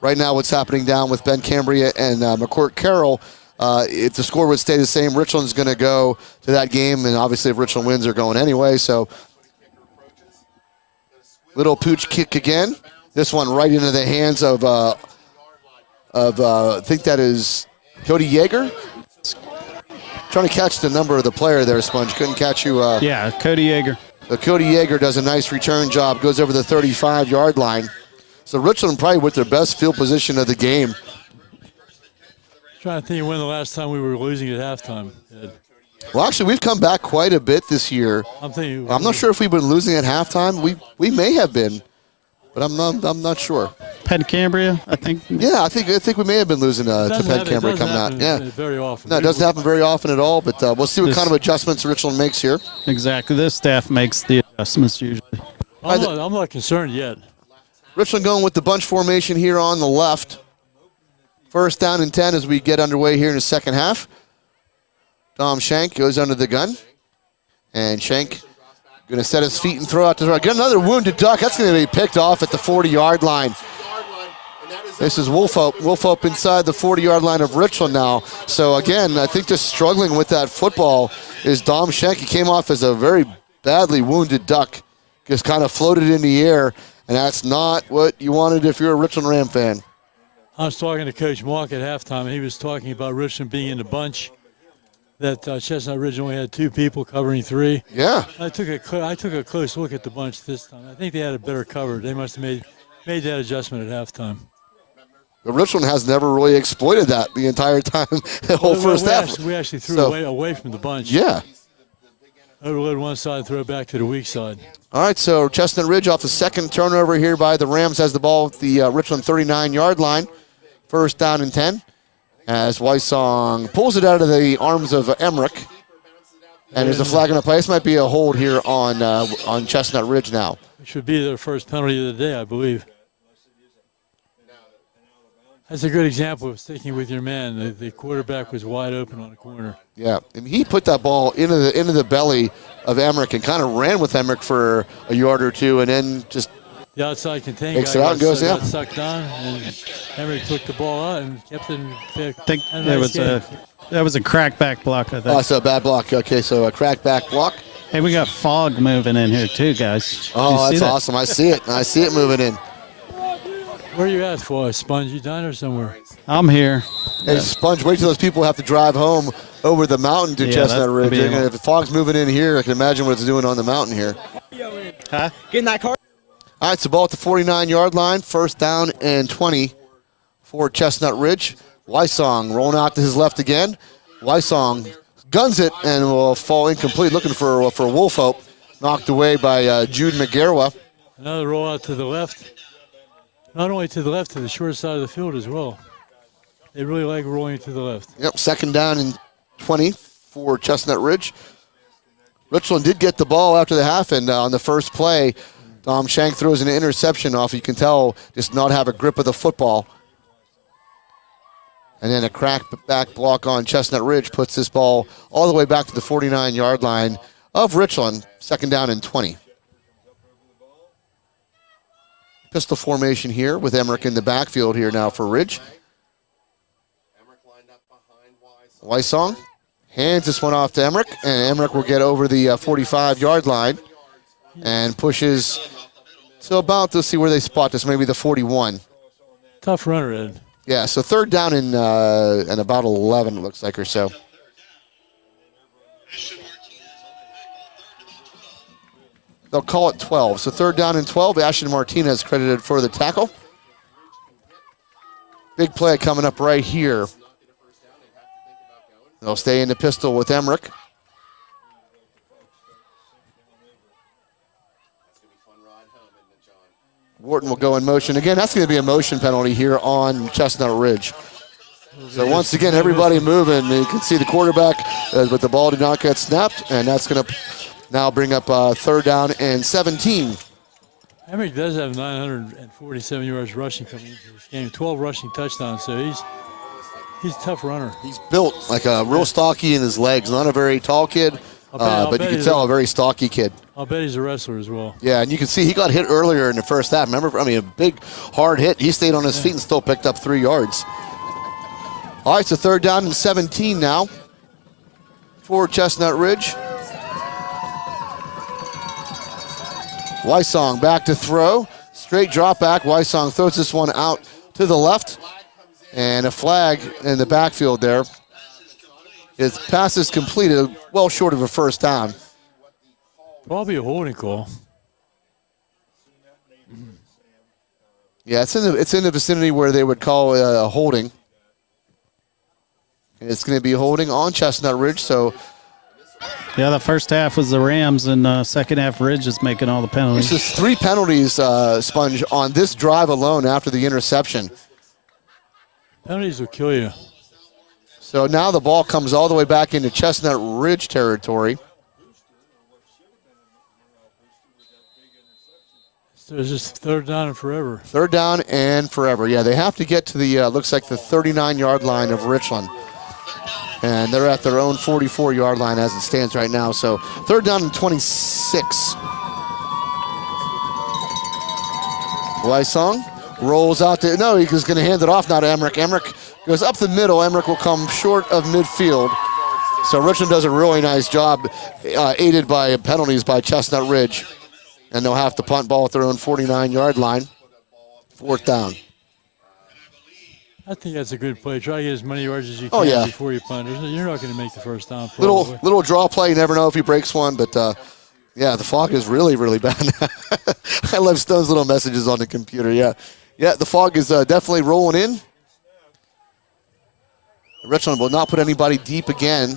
right now what's happening down with Ben Cambria and McCourt Carroll, if the score would stay the same, Richland's going to go to that game. And obviously if Richland wins, they're going anyway. So little pooch kick again. This one right into the hands of I think that is Cody Yeager. Trying to catch the number of the player there, Sponge. Couldn't catch you. Yeah, Cody Yeager. So Cody Yeager does a nice return job, goes over the 35-yard line. So Richland probably with their best field position of the game. Trying to think of when the last time we were losing at halftime, Ed. Well, actually, we've come back quite a bit this year. I'm not sure if we've been losing at halftime. We may have been, but I'm not sure. Penn Cambria, I think. Yeah, I think we may have been losing to Penn Cambria coming out. Yeah, very often. No, it doesn't happen very often at all. But we'll see what kind of adjustments Richland makes here. Exactly, this staff makes the adjustments usually. I'm not concerned yet. Richland going with the bunch formation here on the left. First down and 10 as we get underway here in the second half. Dom Shank goes under the gun. And Shank going to set his feet and throw out to the right. Get another wounded duck. That's going to be picked off at the 40-yard line. This is Wolfhope. Wolfhope inside the 40-yard line of Richland now. So, again, I think just struggling with that football is Dom Shank. He came off as a very badly wounded duck. Just kind of floated in the air. And that's not what you wanted if you're a Richland Ram fan. I was talking to Coach Mark at halftime, and he was talking about Richland being in the bunch. That Chestnut Ridge only had 2 people covering 3. Yeah. I took a close look at the bunch this time. I think they had a better cover. They must have made that adjustment at halftime. But Richland has never really exploited that the entire time, the whole first half. We actually threw away from the bunch. Yeah. Overload one side and throw it back to the weak side. All right, so Chestnut Ridge off the second turnover here by the Rams has the ball at the Richland 39-yard line. First down and 10. As Wysong pulls it out of the arms of Emmerich. And there's a flag in the play. This might be a hold here on Chestnut Ridge now. It should be their first penalty of the day, I believe. That's a good example of sticking with your man. The quarterback was wide open on the corner. Yeah, and he put that ball into the belly of Emmerich and kind of ran with Emmerich for a yard or two, and then just the outside contain takes it out and goes got sucked on, and Emmerich took the ball out and kept it. I think that was a crackback block. I think. Oh, so a bad block. Okay, so a crackback block. Hey, we got fog moving in here too, guys. Oh, that's awesome. I see it. I see it moving in. Where are you at, for Sponge? You down or somewhere? I'm here. Hey, Sponge, wait till those people have to drive home over the mountain to Chestnut Ridge. If the fog's moving in here, I can imagine what it's doing on the mountain here. Huh? Get in that car. All right, so ball at the 49-yard line. First down and 20 for Chestnut Ridge. Wysong rolling out to his left again. Wysong guns it and will fall incomplete, looking for Wolfhope. Knocked away by Jude McGarwa. Another roll out to the left. Not only to the left, to the short side of the field as well. They really like rolling to the left. Yep, second down and 20 for Chestnut Ridge. Richland did get the ball after the half, and on the first play, Dom Shank throws an interception off. You can tell just not have a grip of the football. And then a crackback block on Chestnut Ridge puts this ball all the way back to the 49-yard line of Richland, second down and 20. Pistol formation here with Emmerich in the backfield here now for Ridge. Wysong hands this one off to Emmerich, and Emmerich will get over the 45-yard line and pushes to about, let's see where they spot this, maybe the 41. Tough runner, Ed. Yeah, so third down and about 11, it looks like, or so. They'll call it 12. So third down and 12. Ashton Martinez credited for the tackle. Big play coming up right here. They'll stay in the pistol with Emmerich. Wharton will go in motion. Again, that's going to be a motion penalty here on Chestnut Ridge. So once again, everybody moving. You can see the quarterback, but the ball did not get snapped, and that's going to now bring up third down and 17. Emmerich does have 947 yards rushing coming into this game, 12 rushing touchdowns, so he's a tough runner. He's built like a real stocky in his legs. Not a very tall kid, but you can tell a very stocky kid. I'll bet he's a wrestler as well. Yeah, and you can see he got hit earlier in the first half. Remember, a big, hard hit. He stayed on his feet and still picked up 3 yards. All right, so third down and 17 now for Chestnut Ridge. Wysong back to throw. Straight drop back. Wysong throws this one out to the left. And a flag in the backfield there. His pass is completed, well short of a first down. Probably a holding call. Yeah, it's in the vicinity where they would call a holding. And it's going to be holding on Chestnut Ridge. So Yeah, the first half was the Rams, and second half Ridge is making all the penalties. this is 3 penalties, Sponge, on this drive alone after the interception. Penalties will kill you. So now the ball comes all the way back into Chestnut Ridge territory. So it's just third down and forever. Third down and forever. Yeah, they have to get to the, looks like the 39-yard line of Richland. And they're at their own 44-yard line as it stands right now. So third down and 26. Wysong rolls out to, no, he's going to hand it off now to Emmerich. Emmerich goes up the middle. Emmerich will come short of midfield. So Richland does a really nice job, aided by penalties by Chestnut Ridge. And they'll have to punt ball at their own 49-yard line. Fourth down. I think that's a good play. Try to get as many yards as you can before you punt. You're not going to make the first down. Little draw play. You never know if he breaks one. But, yeah, the fog is really, really bad. I love Stone's little messages on the computer. Yeah, the fog is definitely rolling in. Richland will not put anybody deep again.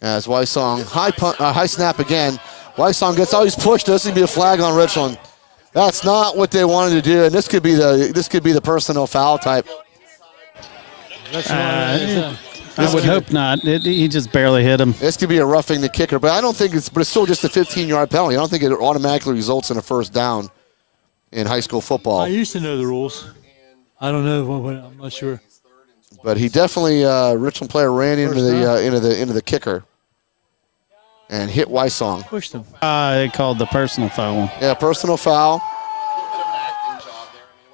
As Wysong, high snap again. Wysong gets always pushed. This could be a flag on Richland. That's not what they wanted to do, and this could be the personal foul type. I would hope not. He just barely hit him. This could be a roughing the kicker, but I don't think it's still just a 15-yard penalty. I don't think it automatically results in a first down in high school football. I used to know the rules. I don't know. I'm not sure. But he definitely, Richland player ran into the kicker and hit Wysong. Pushed him. They called the personal foul. Yeah, personal foul.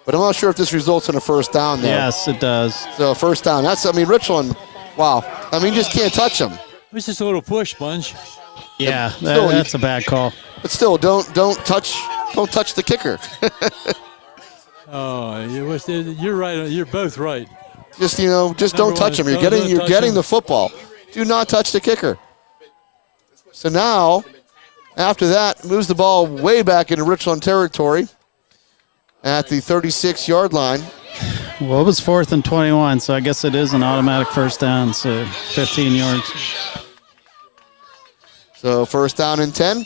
But I'm not sure if this results in a first down, though. Yes, it does. So first down. Richland, wow. Just can't touch him. It's just a little push, Sponge. Yeah, that's a bad call. But still, don't touch the kicker. Oh, you're right. You're both right. Just don't touch him. You're getting the football. Do not touch the kicker. So now, after that, moves the ball way back into Richland territory at the 36-yard line. Well, it was 4th and 21, so I guess it is an automatic first down, so 15 yards. So first down and 10.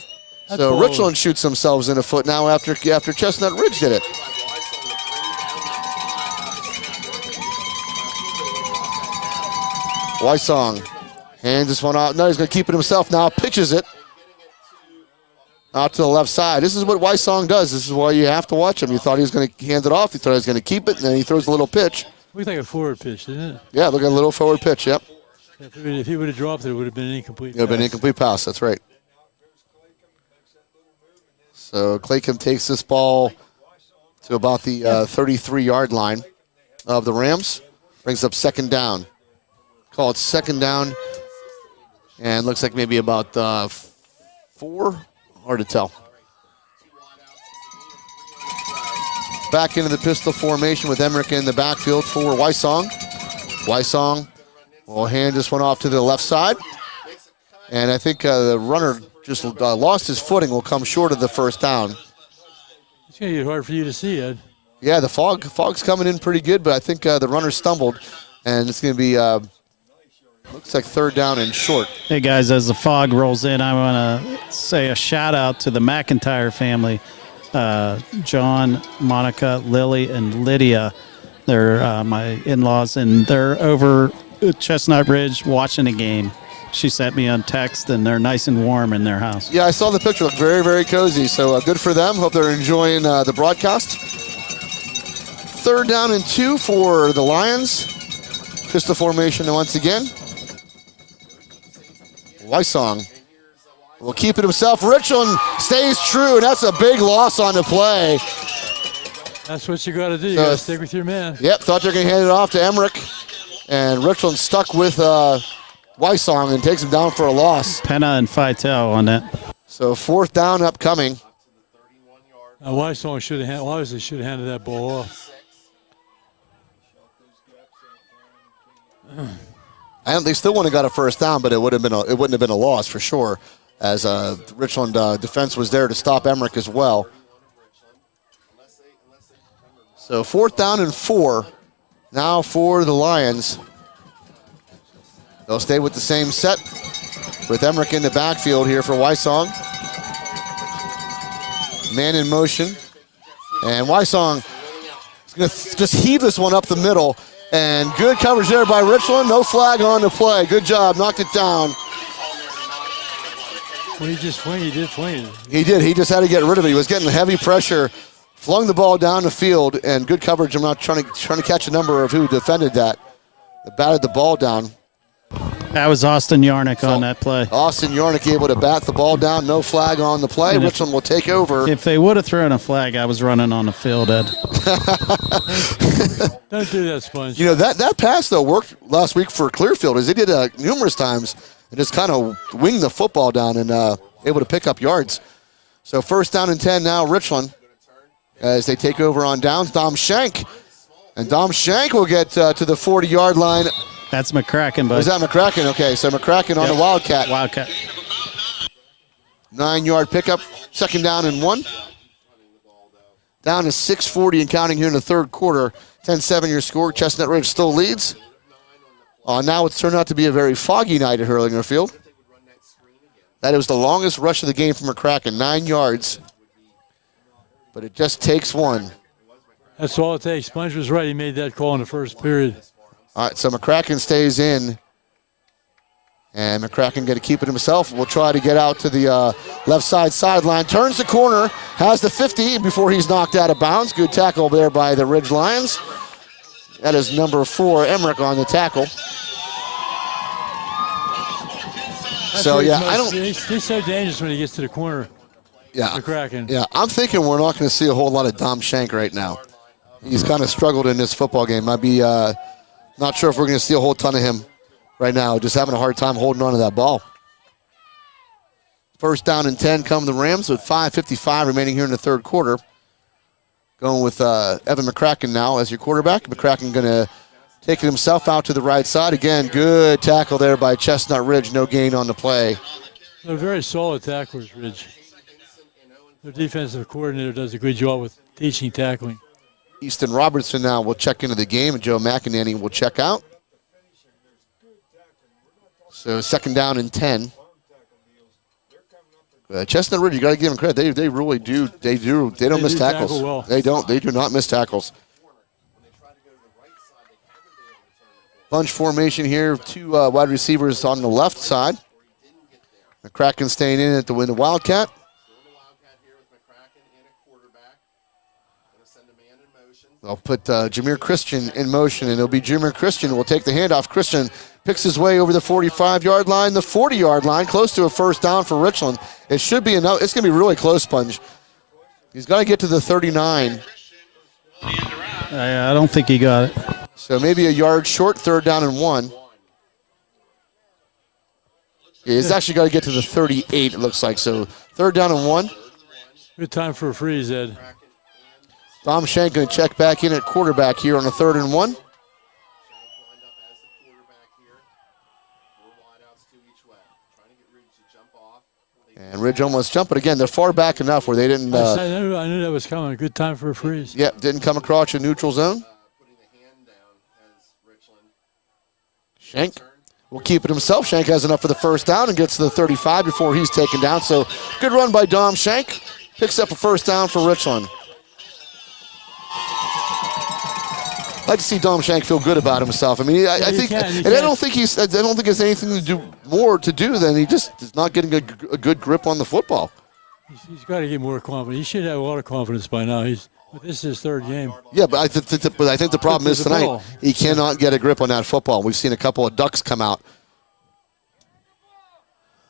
So Richland shoots themselves in the foot now after Chestnut Ridge did it. Wysong hands this one out. No, he's going to keep it himself now. Pitches it out to the left side. This is what Wysong does. This is why you have to watch him. You thought he was going to hand it off. You thought he was going to keep it, and then he throws a little pitch. We think a forward pitch, didn't it? Yeah, look at a little forward pitch, yep. If he would have dropped it, it would have been an incomplete pass. It would have been an incomplete pass, that's right. So Claycomb takes this ball to about the 33-yard line of the Rams. Brings up second down. Call it second down. And looks like maybe about 4. Hard to tell. Back into the pistol formation with Emmerich in the backfield for Wysong. Wysong will hand this one off to the left side. And I think the runner just lost his footing, will come short of the first down. It's going to get hard for you to see, Ed. Yeah, the fog's coming in pretty good, but I think the runner stumbled. And it's going to be, looks like third down and short. Hey, guys, as the fog rolls in, I want to say a shout-out to the McIntyre family. John, Monica, Lily, and Lydia. They're my in-laws, and they're over at Chestnut Ridge watching a game. She sent me on text, and they're nice and warm in their house. Yeah, I saw the picture. Look very, very cozy. So good for them. Hope they're enjoying the broadcast. Third down and 2 for the Lions. Pistol formation once again. Wysong will keep it himself. Richland stays true, and that's a big loss on the play. That's what you got to do. You got to stick with your man. Yep, thought they were going to hand it off to Emmerich. And Richland stuck with Wysong and takes him down for a loss. Penna and Fitel on that. So fourth down upcoming. Wysong should have handed that ball off. They still wouldn't have got a first down, but it wouldn't have been a loss for sure, as Richland defense was there to stop Emmerich as well. So 4th down and 4 now for the Lions. They'll stay with the same set with Emmerich in the backfield here for Wysong. Man in motion. And Wysong is going to just heave this one up the middle. And good coverage there by Richland. No flag on the play. Good job. Knocked it down. Well, he just fling. He did fling. He did. He just had to get rid of it. He was getting heavy pressure. Flung the ball down the field. And good coverage. I'm not trying to catch a number of who defended that. They batted the ball down. That was Austin Yarnick on that play. Austin Yarnick able to bat the ball down. No flag on the play. Richland will take over. If they would have thrown a flag, I was running on the field, Ed. Don't do that, Sponge. You know, that pass, though, worked last week for Clearfield, as they did numerous times and just kind of winged the football down and able to pick up yards. So 1st down and 10 now, Richland, as they take over on downs. Dom Shank. And Dom Shank will get to the 40-yard line. That's McCracken, bud. Was that McCracken? Okay, so McCracken on the Wildcat. 9-yard pickup, 2nd down and 1. Down to 6:40 and counting here in the 3rd quarter. 10-7 your score. Chestnut Ridge still leads. Now it's turned out to be a very foggy night at Herlinger Field. That was the longest rush of the game for McCracken, 9 yards. But it just takes one. That's all it takes. Sponge was right. He made that call in the first period. All right, so McCracken stays in. And McCracken going to keep it himself. Will try to get out to the left side sideline. Turns the corner, has the 50 before he's knocked out of bounds. Good tackle there by the Ridge Lions. That is number 4, Emmerich, on the tackle. He's so dangerous when he gets to the corner. Yeah. McCracken. Yeah, I'm thinking we're not going to see a whole lot of Dom Shank right now. He's kind of struggled in this football game. I'd be not sure if we're going to see a whole ton of him right now. Just having a hard time holding on to that ball. 1st down and 10 come the Rams with 5:55 remaining here in the 3rd quarter. Going with Evan McCracken now as your quarterback. McCracken going to take it himself out to the right side. Again, good tackle there by Chestnut Ridge. No gain on the play. They're very solid tacklers, Ridge. Their defensive coordinator does a good job with teaching tackling. Easton Robertson now will check into the game, and Joe McInerney will check out. So 2nd down and 10. Chestnut Ridge, you got to give them credit. They really do. They don't miss tackles. Well. They do not miss tackles. Bunch formation here. 2 wide receivers on the left side. McCracken staying in at the Wildcat. I'll put Jameer Christian in motion, and it'll be Jameer Christian who will take the handoff. Christian picks his way over the 45-yard line, the 40-yard line, close to a 1st down for Richland. It should be enough. It's going to be really close, Sponge. He's got to get to the 39. I don't think he got it. So maybe a yard short, 3rd down and 1. Yeah, he's actually got to get to the 38, it looks like. So 3rd down and 1. Good time for a freeze, Ed. Dom Shank going to check back in at quarterback here on a 3rd and 1. And Ridge almost jumped, but again, they're far back enough where they didn't. I knew that was coming. Good time for a freeze. Yep, didn't come across a neutral zone. Shank will keep it himself. Shank has enough for the 1st down and gets to the 35 before he's taken down. So good run by Dom Shank. Picks up a 1st down for Richland. I'd like to see Dom Shank feel good about himself. I mean, I think, and I don't think it's anything to do more to do than he just is not getting a good grip on the football. He's got to get more confident. He should have a lot of confidence by now. This is his 3rd game. Yeah, but I think the problem is tonight he cannot get a grip on that football. We've seen a couple of ducks come out.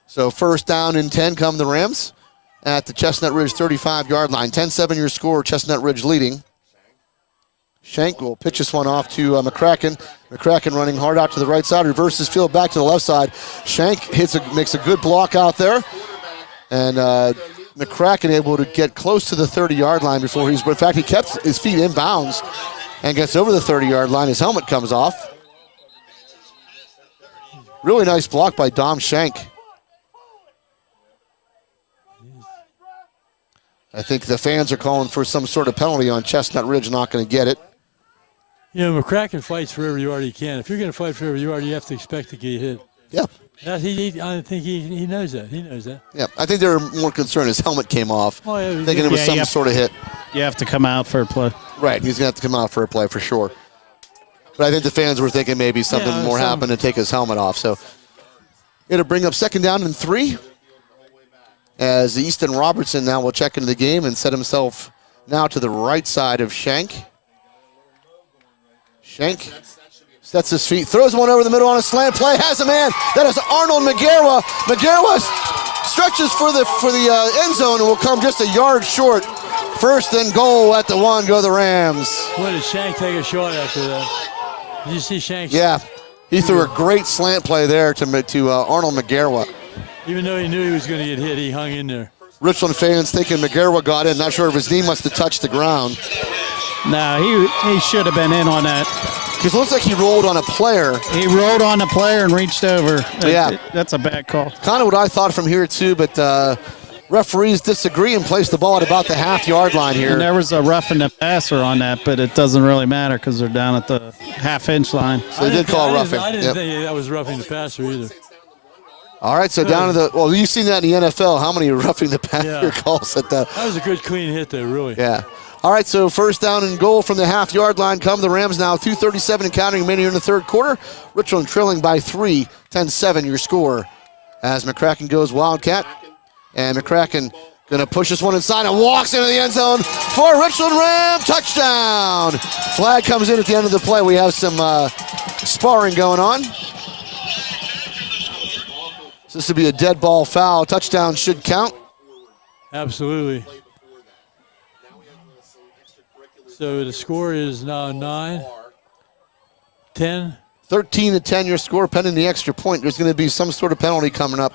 So 1st down and 10 come the Rams at the Chestnut Ridge 35-yard line. 10-7 your score. Chestnut Ridge leading. Shank will pitch this one off to McCracken. McCracken running hard out to the right side, reverses field back to the left side. Shank makes a good block out there. And McCracken able to get close to the 30-yard line before in fact, he kept his feet in bounds and gets over the 30-yard line. His helmet comes off. Really nice block by Dom Schenk. I think the fans are calling for some sort of penalty on Chestnut Ridge, not going to get it. You know, McCracken fights for every yard he can. If you're going to fight for every yard, you have to expect to get hit. Yeah. I think he knows that. He knows that. Yeah, I think they were more concerned his helmet came off, Oh, yeah, thinking it was some sort of hit. You have to come out for a play. Right, he's going to have to come out for a play for sure. But I think the fans were thinking maybe something more happened to take his helmet off. So it'll bring up 2nd down and 3. As Easton Robertson now will check into the game and set himself now to the right side of Schenk. Schenk sets his feet, throws one over the middle on a slant play, has a man. That is Arnold McGarwa. McGarwa stretches for the end zone and will come just a yard short. 1st and goal at the 1, go the Rams. What did Shank take a shot after that? Did you see Shank? Yeah, he threw a great slant play there to Arnold McGarwa. Even though he knew he was going to get hit, he hung in there. Richland fans thinking McGarwa got in. Not sure if his knee must have touched the ground. No, he should have been in on that. Because it looks like he rolled on a player. He rolled on a player and reached over. Yeah. That's a bad call. Kind of what I thought from here, too, but referees disagree and place the ball at about the half-yard line here. And there was a roughing the passer on that, but it doesn't really matter because they're down at the half-inch line. So they did call roughing. I didn't think that was roughing the passer either. All right, so down to the – well, you've seen that in the NFL, how many roughing the passer calls at the – That was a good, clean hit there, really. Yeah. All right, so 1st down and goal from the half-yard line come. The Rams now 2:37 and counting remaining in the 3rd quarter. Richland trailing by 3, 10-7 your score. As McCracken goes Wildcat. And McCracken going to push this one inside and walks into the end zone for a Richland Ram touchdown. Flag comes in at the end of the play. We have some sparring going on. So this would be a dead ball foul. Touchdown should count. Absolutely. So the score is now 9-10. 13-10 your score pending the extra point. There's going to be some sort of penalty coming up.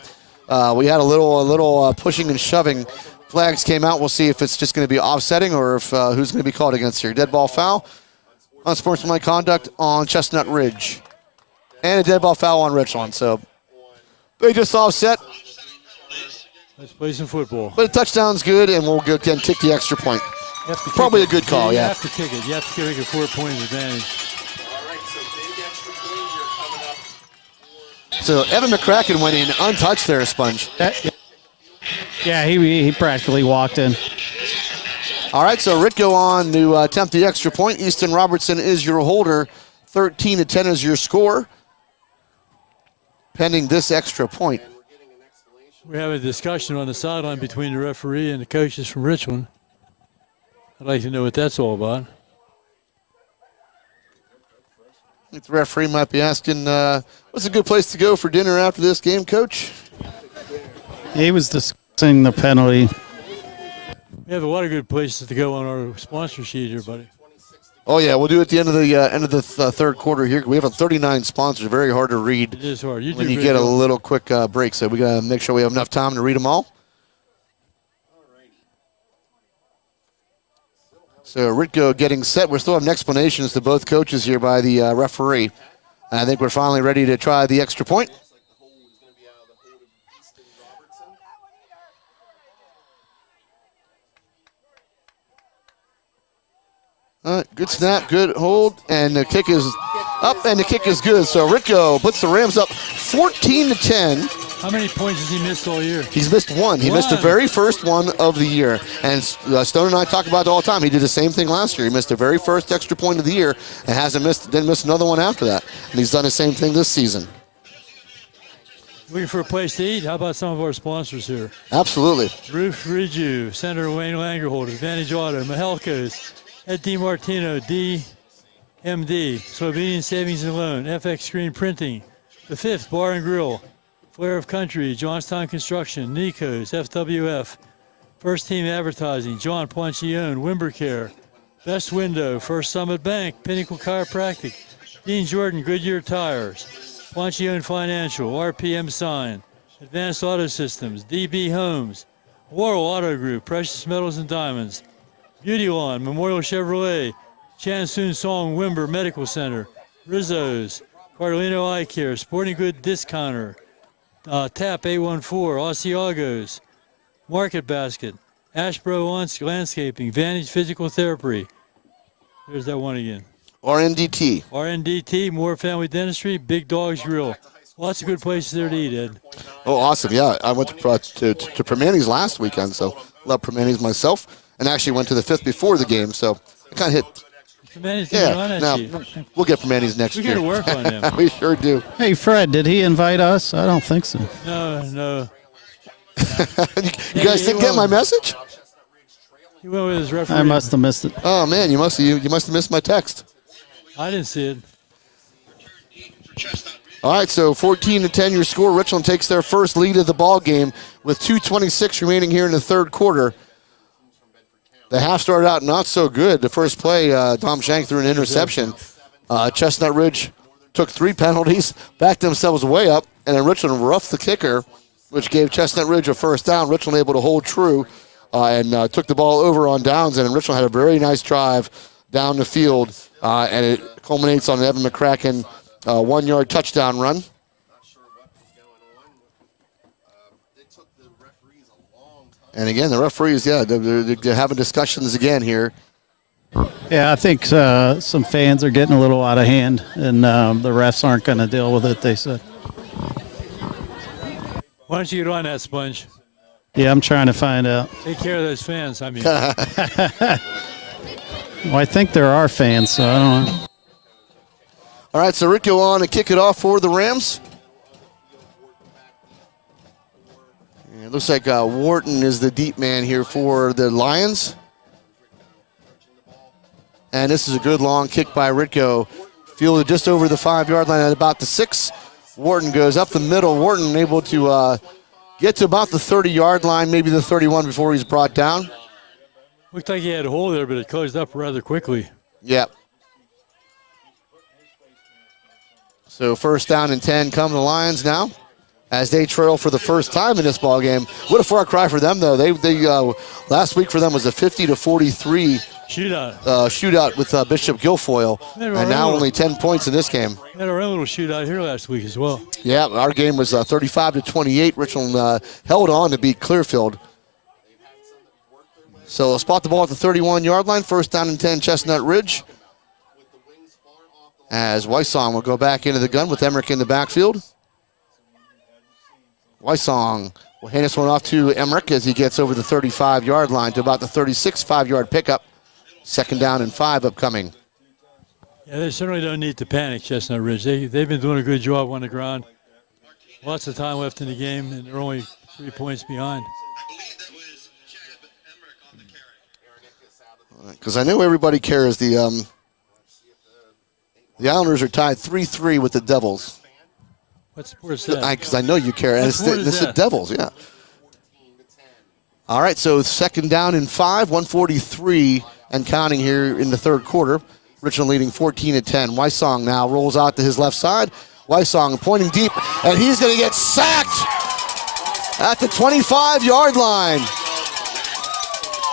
We had a little pushing and shoving. Flags came out. We'll see if it's just going to be offsetting or if who's going to be called against here. Dead ball foul, unsportsmanlike conduct on Chestnut Ridge, and a dead ball foul on Richland. So they just offset. Let's play some football. But a touchdown's good, and we'll go and kick the extra point. Probably a good call, You have to kick it. You have to make a 4-point advantage. So Evan McCracken went in untouched there, Sponge. Yeah, he practically walked in. All right, so Ritko on to attempt the extra point. Easton Robertson is your holder. 13-10 is your score. Pending this extra point. We have a discussion on the sideline between the referee and the coaches from Richland. I'd like to know what that's all about. I think the referee might be asking, what's a good place to go for dinner after this game, Coach? He was discussing the penalty. We have a lot of good places to go on our sponsor sheet here, buddy. Oh yeah, we'll do it at the end of the third quarter here. We have 39 sponsors. Very hard to read. It is hard. When you get a little quick break, so we gotta make sure we have enough time to read them all. So Ritko getting set. We're still having explanations to both coaches here by the referee. I think we're finally ready to try the extra point. All right, good snap, good hold, and the kick is up, and the kick is good. So Ritko puts the Rams up 14-10. How many points has he missed all year? He's missed one. He missed the very first one of the year. And Stone and I talk about it all the time. He did the same thing last year. He missed the very first extra point of the year and didn't miss another one after that. And he's done the same thing this season. Looking for a place to eat? How about some of our sponsors here? Absolutely. Roof Reju, Senator Wayne Langerhold, Advantage Auto, Mahelco's, Ed DiMartino, DMD, Slovenian Savings and Loan, FX Screen Printing, The Fifth Bar and Grill, Flair of Country, Johnstown Construction, Nico's, FWF, First Team Advertising, John Poncione, Wimbercare, Best Window, First Summit Bank, Pinnacle Chiropractic, Dean Jordan, Goodyear Tires, Poncione Financial, RPM Sign, Advanced Auto Systems, DB Homes, Worrell Auto Group, Precious Metals and Diamonds, Beauty Lawn, Memorial Chevrolet, Chan Soon Song Wimber Medical Center, Rizzo's, Cardolino Eye Care, Sporting Good Discounter, TAP 814, Asiagos, Market Basket, Ashbro Landscaping, Vantage Physical Therapy. There's that one again. RNDT. RNDT, More Family Dentistry, Big Dog's Grill. Lots of good places there to eat, Ed. Oh, awesome. Yeah, I went to Permanis last weekend, so love Permanis myself, and actually went to the 5th before the game, so I kind of hit. We'll get Permanis next year. We got to work on them. We sure do. Hey, Fred, did he invite us? I don't think so. No. You guys didn't get my message? He went with his referee. I must have missed it. Oh man, you must have missed my text. I didn't see it. All right, so 14-10 your score. Richland takes their first lead of the ball game with 2:26 remaining here in the third quarter. The half started out not so good. The first play, Tom Shank threw an interception. Chestnut Ridge took 3 penalties, backed themselves way up, and then Richland roughed the kicker, which gave Chestnut Ridge a first down. Richland able to hold true and took the ball over on downs, and Richland had a very nice drive down the field, and it culminates on an Evan McCracken 1-yard touchdown run. And again, the referees, they're having discussions again here. Yeah, I think some fans are getting a little out of hand, and the refs aren't going to deal with it, they said. Why don't you get on that, Sponge? Yeah, I'm trying to find out. Take care of those fans, I mean. Well, I think there are fans, so I don't know. All right, so Rico on to kick it off for the Rams. It looks like Wharton is the deep man here for the Lions. And this is a good long kick by Ritko. Fielded just over the 5-yard line at about the 6. Wharton goes up the middle. Wharton able to get to about the 30-yard line, maybe the 31 before he's brought down. Looked like he had a hole there, but it closed up rather quickly. Yep. So first down and 10 come the Lions now as they trail for the first time in this ball game. What a far cry for them, though. They last week for them was a 50-43 shootout with Bishop Guilfoyle, and now only 10 points in this game. We had our own little shootout here last week as well. Yeah, our game was 35-28. Richland held on to beat Clearfield. So they'll spot the ball at the 31-yard line. First down and 10, Chestnut Ridge. As Wysong will go back into the gun with Emmerich in the backfield. Wysong will hand this one off to Emmerich as he gets over the 35-yard line to about the 36, 5-yard pickup. Second down and 5 upcoming. Yeah, they certainly don't need to panic, Chestnut Ridge. They've been doing a good job on the ground. Lots of time left in the game, and they're only 3 points behind. Because I know everybody cares. The Islanders are tied 3-3 with the Devils. What sport is that? Because I know you care. And it's the Devils, yeah. All right, so second down and 5, 1:43 and counting here in the third quarter. Richland leading 14-10. Wysong now rolls out to his left side. Wysong pointing deep, and he's going to get sacked at the 25-yard line.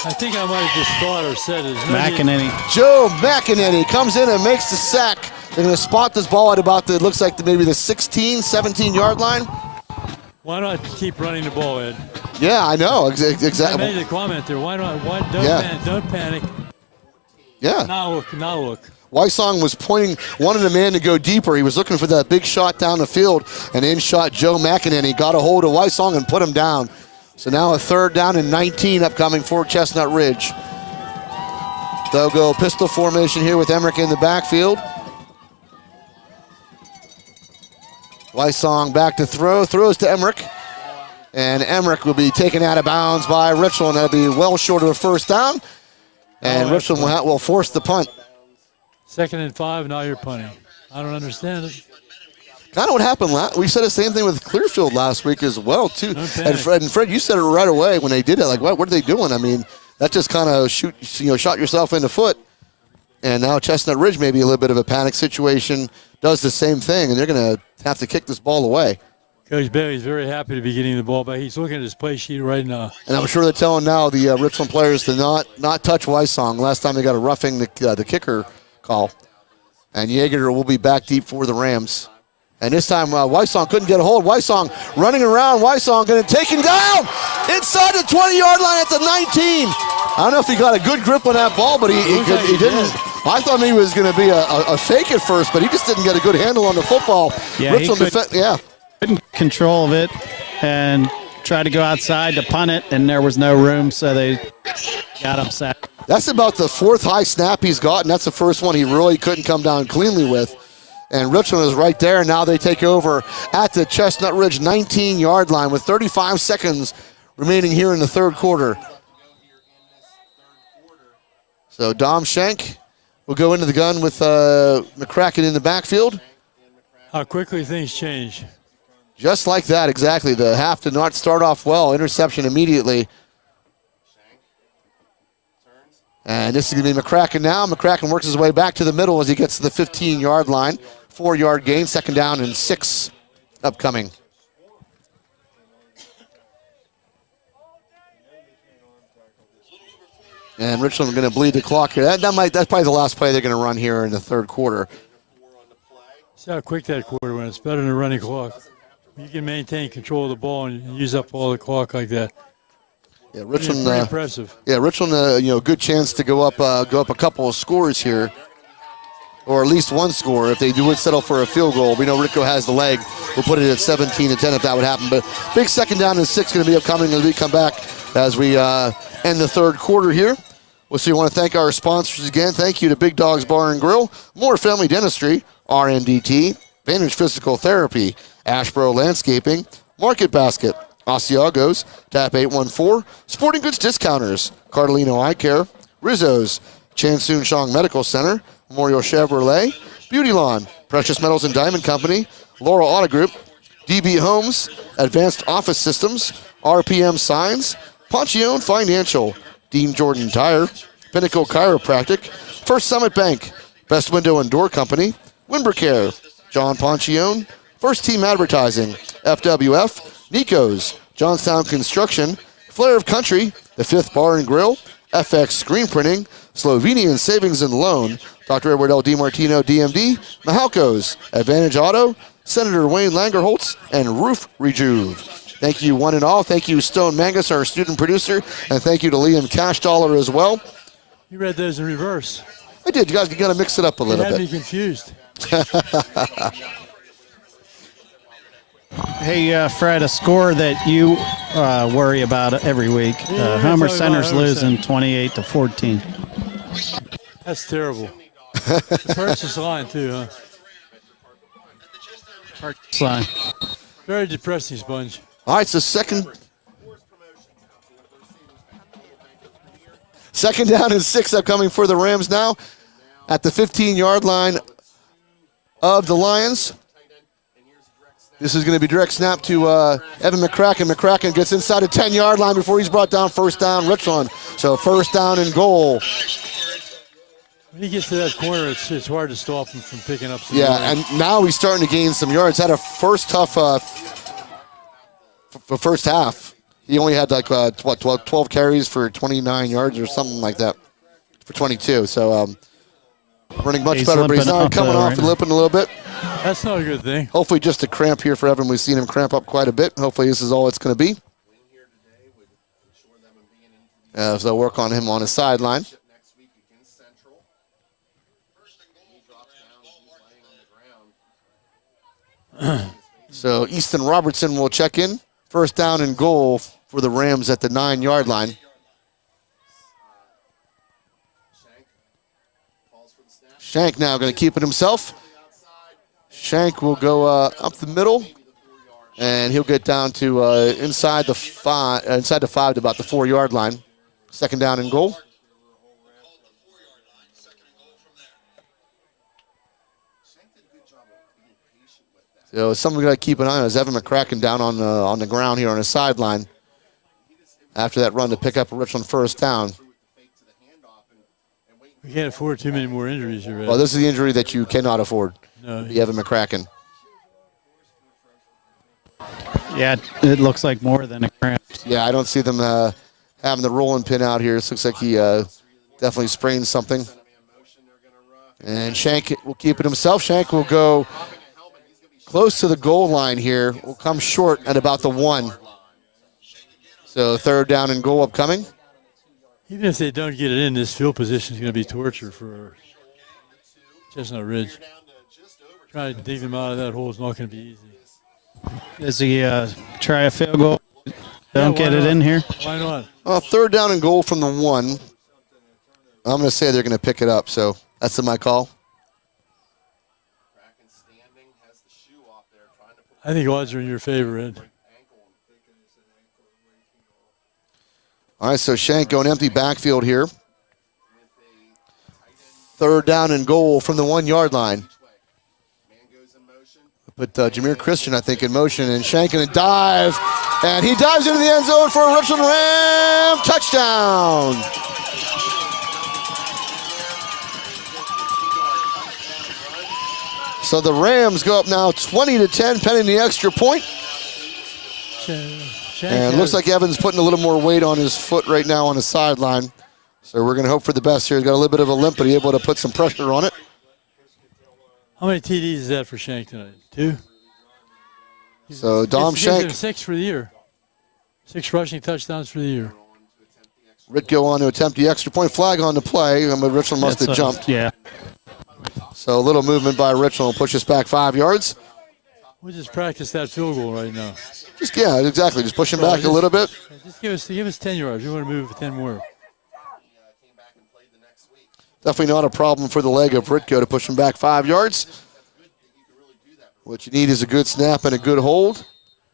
I think I might have just thought or said it. McEnany. Joe McEnany comes in and makes the sack. They're going to spot this ball at about the, it looks like maybe the 16, 17-yard line. Why not keep running the ball, Ed? Yeah, I know. Exactly. I made the comment there. Why not? Don't panic. Yeah. Now look. Wysong was wanted a man to go deeper. He was looking for that big shot down the field, and in shot Joe McEnany. Got a hold of Wysong and put him down. So now a third down and 19 upcoming for Chestnut Ridge. They'll go pistol formation here with Emmerich in the backfield. Wysong back to throw, throws to Emmerich. And Emmerich will be taken out of bounds by Richland. That'll be well short of a first down. And Richland will force the punt. 2nd and 5, now you're punting. I don't understand it. Kind of what happened we said the same thing with Clearfield last week as well, too. And Fred, you said it right away when they did it. Like, what are they doing? I mean, that just kind of shot yourself in the foot. And now Chestnut Ridge may be a little bit of a panic situation, does the same thing, and they're going to have to kick this ball away. Coach Bailey's very happy to be getting the ball back. He's looking at his play sheet right now. And I'm sure they're telling now the Richland players to not touch Wysong. Last time they got a roughing the kicker call. And Yeager will be back deep for the Rams. And this time, Wysong couldn't get a hold. Wysong running around. Wysong going to take him down inside the 20-yard line at the 19. I don't know if he got a good grip on that ball, but he didn't. I thought maybe it was going to be a fake at first, but he just didn't get a good handle on the football. Yeah, couldn't control of it and tried to go outside to punt it, and there was no room, so they got upset. That's about the fourth high snap he's gotten. That's the first one he really couldn't come down cleanly with. And Richland is right there. Now they take over at the Chestnut Ridge 19-yard line with 35 seconds remaining here in the third quarter. So Dom Schenk will go into the gun with McCracken in the backfield. How quickly things change. Just like that, exactly. The half did not start off well. Interception immediately. And this is going to be McCracken now. McCracken works his way back to the middle as he gets to the 15-yard line. 4-yard gain, 2nd down and 6 upcoming. And Richland going to bleed the clock here. That's probably the last play they're going to run here in the third quarter. See how quick that quarter went. It's better than a running clock. You can maintain control of the ball and use up all the clock like that. Yeah, Richland. Pretty impressive. Yeah, Richland. Good chance to go up a couple of scores here, or at least one score if they would settle for a field goal. We know Rico has the leg. We'll put it at 17-10 if that would happen. But big 2nd down and 6 going to be upcoming as we come back as we end the third quarter here. We want to thank our sponsors again. Thank you to Big Dogs Bar and Grill, Moore Family Dentistry, RNDT, Vantage Physical Therapy, Ashboro Landscaping, Market Basket, Asiagos, TAP 814, Sporting Goods Discounters, Cardellino Eye Care, Rizzo's, Chansoon Shong Medical Center, Memorial Chevrolet, Beauty Lawn, Precious Metals and Diamond Company, Laurel Auto Group, DB Homes, Advanced Office Systems, RPM Signs, Ponchione Financial, Dean Jordan Tire, Pinnacle Chiropractic, First Summit Bank, Best Window and Door Company, Wimbercare, John Ponchione, First Team Advertising, FWF, Nico's, Johnstown Construction, Flair of Country, The Fifth Bar and Grill, FX Screen Printing, Slovenian Savings and Loan, Dr. Edward L. DiMartino, DMD, Mahalco's, Advantage Auto, Senator Wayne Langerholtz, and Roof Rejuve. Thank you one and all. Thank you, Stone Mangus, our student producer, and thank you to Liam Cashdollar as well. You read those in reverse. I did. You guys got to mix it up a little bit. You had me confused. Hey, Fred, a score that you worry about every week. Homer Center's losing 28-14. That's terrible. The purchase line, too, huh? Purchase line. Very depressing, Sponge. All right, so second down and 6 upcoming for the Rams now at the 15-yard line of the Lions. This is going to be direct snap to Evan McCracken. McCracken gets inside the 10-yard line before he's brought down. First down, Richland. So 1st down and goal. When he gets to that corner, it's hard to stop him from picking up some yards. And now he's starting to gain some yards. Had a first tough first half. He only had 12 carries for 29 yards or something like that for 22. So running much better, but he's now coming off and limping a little bit. That's not a good thing. Hopefully just a cramp here for Evan. We've seen him cramp up quite a bit. Hopefully this is all it's going to be. As they'll work on him on his sideline. So Easton Robertson will check in. 1st down and goal for the Rams at the 9-yard line. Shank now going to keep it himself. Shank will go up the middle, and he'll get down to inside the 5 to about the 4-yard line. 2nd down and goal. So something we got to keep an eye on is Evan McCracken down on the ground here on his sideline after that run to pick up a Richland 1st down. We can't afford too many more injuries here. Well, this is the injury that you cannot afford. No. The Evan McCracken. Yeah, it looks like more than a cramp. Yeah, I don't see them having the rolling pin out here. This looks like he definitely sprained something. And Shank will keep it himself. Shank will go close to the goal line here. Will come short at about the 1. So 3rd down and goal upcoming. Even if they don't get it in, this field position is going to be torture for Chestnut Ridge. Trying to dig them out of that hole is not going to be easy. Does he try a field goal? Don't get it in here? Why not? Well, 3rd down and goal from the 1. I'm going to say they're going to pick it up, so that's my call. I think odds are in your favor, Ed. All right, so Shank going empty backfield here. 3rd down and goal from the 1-yard line. Put Jameer Christian, I think, in motion, and Shank in a dive. And he dives into the end zone for a Richland Ram touchdown. So the Rams go up now 20-10, pending the extra point. And it looks like Evans putting a little more weight on his foot right now on the sideline. So we're going to hope for the best here. He's got a little bit of a limp, but he's able to put some pressure on it. How many TDs is that for Shank tonight? 2? So Dom Shank. 6 for the year. 6 rushing touchdowns for the year. Ritko on to attempt the extra point. Flag on the play. Richland must have jumped. Yeah. So a little movement by Richland will push us back 5 yards. We'll just practice that field goal right now. Yeah, exactly. Just push him back a little bit. Just give us 10 yards. We want to move 10 more. Definitely not a problem for the leg of Ritko to push him back 5 yards. What you need is a good snap and a good hold.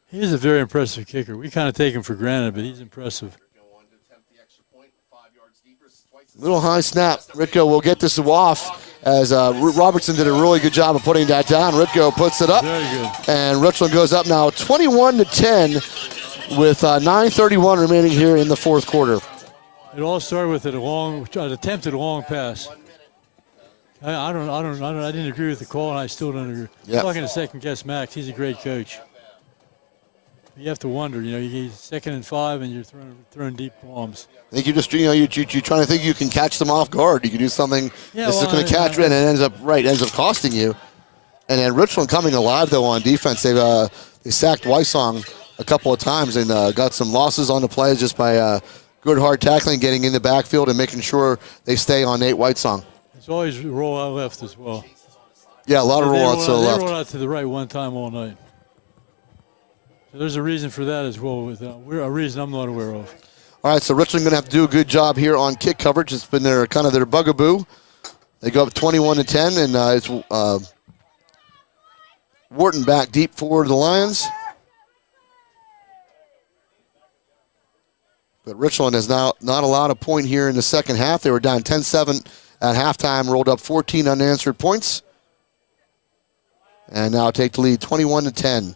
He is a very impressive kicker. We kind of take him for granted, but he's impressive. Little high snap. Ritko will get this off as Robertson did a really good job of putting that down. Ritko puts it up. Very good. And Richland goes up now 21-10 with 9:31 remaining here in the 4th quarter. It all started with an attempted long pass. I didn't agree with the call, and I still don't agree. Yep. I'm not going to second guess Max. He's a great coach. You have to wonder, you're 2nd and 5, and you're throwing deep bombs. I think you're just, you're trying to think you can catch them off guard. You can do something this is going to catch and it ends up costing you. And then Richland coming alive though on defense. They sacked Wysong a couple of times and got some losses on the plays just by good hard tackling, getting in the backfield and making sure they stay on Nate Wysong. It's always roll out left as well. Yeah, a lot of rollouts to the left. They roll out to the right one time all night. So there's a reason for that as well. A reason I'm not aware of. All right, so Richland going to have to do a good job here on kick coverage. It's been their bugaboo. They go up 21-10, and it's Wharton back deep for the Lions. But Richland has now not allowed a point here in the second half. They were down 10-7 at halftime, rolled up 14 unanswered points, and now take the lead 21-10.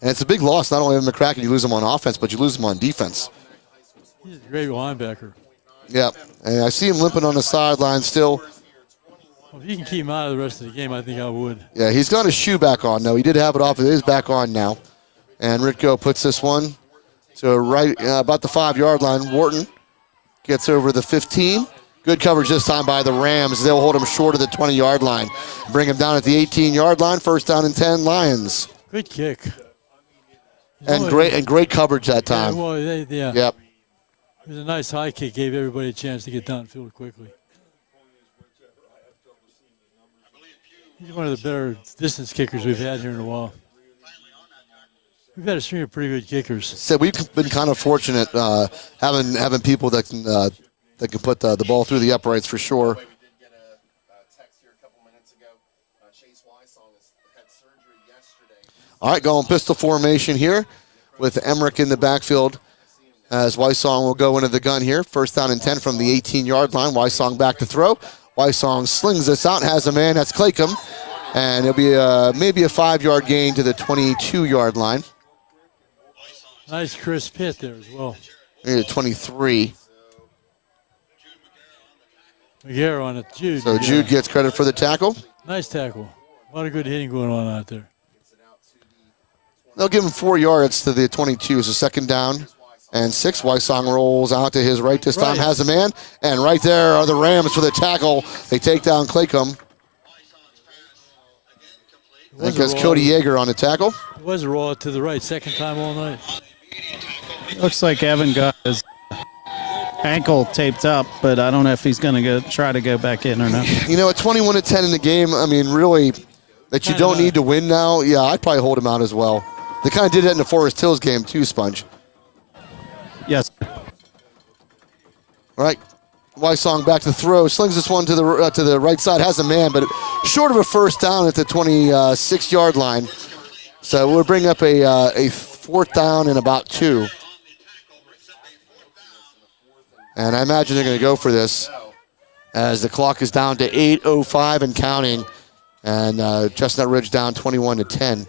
And it's a big loss, not only of McCracken, you lose him on offense, but you lose him on defense. He's a great linebacker. Yeah, and I see him limping on the sideline still. Well, if you can keep him out of the rest of the game, I think I would. Yeah, he's got his shoe back on, though. He did have it off. It is back on now. And Ritko puts this one to right about the 5-yard line. Wharton gets over the 15. Good coverage this time by the Rams. They'll hold him short of the 20-yard line. Bring him down at the 18-yard line. 1st down and 10, Lions. Good kick. And great coverage that time. Yeah, well, yep. It was a nice high kick. Gave everybody a chance to get downfield quickly. He's one of the better distance kickers we've had here in a while. We've had a string of pretty good kickers. So we've been kind of fortunate having people that can put the ball through the uprights for sure. All right, going pistol formation here with Emmerich in the backfield as Wysong will go into the gun here. 1st down and 10 from the 18-yard line. Wysong back to throw. Wysong slings this out, has a man. That's Claycomb. And it'll be maybe a 5-yard gain to the 22-yard line. Nice crisp hit there as well. Maybe 23. McGarrett on it, Jude. So Jude gets credit for the tackle. Nice tackle. A lot of good hitting going on out there. They'll give him 4 yards to the 22. So 2nd down and 6. Wysong rolls out to his right this time, has a man. And right there are the Rams for the tackle. They take down Claycomb. was That goes a roll. Cody Yeager on the tackle. It was a roll to the right, second time all night. Looks like Evan got his ankle taped up, but I don't know if he's going to try to go back in or not. You know, at 21-10 in the game, I mean, really, that you don't need to win now, yeah, I'd probably hold him out as well. They kind of did that in the Forest Hills game too, Sponge. Yes. All right, Wysong back to throw, slings this one to the right side, has a man, but short of a first down at the 26-yard line. So we'll bring up a fourth down and about 2. And I imagine they're going to go for this as the clock is down to 8:05 and counting, and Chestnut Ridge down 21-10.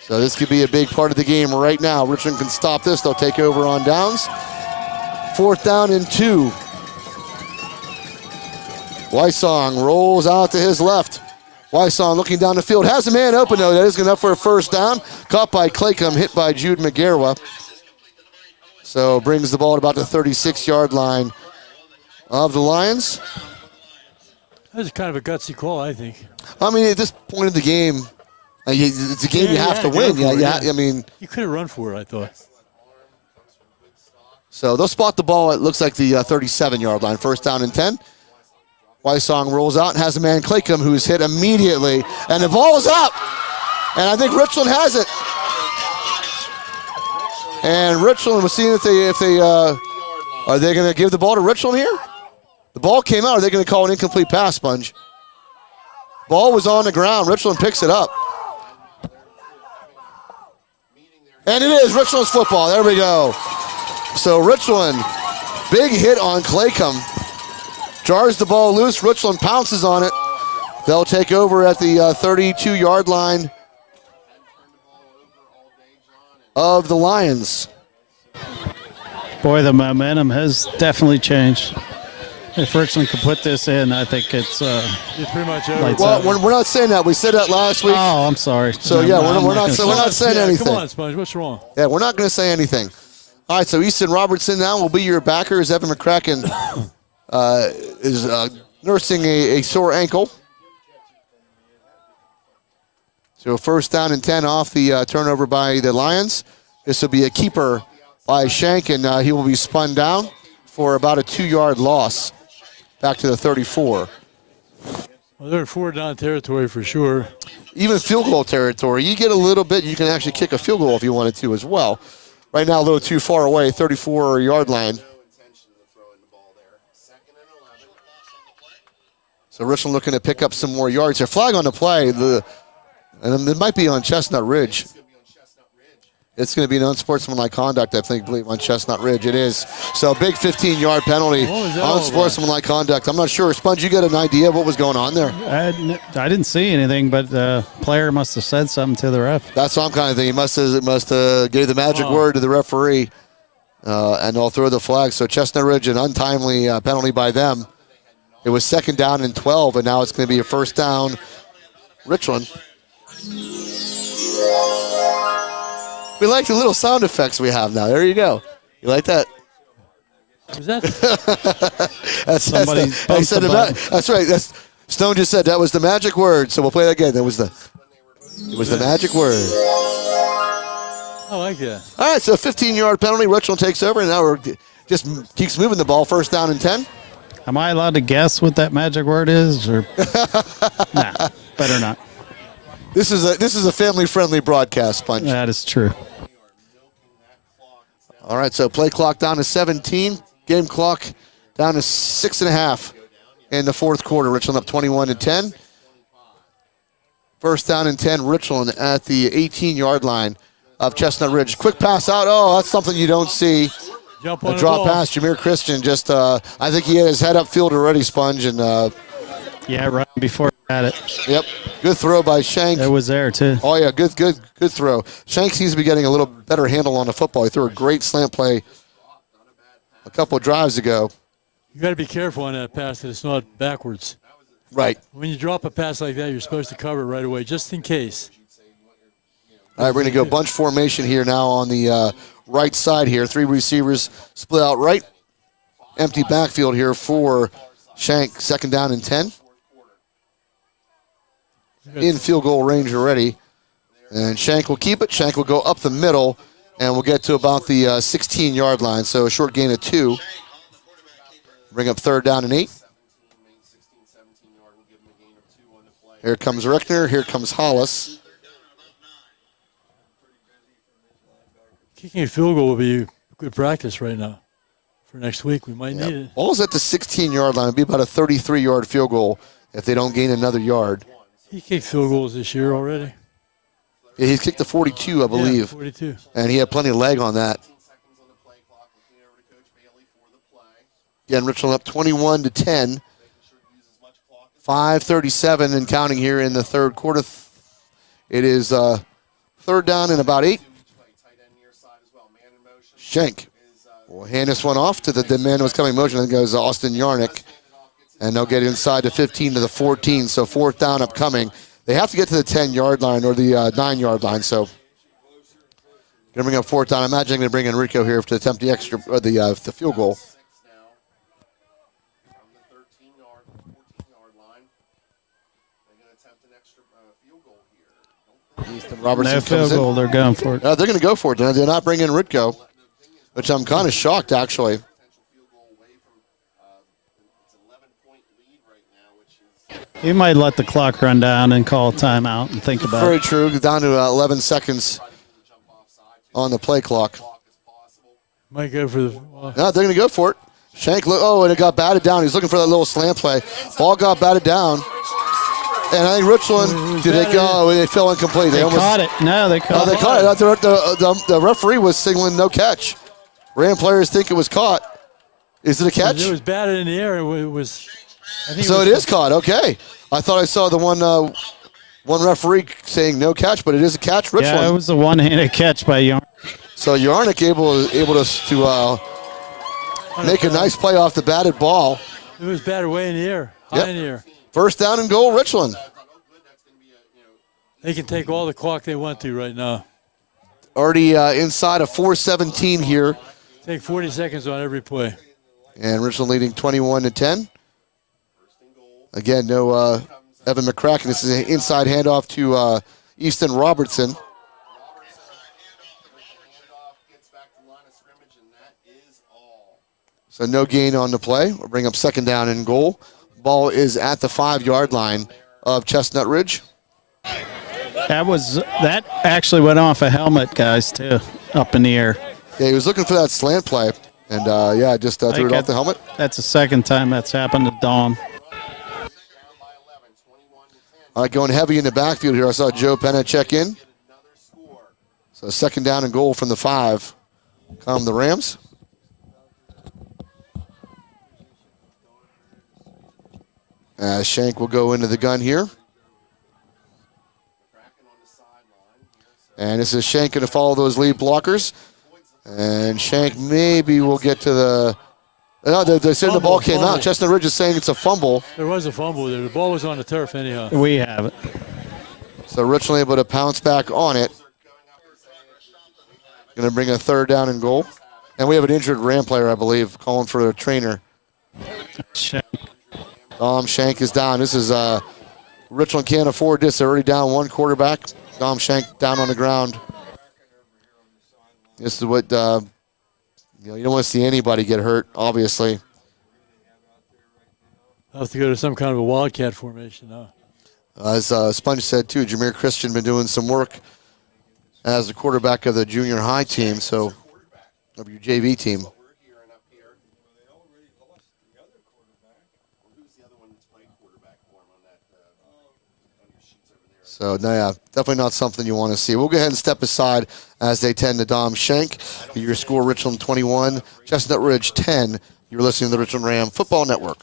So this could be a big part of the game right now. Richland can stop this. They'll take over on downs. Fourth down and 2. Wysong rolls out to his left. Wysong looking down the field. Has a man open, though. That is enough for a first down. Caught by Claycomb, hit by Jude McGarwa. So brings the ball at about the 36-yard line of the Lions. That was kind of a gutsy call, I think. I mean, at this point of the game, it's a game you have to win. I mean, you could have run for it, I thought. So they'll spot the ball. It looks like the 37-yard line. First down and 10. Wysong rolls out and has a man, Claycomb, who's hit immediately. And the ball is up. And I think Richland has it. And Richland, we're seeing if they are they going to give the ball to Richland here? The ball came out. Are they going to call an incomplete pass, Sponge? Ball was on the ground. Richland picks it up. And it is Richland's football. There we go. So Richland, big hit on Claycomb. Jars the ball loose. Richland pounces on it. They'll take over at the 32-yard line of the Lions. Boy, the momentum has definitely changed. If Richland could put this in, I think it's pretty much over. Well, we're not saying that. We said that last week. Oh, I'm sorry. So, yeah, we're not saying anything. Come on, Sponge. What's wrong? Yeah, we're not going to say anything. All right, so Easton Robertson now will be your backer as Evan McCracken is nursing a sore ankle. So first down and 10 off the turnover by the Lions. This will be a keeper by Shank, and he will be spun down for about a 2-yard loss back to the 34. Well, they're in 4-down territory for sure. Even field goal territory. You get a little bit, you can actually kick a field goal if you wanted to as well. Right now, a little too far away, 34-yard line. So Richland looking to pick up some more yards here. Flag on the play, and it might be on Chestnut Ridge. It's going to be an unsportsmanlike conduct, I believe, on Chestnut Ridge. It is. So big 15-yard penalty, unsportsmanlike conduct. I'm not sure. Sponge, you got an idea of what was going on there? I didn't see anything, but the player must have said something to the ref. That's what I'm kind of thinking. He must gave the magic word to the referee, and they'll throw the flag. So Chestnut Ridge, an untimely penalty by them. It was second down and 12, and now it's going to be a first down. Richland. We like the little sound effects we have now. There you go. You like that? Was that? That's right. Stone just said that was the magic word. So we'll play that again. It was the magic word. I like that. All right. So 15-yard penalty. Richland takes over, and now we're just keeps moving the ball. First down and 10. Am I allowed to guess what that magic word is? Or nah, better not. This is a family-friendly broadcast, Sponge. That is true. All right, so play clock down to 17. Game clock down to 6.5 in the fourth quarter. Richland up 21-10. First down and 10. Richland at the 18-yard line of Chestnut Ridge. Quick pass out. Oh, that's something you don't see. Jump on a drop pass. Jameer Christian just, I think he had his head upfield already, Sponge, and yeah, right before he had it. Yep, good throw by Shank. It was there too. Oh yeah, good throw. Shank seems to be getting a little better handle on the football. He threw a great slant play a couple of drives ago. You got to be careful on that pass that it's not backwards. Right. When you drop a pass like that, you're supposed to cover it right away, just in case. All right, we're going to go bunch formation here now on the right side here. 3 receivers split out right. Empty backfield here for Shank. Second down and 10. in field goal range already. And Shank will keep it. Shank will go up the middle, and we'll get to about the 16-yard line. So a short gain of 2. Bring up 3rd down and 8. Here comes Rickner. Here comes Hollis. Kicking a field goal will be good practice right now. For next week, we might need it. Ball's at the 16-yard line. It'll be about a 33-yard field goal if they don't gain another yard. He kicked field goals this year already. Yeah, he's kicked the 42, I believe. Yeah, 42. And he had plenty of leg on that. Again, Richland up 21-10. 5:37 and counting here in the third quarter. It is 3rd down and about 8. Shank will hand this one off to the man who was coming in motion. I think it was Austin Yarnick. And they'll get inside the 15 to the 14. So 4th down upcoming. They have to get to the 10-yard line or the 9-yard line. So going to bring up 4th down. I imagine they're going to bring Enrico here to attempt the extra or the field goal. Robertson no field goal. They're going for it. They're going to go for it. They're not bringing Ritko, which I'm kind of shocked, actually. He might let the clock run down and call a timeout and think about Very it. true. Down to 11 seconds on the play clock. Might go for the. No, they're going to go for it. Shank, and it got batted down. He's looking for that little slant play. Ball got batted down. And I think Richland, they fell incomplete. They caught it. No, they caught it. They caught it. The referee was signaling no catch. Ram players think it was caught. Is it a catch? It was batted in the air. It was. So it is caught. Okay. I thought I saw the one referee saying no catch, but it is a catch. Richland. Yeah, it was a one-handed catch by Yarnick. So Yarnick able to make a nice play off the batted ball. It was batted way in the air, high in the air. 1st down and goal, Richland. They can take all the clock they want to right now. Already inside of 4:17 here. Take 40 seconds on every play. And Richland leading 21-10. Again, no Evan McCracken. This is an inside handoff to Easton Robertson. So no gain on the play. We'll bring up 2nd down and goal. Ball is at the 5-yard line of Chestnut Ridge. That actually went off a helmet, guys, too, up in the air. Yeah, he was looking for that slant play, and just threw it off the helmet. That's the 2nd time that's happened to Dawn. All right, going heavy in the backfield here. I saw Joe Penna check in. So 2nd down and goal from the 5. Come the Rams. Shank will go into the gun here. And this is Shank going to follow those lead blockers. And Shank maybe will get to the... No, they're saying the ball came out. Chestnut Ridge is saying it's a fumble. There was a fumble there. The ball was on the turf anyhow. We have it. So Richland able to pounce back on it. Going to bring a 3rd down and goal. And we have an injured Ram player, I believe, calling for a trainer. Shank. Shank is down. This is Richland can't afford this. They're already down 1 quarterback. Dom Shank down on the ground. This is what you don't want to see anybody get hurt, obviously. I'll have to go to some kind of a wildcat formation now. As Sponge said, too, Jameer Christian been doing some work as the quarterback of the junior high team, so of your JV team. So, definitely not something you want to see. We'll go ahead and step aside as they tend to Dom Shank. Your score, Richland 21, Chestnut Ridge 10. You're listening to the Richland Ram Football Network.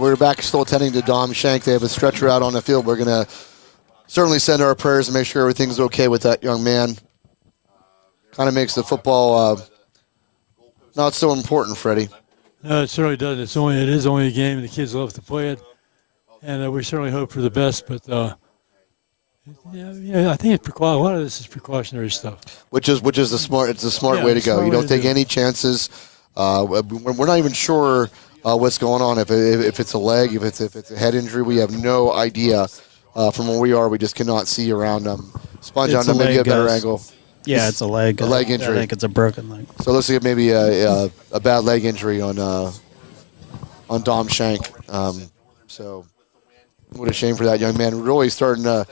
We're back still attending to Dom Shank. They have a stretcher out on the field. We're going to certainly send our prayers and make sure everything's okay with that young man. Kind of makes the football not so important, Freddie. No, it certainly doesn't. It is only a game, and the kids love to play it. And we certainly hope for the best, but yeah, I think a lot of this is precautionary stuff. Which is the smart. It's a smart way to go. You don't take any chances. We're not even sure what's going on. If it's a leg, if it's a head injury, we have no idea. From where we are, we just cannot see around them. Sponge on them, maybe a better angle. Yeah, it's a leg. A leg injury. I think it's a broken leg. So it looks like maybe a bad leg injury on Dom Shank. So what a shame for that young man. Really starting to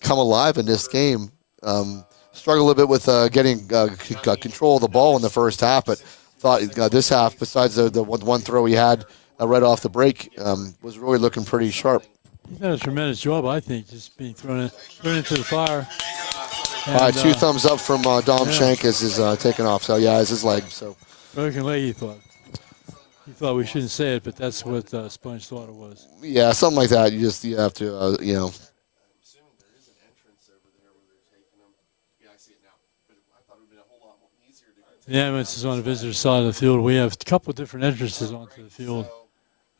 come alive in this game. Struggled a little bit with getting control of the ball in the first half, but thought this half, besides the one throw he had right off the break, was really looking pretty sharp. He's done a tremendous job, I think, just being thrown into the fire. All right, 2 thumbs up from Dom Shank as is taking off. So, yeah, it's his leg. So broken leg, he thought. He thought we shouldn't say it, but that's what Sponge thought it was. Yeah, something like that. You have to, The ambulance is on the visitor side of the field. We have a couple of different entrances onto the field.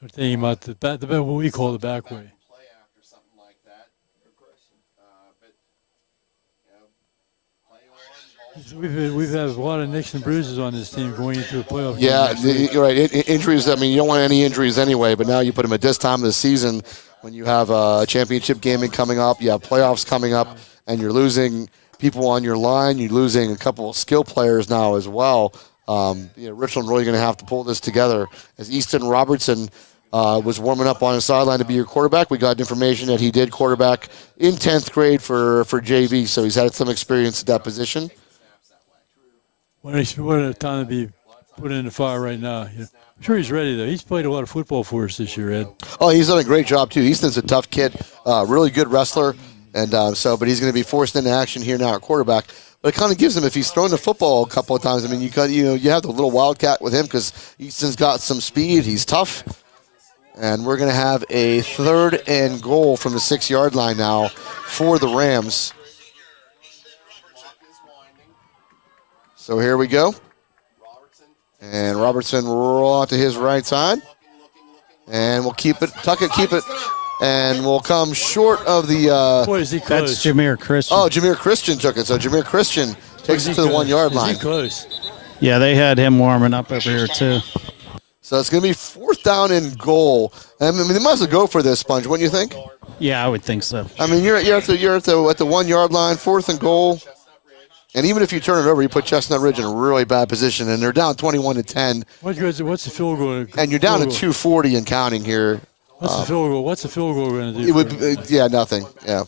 We're thinking about what we call the back way. We've had a lot of nicks and bruises on this team going into a playoff. Yeah, you're right. Injuries, I mean, you don't want any injuries anyway, but now you put them at this time of the season when you have a championship game coming up, you have playoffs coming up, and you're losing people on your line. You're losing a couple of skill players now as well. Richland really going to have to pull this together. As Easton Robertson was warming up on his sideline to be your quarterback, we got information that he did quarterback in 10th grade for JV, so he's had some experience at that position. What a time to be put in the fire right now. I'm sure he's ready, though. He's played a lot of football for us this year, Ed. Oh, he's done a great job, too. Easton's a tough kid, really good wrestler, and but he's going to be forced into action here now at quarterback. But it kind of gives him, if he's thrown the football a couple of times, I mean, you have the little wildcat with him because Easton's got some speed. He's tough. And we're going to have a 3rd and goal from the 6-yard line now for the Rams. So here we go. And Robertson roll out to his right side. And we'll keep it, tuck it, keep it. And we'll come short of the... Boy, is he close. That's Jameer Christian. Oh, Jameer Christian took it. So Jameer Christian takes it to the 1-yard line. Is he close? Yeah, they had him warming up over here, too. So it's going to be 4th down and goal. I mean, they might as well go for this, Sponge, wouldn't you think? Yeah, I would think so. I mean, you're at the 1-yard line, 4th and goal. And even if you turn it over, you put Chestnut Ridge in a really bad position, and they're down 21-10. What's the field goal? And you're down to 240 and counting here. What's the field goal? What's the field goal going to do? It would, nothing. Yeah.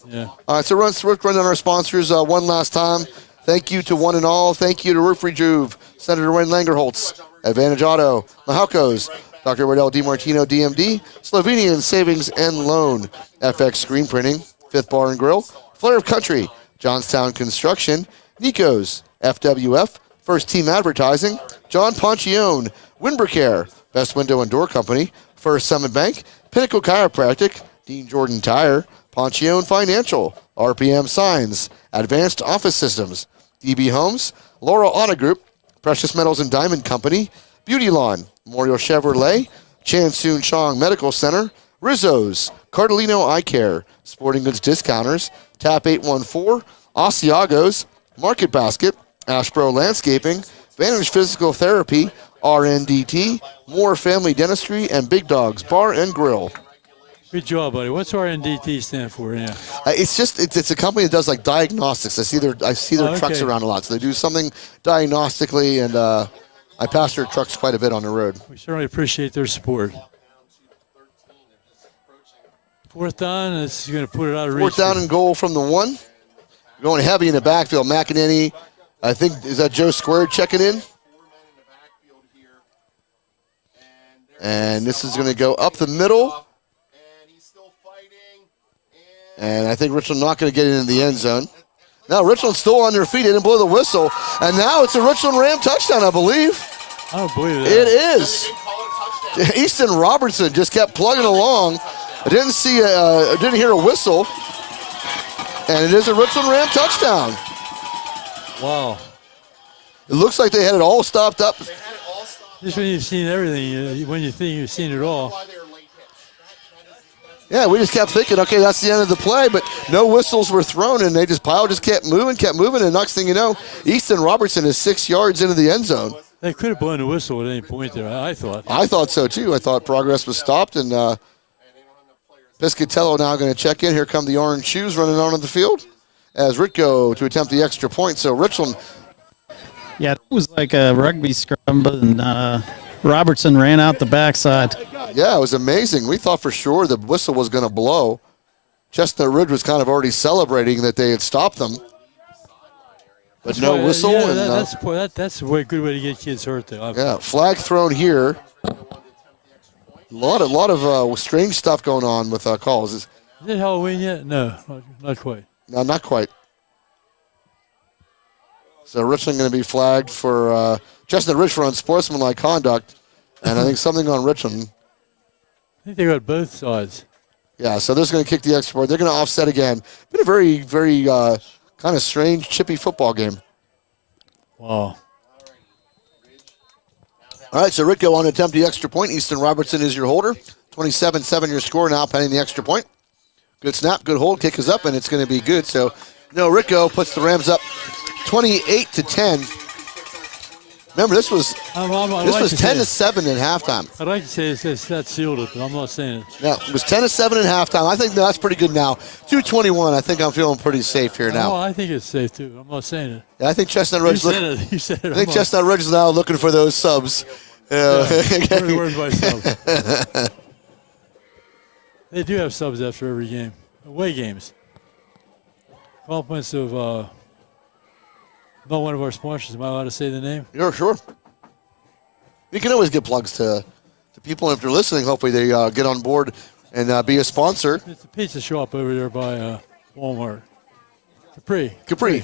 All right, so let's run down our sponsors one last time. Thank you to one and all. Thank you to Roof Rejuve, Senator Wayne Langerholtz, Advantage Auto, Mahalco's, Dr. Wardell DiMartino, DMD, Slovenian Savings and Loan, FX Screen Printing, Fifth Bar and Grill, Flair of Country, Johnstown Construction, Nico's, FWF, First Team Advertising, John Ponchione, Windbreaker, Best Window and Door Company, First Summit Bank, Pinnacle Chiropractic, Dean Jordan Tire, Ponchione Financial, RPM Signs, Advanced Office Systems, DB Homes, Laurel Auto Group, Precious Metals and Diamond Company, Beauty Lawn, Memorial Chevrolet, Chan Soon Chong Medical Center, Rizzo's, Cardellino Eye Care, Sporting Goods Discounters, Tap 814, Asiago's, Market Basket, Ashbro Landscaping, Vantage Physical Therapy, RNDT, Moore Family Dentistry, and Big Dogs Bar and Grill. Good job, buddy. What's RNDT stand for? Yeah. It's a company that does like diagnostics. I see their trucks around a lot, so they do something diagnostically, and I pass their trucks quite a bit on the road. We certainly appreciate their support. 4th down, it's going to put it out of reach. 4th down and goal from the 1. Going heavy in the backfield. McEnany, I think, is that Joe Squared checking in? And this is going to go up the middle. And I think Richland not going to get into the end zone. Now Richland's still on their feet. They didn't blow the whistle. And now it's a Richland Ram touchdown, I believe. I don't believe that. It is. Easton Robertson just kept plugging along. I didn't hear a whistle. And it is a Richland Ram touchdown. Wow. It looks like they had it all stopped up. Just when you've seen everything, when you think you've seen it all. Yeah, we just kept thinking, okay, that's the end of the play, but no whistles were thrown, and pile just kept moving, and next thing you know, Easton Robertson is 6 yards into the end zone. They could have blown a whistle at any point there, I thought. I thought so, too. I thought progress was stopped, and Piscatello now going to check in. Here come the orange shoes running onto the field as Ritko to attempt the extra point. So Richland. Yeah, it was like a rugby scrum, and Robertson ran out the backside. Yeah, it was amazing. We thought for sure the whistle was going to blow. Chestnut Ridge was kind of already celebrating that they had stopped them. But That's no why, whistle. Yeah, and, that's a good way to get kids hurt, though. Yeah, flag thrown here. A lot of strange stuff going on with calls. Is it Halloween yet? No, not quite. No, not quite. So Richland going to be flagged for Chestnut Ridge for unsportsmanlike conduct, and I think something on Richland. I think they got both sides. Yeah, so they're going to kick the extra point. They're going to offset again. Been a very, very kind of strange, chippy football game. Wow. All right, so Ritko on to attempt the extra point. Easton Robertson is your holder. 27-7 your score now, pending the extra point. Good snap, good hold, kick is up, and it's going to be good. So, Ritko puts the Rams up 28-10. Remember, this was 10-7 in halftime. I'd like to say that sealed it, but I'm not saying it. Yeah, it was 10-7 in halftime. I think that's pretty good now. 2:21. I think I'm feeling pretty safe here now. Oh, I think it's safe too. I'm not saying it. Yeah, I think Chestnut Ridge. You said it. I think Chestnut Ridge is now looking for those subs. Where's my sub? They do have subs after every game. Away games. Compliments of not one of our sponsors. Am I allowed to say the name? Yeah, sure. You can always give plugs to people. If they're listening, hopefully they get on board and be a sponsor. It's a pizza shop over there by Walmart. Capri.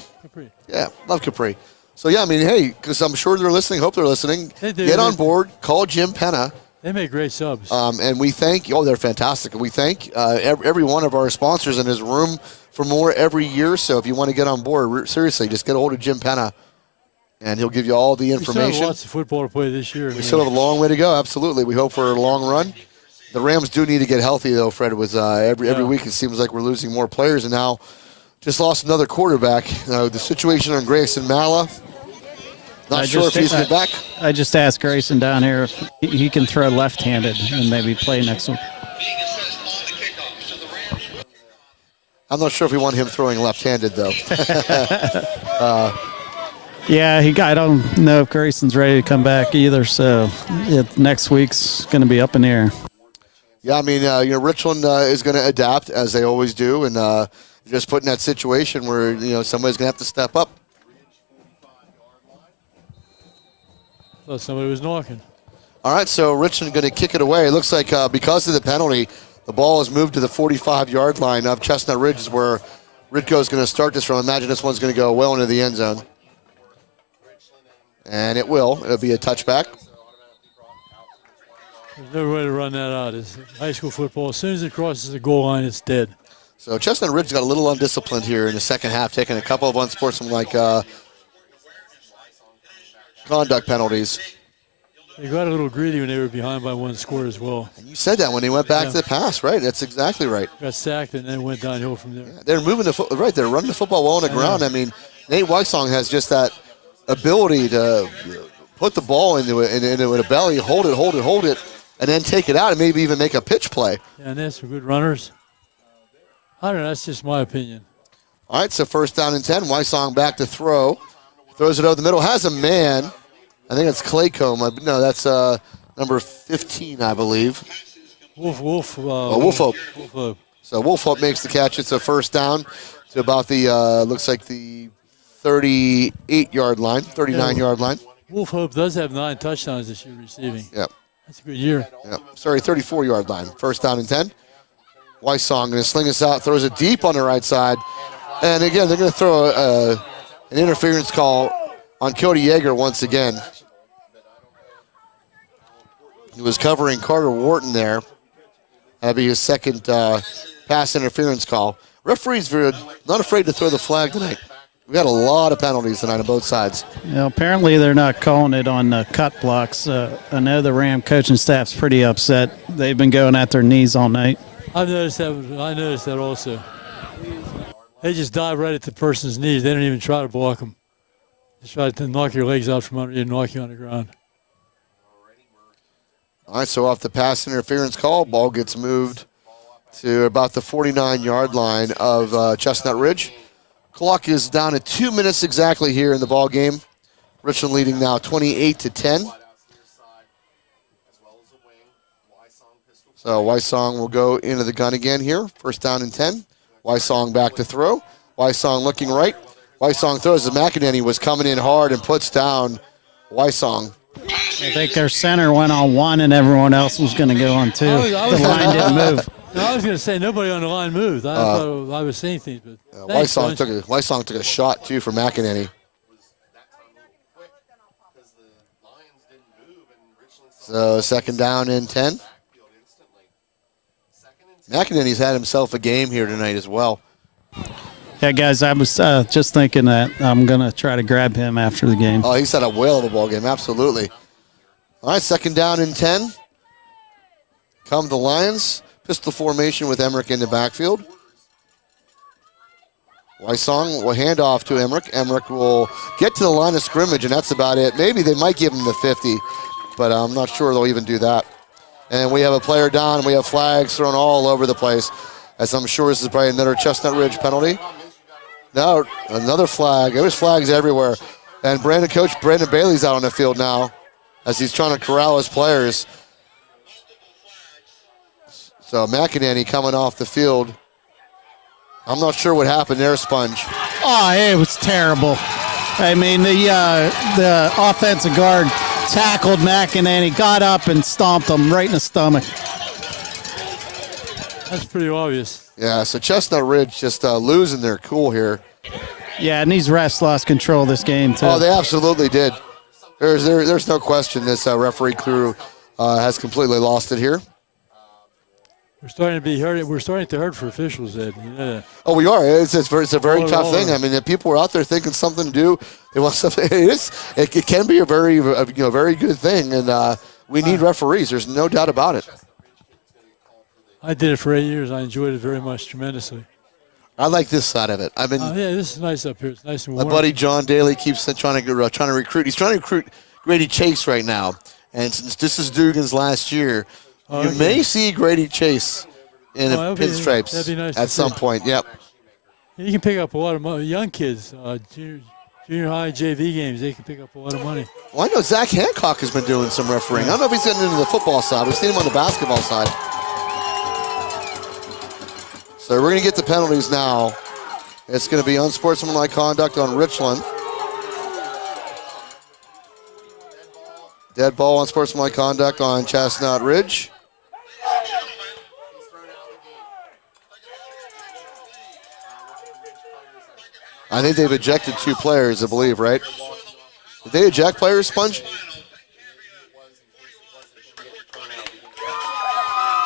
Yeah, love Capri. So, yeah, I mean, hey, because I'm sure they're listening. Hope they're listening. They do. Get on board. Call Jim Penna. They make great subs. And we thank – they're fantastic. And we thank every one of our sponsors, and there's room for more every year. So if you want to get on board, seriously, just get a hold of Jim Penna, and he'll give you all the information. We still have lots of football to play this year. We still have a long way to go, absolutely. We hope for a long run. The Rams do need to get healthy, though, Fred. It was every week it seems like we're losing more players, and now just lost another quarterback. The situation on Grayson Malla, not sure if he's going back. I just asked Grayson down here if he can throw left-handed and maybe play next one. I'm not sure if we want him throwing left-handed, though. Yeah, I don't know if Grayson's ready to come back either, so next week's going to be up in the air. Yeah, I mean, Richland is going to adapt, as they always do, and just put in that situation where, somebody's going to have to step up. Thought somebody was knocking. All right, so Richland going to kick it away. It looks like because of the penalty, the ball has moved to the 45-yard line of Chestnut Ridge, is where Ritko is going to start this from. Imagine this one's going to go well into the end zone. And it will. It'll be a touchback. There's no way to run that out. It's high school football. As soon as it crosses the goal line, it's dead. So Chestnut Ridge got a little undisciplined here in the second half, taking a couple of unsportsmanlike conduct penalties. They got a little greedy when they were behind by one score as well. And you said that when they went back to the pass, right? That's exactly right. Got sacked and then went downhill from there. Yeah, they're moving they're running the football well on the ground. I mean, Nate Weissong has just that ability to put the ball into a belly, hold it, and then take it out and maybe even make a pitch play. Yeah, and there's some good runners. I don't know. That's just my opinion. All right, so first down and 10. Weissong back to throw. Throws it over the middle. Has a man. I think it's Claycomb. No, that's number 15, I believe. Wolfhope. So Wolfhope makes the catch. It's a first down to about the, looks like the 38-yard line, 39-yard line. Wolfhope does have 9 touchdowns this year receiving. Yep. That's a good year. Yep. Sorry, 34-yard line. First down and 10. Weissong going to sling this out, throws it deep on the right side. And again, they're going to throw an interference call on Cody Yeager once again. He was covering Carter Wharton there. That'd be his second pass interference call. Referees are not afraid to throw the flag tonight. We got a lot of penalties tonight on both sides. You know, apparently they're not calling it on cut blocks. I know the Ram coaching staff's pretty upset. They've been going at their knees all night. I've noticed that. I noticed that also. They just dive right at the person's knees. They don't even try to block them. Just try to knock your legs out from under you and knock you on the ground. All right, so off the pass interference call, ball gets moved to about the 49-yard line of Chestnut Ridge. Clock is down to 2 minutes exactly here in the ball game. Richland leading now 28-10. So Wysong will go into the gun again here. First down and 10. Wysong back to throw. Wysong looking right. Wysong throws as McEnany was coming in hard and puts down Wysong. I think their center went on one and everyone else was going to go on two. The line didn't move. No, I was going to say nobody on the line moved. I thought I was saying things, but Wysong took a shot too for McEnany. So second down and 10. McEnany's had himself a game here tonight as well. Yeah, guys, I was just thinking that I'm going to try to grab him after the game. Oh, he's had a whale of a ball game, absolutely. All right, second down and 10. Come the Lions. Pistol formation with Emmerich in the backfield. Wysong will hand off to Emmerich. Emmerich will get to the line of scrimmage, and that's about it. Maybe they might give him the 50, but I'm not sure they'll even do that. And we have a player down, and we have flags thrown all over the place, as I'm sure this is probably another Chestnut Ridge penalty. Now, another flag. There's flags everywhere. And Coach Brandon Bailey's out on the field now as he's trying to corral his players. So McEnany coming off the field. I'm not sure what happened there, Sponge. Oh, it was terrible. I mean, the offensive guard tackled McEnany, got up and stomped him right in the stomach. That's pretty obvious. Yeah, so Chestnut Ridge just losing their cool here. Yeah, and these refs lost control of this game, too. Oh, they absolutely did. There's no question this referee crew has completely lost it here. We're starting to be hurt. We're starting to hurt for officials, Ed. Yeah. Oh, we are. It's a very tough thing. I mean, if people are out there thinking something to do, they want something. It can be a very very good thing, and we need referees. There's no doubt about it. I did it for 8 years. I enjoyed it very much, tremendously. I like this side of it. I mean, yeah, this is nice up here. It's nice and warm. My buddy John Daly keeps trying to recruit. He's trying to recruit Grady Chase right now, and since this is Dugan's last year, you may see Grady Chase in pinstripes at some point. Yep. You can pick up a lot of money. Young kids, junior high JV games, they can pick up a lot of money. Well, I know Zach Hancock has been doing some refereeing. I don't know if he's getting into the football side. We've seen him on the basketball side. So we're going to get the penalties now. It's going to be unsportsmanlike conduct on Richland. Dead ball, unsportsmanlike conduct on Chestnut Ridge. I think they've ejected 2 players, I believe, right? Did they eject players, Sponge?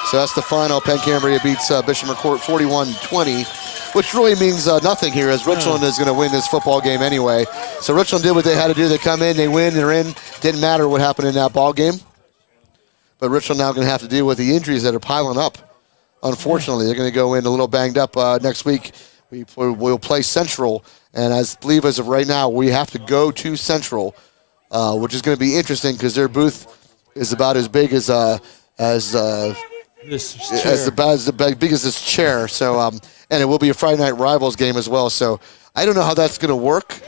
So that's the final. Pencambria beats Bishop McCourt 41-20, which really means nothing here, as Richland is going to win this football game anyway. So Richland did what they had to do. They come in, they win, they're in. Didn't matter what happened in that ball game. But Richland now going to have to deal with the injuries that are piling up. Unfortunately, they're going to go in a little banged up next week. We'll play Central, and I believe as of right now, we have to go to Central, which is going to be interesting because their booth is about as big as the big as this chair. So, and it will be a Friday night rivals game as well. So I don't know how that's going to work.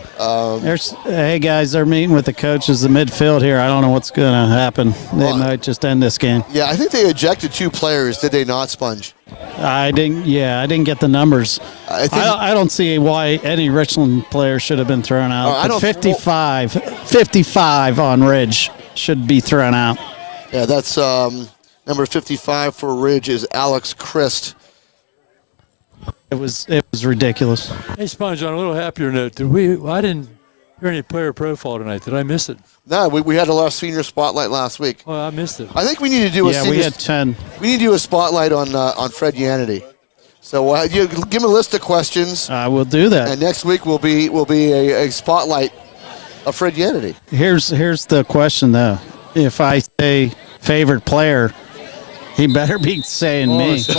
Hey guys, they're meeting with the coaches, the midfield here. I don't know what's going to happen. They might just end this game. Yeah, I think they ejected 2 players. Did they not, Sponge? I didn't get the numbers. I don't see why any Richland player should have been thrown out. But 55 on Ridge should be thrown out. Yeah, that's number 55 for Ridge is Alex Christ. It was ridiculous. Hey, Sponge, on a little happier note, we hear any player profile tonight. Did I miss it? No, we had a lot of senior spotlight last week. Oh, I missed it. I think we need to do a Yeah, senior. we had 10. We need to do a spotlight on Fred Yannity. So you give him a list of questions. We'll do that. And next week will be a spotlight of Fred Yannity. Here's the question though. If I say favorite player, he better be saying me. Sponge.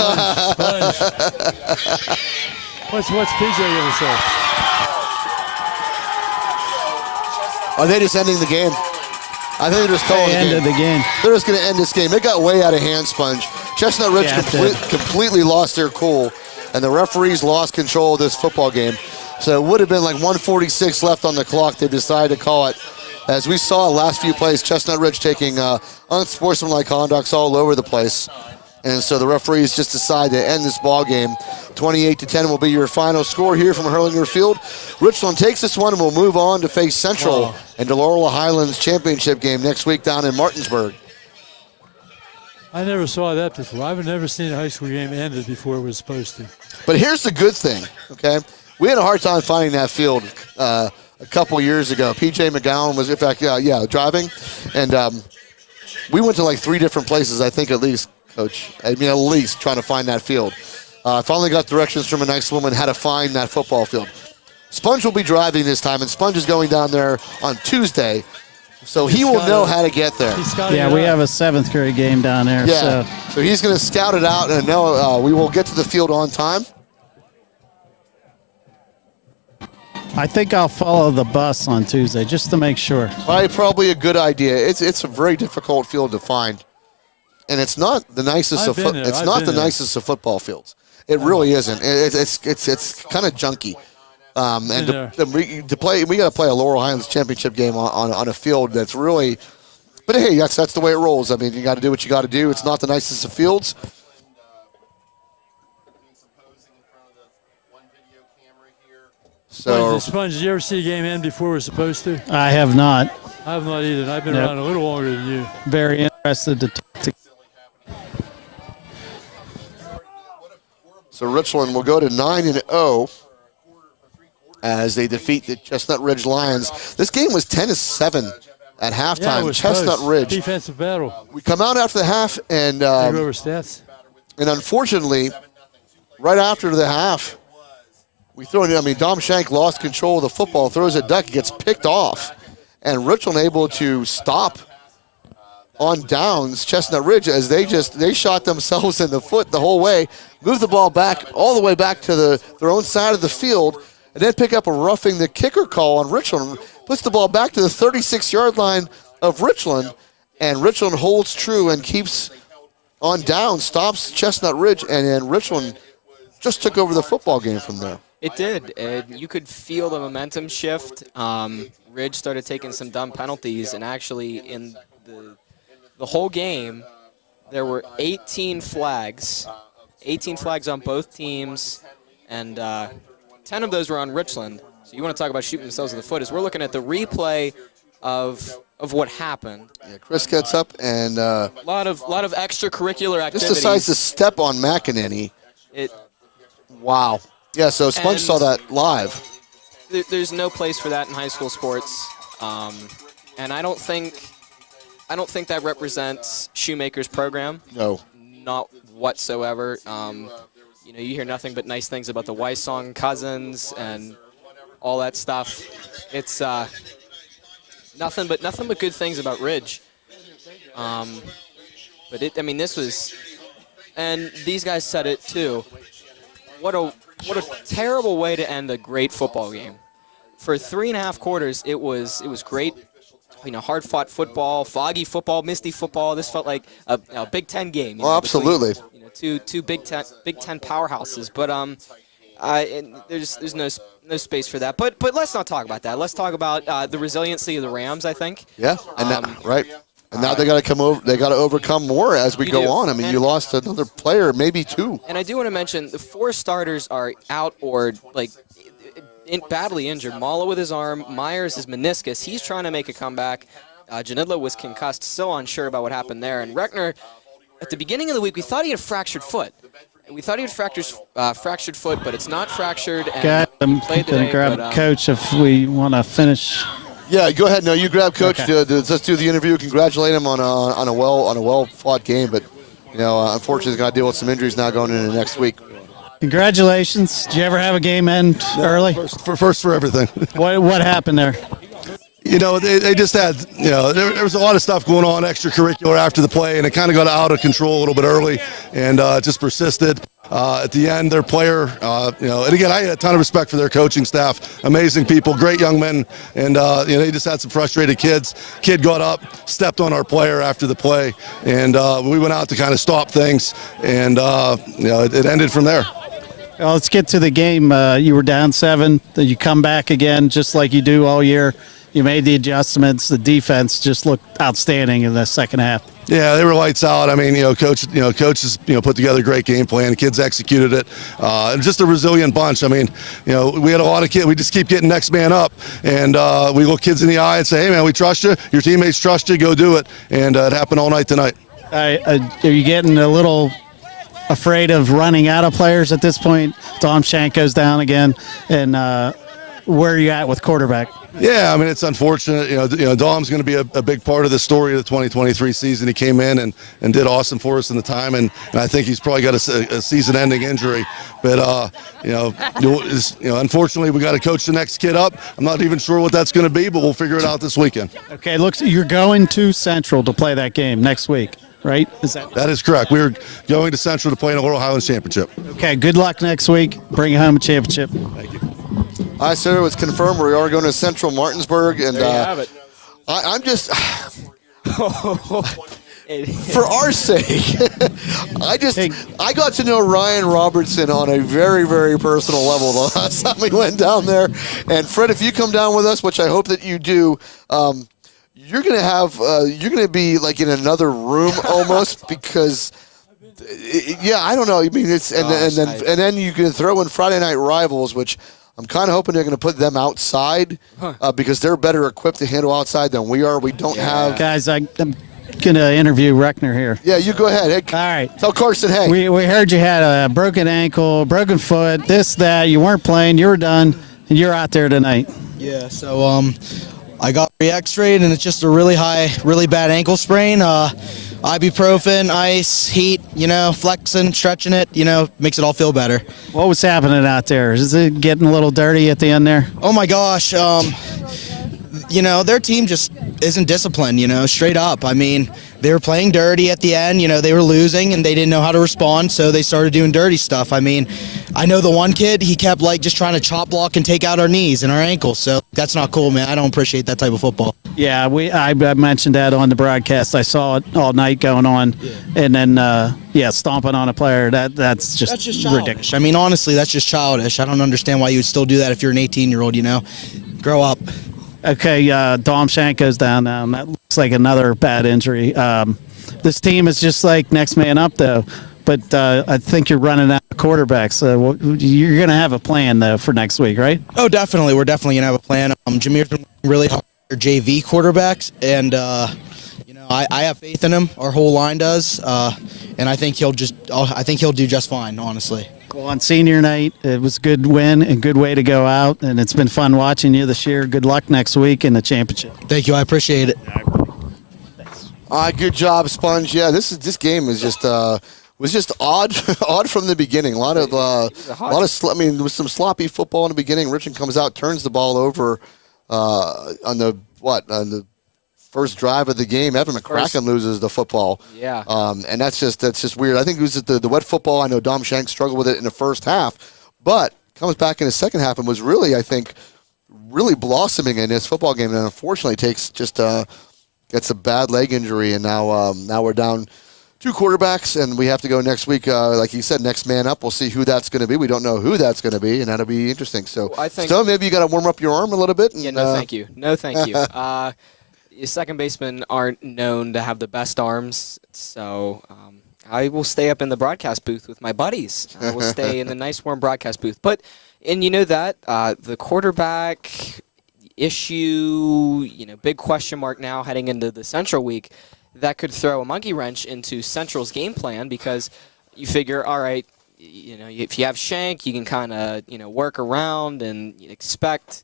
What's PJ gonna say? Are they just ending the game? I think they're just calling They ended the game. They're just going to end this game. It got way out of hand, Sponge. Chestnut Ridge completely lost their cool, and the referees lost control of this football game. So it would have been like 1:46 left on the clock. They decided to call it. As we saw last few plays, Chestnut Ridge taking unsportsmanlike conducts all over the place. And so the referees just decided to end this ball game. 28-10 will be your final score here from Herlinger Field. Richland takes this one and will move on to face Central in the Laurel Highlands championship game next week down in Martinsburg. I never saw that before. I've never seen a high school game ended before it was supposed to. But here's the good thing, okay? We had a hard time finding that field a couple years ago. P.J. McGowan was, in fact, driving. And we went to like 3 different places, I think, at least, Coach. I mean, at least trying to find that field. I finally got directions from a nice woman how to find that football field. Sponge will be driving this time, and Sponge is going down there on Tuesday, so he will know how to get there. Yeah, we have a 7th grade game down there. Yeah, so he's going to scout it out and know we will get to the field on time. I think I'll follow the bus on Tuesday just to make sure. Probably a good idea. It's a very difficult field to find, and it's not the nicest of nicest of football fields. It really isn't. It's kind of junky. And to play, we got to play a Laurel Highlands championship game on a field that's really. But hey, that's the way it rolls. I mean, you got to do what you got to do. It's not the nicest of fields. So, Sponge, did you ever see a game end before we're supposed to? I have not. I have not either. I've been around a little longer than you. Very interested to talk to. So Richland will go to 9-0 as they defeat the Chestnut Ridge Lions. This game was 10-7 at halftime. Yeah, it was Chestnut close. Ridge. Defensive battle. We come out after the half, and Go over stats. And unfortunately, right after the half, we throw it in. I mean, Dom Shank lost control of the football, throws a duck, gets picked off, and Richland able to stop on downs Chestnut Ridge as they shot themselves in the foot the whole way, moved the ball back all the way back to their own side of the field, and then pick up a roughing the kicker call on Richland, puts the ball back to the 36-yard line of Richland, and Richland holds true and keeps on down, stops Chestnut Ridge, and then Richland just took over the football game from there. It did. You could feel the momentum shift. Ridge started taking some dumb penalties, and actually in the whole game, there were 18 flags on both teams, and 10 of those were on Richland. So you want to talk about shooting themselves in the foot, as we're looking at the replay of what happened. Yeah, Chris gets up and a lot of extracurricular activities. Just decides to step on McEnany. Wow. Yeah, so Sponge saw that live. There's no place for that in high school sports, and I don't think that represents Shoemaker's program. No. Not whatsoever. You hear nothing but nice things about the Weissong cousins and all that stuff. It's nothing but good things about Ridge. This was, and these guys said it too. What a terrible way to end a great football game. For 3.5 quarters, it was great. Hard-fought football, foggy football, misty football. This felt like a Big Ten game. Absolutely. Between, two Big Ten powerhouses. But there's no space for that. But let's not talk about that. Let's talk about the resiliency of the Rams, I think. Yeah, and right. And now they got to come over. They got to overcome more as we go on. I mean, you lost another player, maybe 2. And I do want to mention the 4 starters are out or badly injured. Mala with his arm, Myers his meniscus. He's trying to make a comeback. Janidla was concussed, still unsure about what happened there. And Reckner, at the beginning of the week, we thought he had a fractured foot. We thought he had fractured foot, but it's not fractured. And Okay, I'm played going to today, grab but, Coach if we want to finish. Yeah, go ahead. No, you grab Coach. Okay. Let's do the interview. Congratulate him on a well fought game, but unfortunately, he's got to deal with some injuries now going into next week. Congratulations. Did you ever have a game end early? First for everything. What happened there? They just had, there was a lot of stuff going on extracurricular after the play, and it kind of got out of control a little bit early, and just persisted. At the end, their player, and again, I had a ton of respect for their coaching staff. Amazing people, great young men, and they just had some frustrated kids. Kid got up, stepped on our player after the play, and we went out to kind of stop things, and it ended from there. Well, let's get to the game. You were down 7. Then you come back again, just like you do all year. You made the adjustments. The defense just looked outstanding in the second half. Yeah, they were lights out. I mean, coaches, put together a great game plan. The kids executed it. Just a resilient bunch. I mean, we had a lot of kids. We just keep getting next man up, and we look kids in the eye and say, "Hey, man, we trust you. Your teammates trust you. Go do it." And it happened all night tonight. Are you getting a little afraid of running out of players at this point? Dom Shanko's down again, and where are you at with quarterback? Yeah, I mean, it's unfortunate. Dom's going to be a big part of the story of the 2023 season. He came in and did awesome for us in the time, and I think he's probably got a season-ending injury. But, unfortunately, we got to coach the next kid up. I'm not even sure what that's going to be, but we'll figure it out this weekend. Okay, looks you're going to Central to play that game next week, right? That is correct. We're going to Central to play in the Laurel Highlands Championship. Okay, good luck next week. Bring home a championship. Thank you. All right, sir, it's confirmed we are going to Central Martinsburg, and There you have it. I'm just for our sake. I got to know Ryan Robertson on a very, very personal level the last time we went down there. And Fred, if you come down with us, which I hope that you do, you're gonna be like in another room almost because. Yeah, I don't know. I mean, it's and then you can throw in Friday Night Rivals, which I'm kind of hoping they're going to put them outside because they're better equipped to handle outside than we are. We don't have guys. I'm going to interview Reckner here. Yeah, you go ahead. Hey, all right. Tell Carson, hey. We heard you had a broken ankle, broken foot, this, that. You weren't playing. You were done, and you're out there tonight. Yeah. So I got re-x-rayed, and it's just a really bad ankle sprain. Ibuprofen, ice, heat, flexing, stretching it, makes it all feel better. What was happening out there? Is it getting a little dirty at the end there? Oh my gosh, their team just isn't disciplined, straight up. I mean, they were playing dirty at the end, they were losing and they didn't know how to respond, so they started doing dirty stuff. I mean, I know the one kid, he kept just trying to chop block and take out our knees and our ankles, so that's not cool, man. I don't appreciate that type of football. Yeah, I mentioned that on the broadcast. I saw it all night going on, and then stomping on a player. That's just ridiculous. I mean, honestly, that's just childish. I don't understand why you would still do that if you're an 18-year-old. Grow up. Okay, Dom Shanko's down now, and that looks like another bad injury. This team is just like next man up, though. But I think you're running out of quarterbacks. You're going to have a plan, though, for next week, right? Oh, definitely. We're definitely going to have a plan. Jameer's been really hard for JV quarterbacks, and I have faith in him. Our whole line does, and I think he'll do just fine, honestly. Well, on senior night, it was a good win and good way to go out, and it's been fun watching you this year. Good luck next week in the championship. Thank you. I appreciate it. Good job, Sponge. Yeah, this game is just was just odd from the beginning. There was some sloppy football in the beginning. Richland comes out, turns the ball over on the first drive of the game. Evan McCracken loses the football. Yeah. And that's just weird. I think it was the wet football. I know Dom Shank struggled with it in the first half, but comes back in the second half and was really, I think, really blossoming in this football game. And unfortunately gets a bad leg injury, and now we're down 2 quarterbacks, and we have to go next week. Like you said, next man up. We'll see who that's going to be. We don't know who that's going to be, and that'll be interesting. So, Stone, maybe you got to warm up your arm a little bit. And, no, thank you. No, thank you. Second basemen aren't known to have the best arms, so I will stay up in the broadcast booth with my buddies. I will stay in the nice, warm broadcast booth. And the quarterback issue, big question mark now heading into the Central week. That could throw a monkey wrench into Central's game plan because you figure, all right, if you have Shank, you can kind of, work around and expect,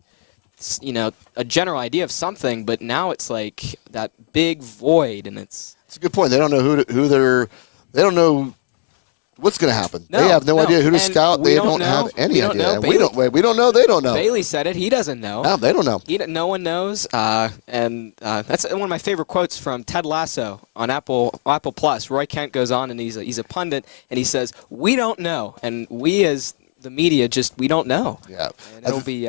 a general idea of something. But now it's like that big void, and it's a good point. They don't know they don't know what's going to happen. They have no idea who to scout. They don't have any idea. We don't know. They don't know. Bailey said it. He doesn't know. No, they don't know. No one knows. And that's one of my favorite quotes from Ted Lasso on Apple Plus. Roy Kent goes on, and he's a pundit, and he says, "We don't know," and we as the media we don't know. Yeah, and it'll be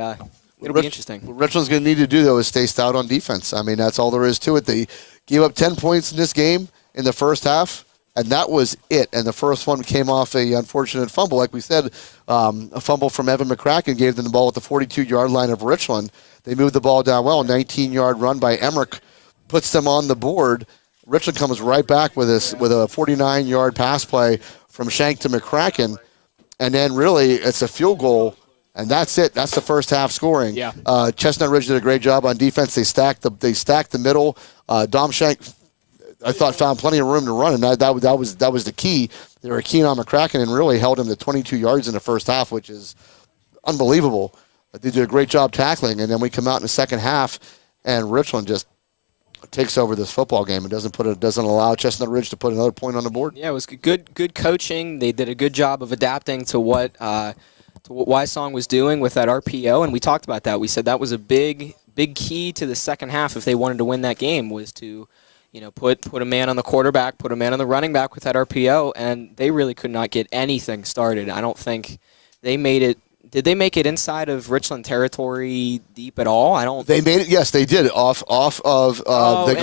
interesting. What Richland's going to need to do though is stay stout on defense. I mean, that's all there is to it. They gave up 10 points in this game in the first half. And that was it. And the first one came off a unfortunate fumble. Like we said, a fumble from Evan McCracken gave them the ball at the 42-yard line of Richland. They moved the ball down well. 19-yard run by Emmerich puts them on the board. Richland comes right back with a 49-yard pass play from Shank to McCracken. And then really it's a field goal, and that's it. That's the first half scoring. Yeah. Chestnut Ridge did a great job on defense. They stacked the middle. Dom Shank, I thought, found plenty of room to run, and that was the key. They were keen on McCracken and really held him to 22 yards in the first half, which is unbelievable. They did a great job tackling, and then we come out in the second half, and Richland just takes over this football game and doesn't allow Chestnut Ridge to put another point on the board. Yeah, it was good coaching. They did a good job of adapting to what Wysong was doing with that RPO, and we talked about that. We said that was a big key to the second half if they wanted to win that game, was to put a man on the quarterback, put a man on the running back with that RPO, and they really could not get anything started. I don't think they made it. Did they make it inside of Richland territory deep at all? I don't. They made it. Yes, they did. Off of. And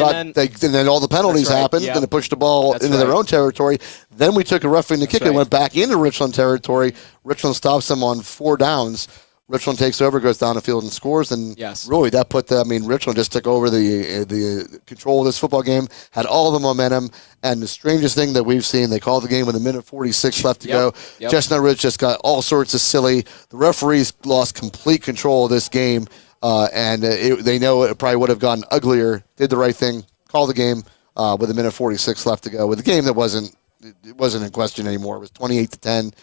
then all the penalties happened, and they pushed the ball into their own territory. Then we took a roughing the kick and went back into Richland territory. Richland stops them on 4 downs. Richland takes over, goes down the field and scores, and really that Richland just took over the control of this football game, had all the momentum, and the strangest thing that we've seen, they called the game with 1:46 left to go. Chestnut Ridge just got all sorts of silly. The referees lost complete control of this game, and they know it probably would have gotten uglier. Did the right thing, called the game with 1:46 left to go, with a game that wasn't in question anymore. It was 28-10,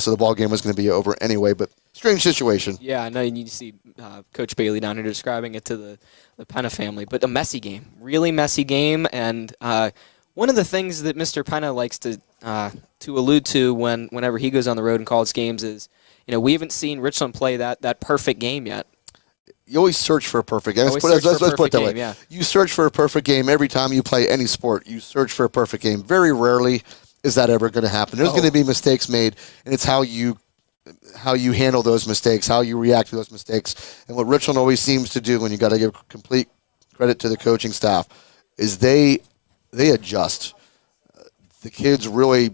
so the ball game was going to be over anyway, but strange situation. Yeah, I know you need to see Coach Bailey down here describing it to the Penna family, but a messy game, really messy game. And one of the things that Mr. Penna likes to allude to whenever he goes on the road and calls games is, we haven't seen Richland play that perfect game yet. You always search for a perfect game. Let's put it that way. Yeah. You search for a perfect game every time you play any sport. You search for a perfect game. Very rarely is that ever going to happen. There's going to be mistakes made, and it's how you handle those mistakes, how you react to those mistakes. And what Richland always seems to do, when you got to give complete credit to the coaching staff, is they adjust. The kids really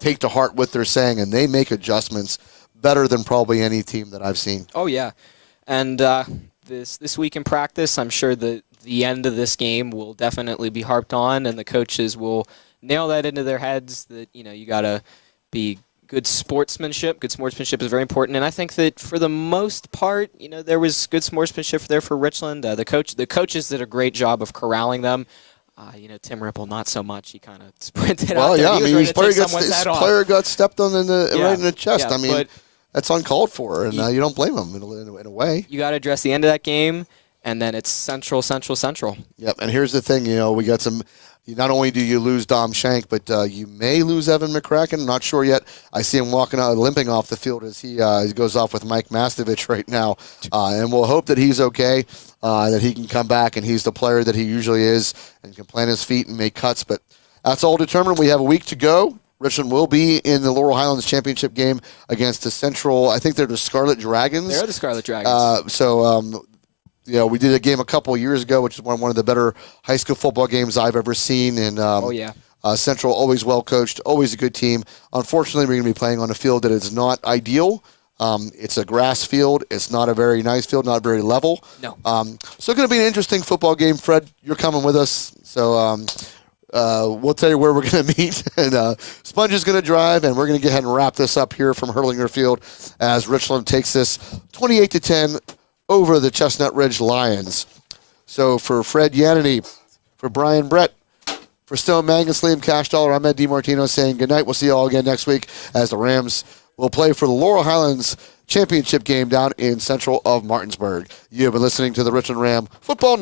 take to heart what they're saying, and they make adjustments better than probably any team that I've seen. Oh, yeah. And this week in practice, I'm sure that the end of this game will definitely be harped on, and the coaches will nail that into their heads that, you got to be good sportsmanship. Good sportsmanship is very important, and I think that for the most part, there was good sportsmanship there for Richland. The coaches did a great job of corralling them. Tim Ripple, not so much. He kind of sprinted out there. His player got stepped on right in the chest. Yeah, that's uncalled for, and you don't blame him in a way. You got to address the end of that game, and then it's central. Yep, and here's the thing. We got some. Not only do you lose Dom Shank, but you may lose Evan McCracken. I'm not sure yet. I see him limping off the field as he goes off with Mike Mastovich right now. And we'll hope that he's okay, that he can come back and he's the player that he usually is and can plant his feet and make cuts. But that's all determined. We have a week to go. Richland will be in the Laurel Highlands championship game against the Central. I think they're the Scarlet Dragons. They're the Scarlet Dragons. We did a game a couple of years ago, which is one of the better high school football games I've ever seen. And Central, always well coached, always a good team. Unfortunately, we're going to be playing on a field that is not ideal. It's a grass field. It's not a very nice field, not very level. No. So it's going to be an interesting football game. Fred, you're coming with us. So we'll tell you where we're going to meet. And Sponge is going to drive, and we're going to go ahead and wrap this up here from Herlinger Field as Richland takes this 28-10 over the Chestnut Ridge Lions. So for Fred Yannity, for Brian Brett, For Stone Mangus, Liam Cash Dollar, I'm Ed DiMartino saying good night. We'll see you all again next week as the Rams will play for the Laurel Highlands championship game down in central of Martinsburg. You have been listening to the Richland Ram Football Network.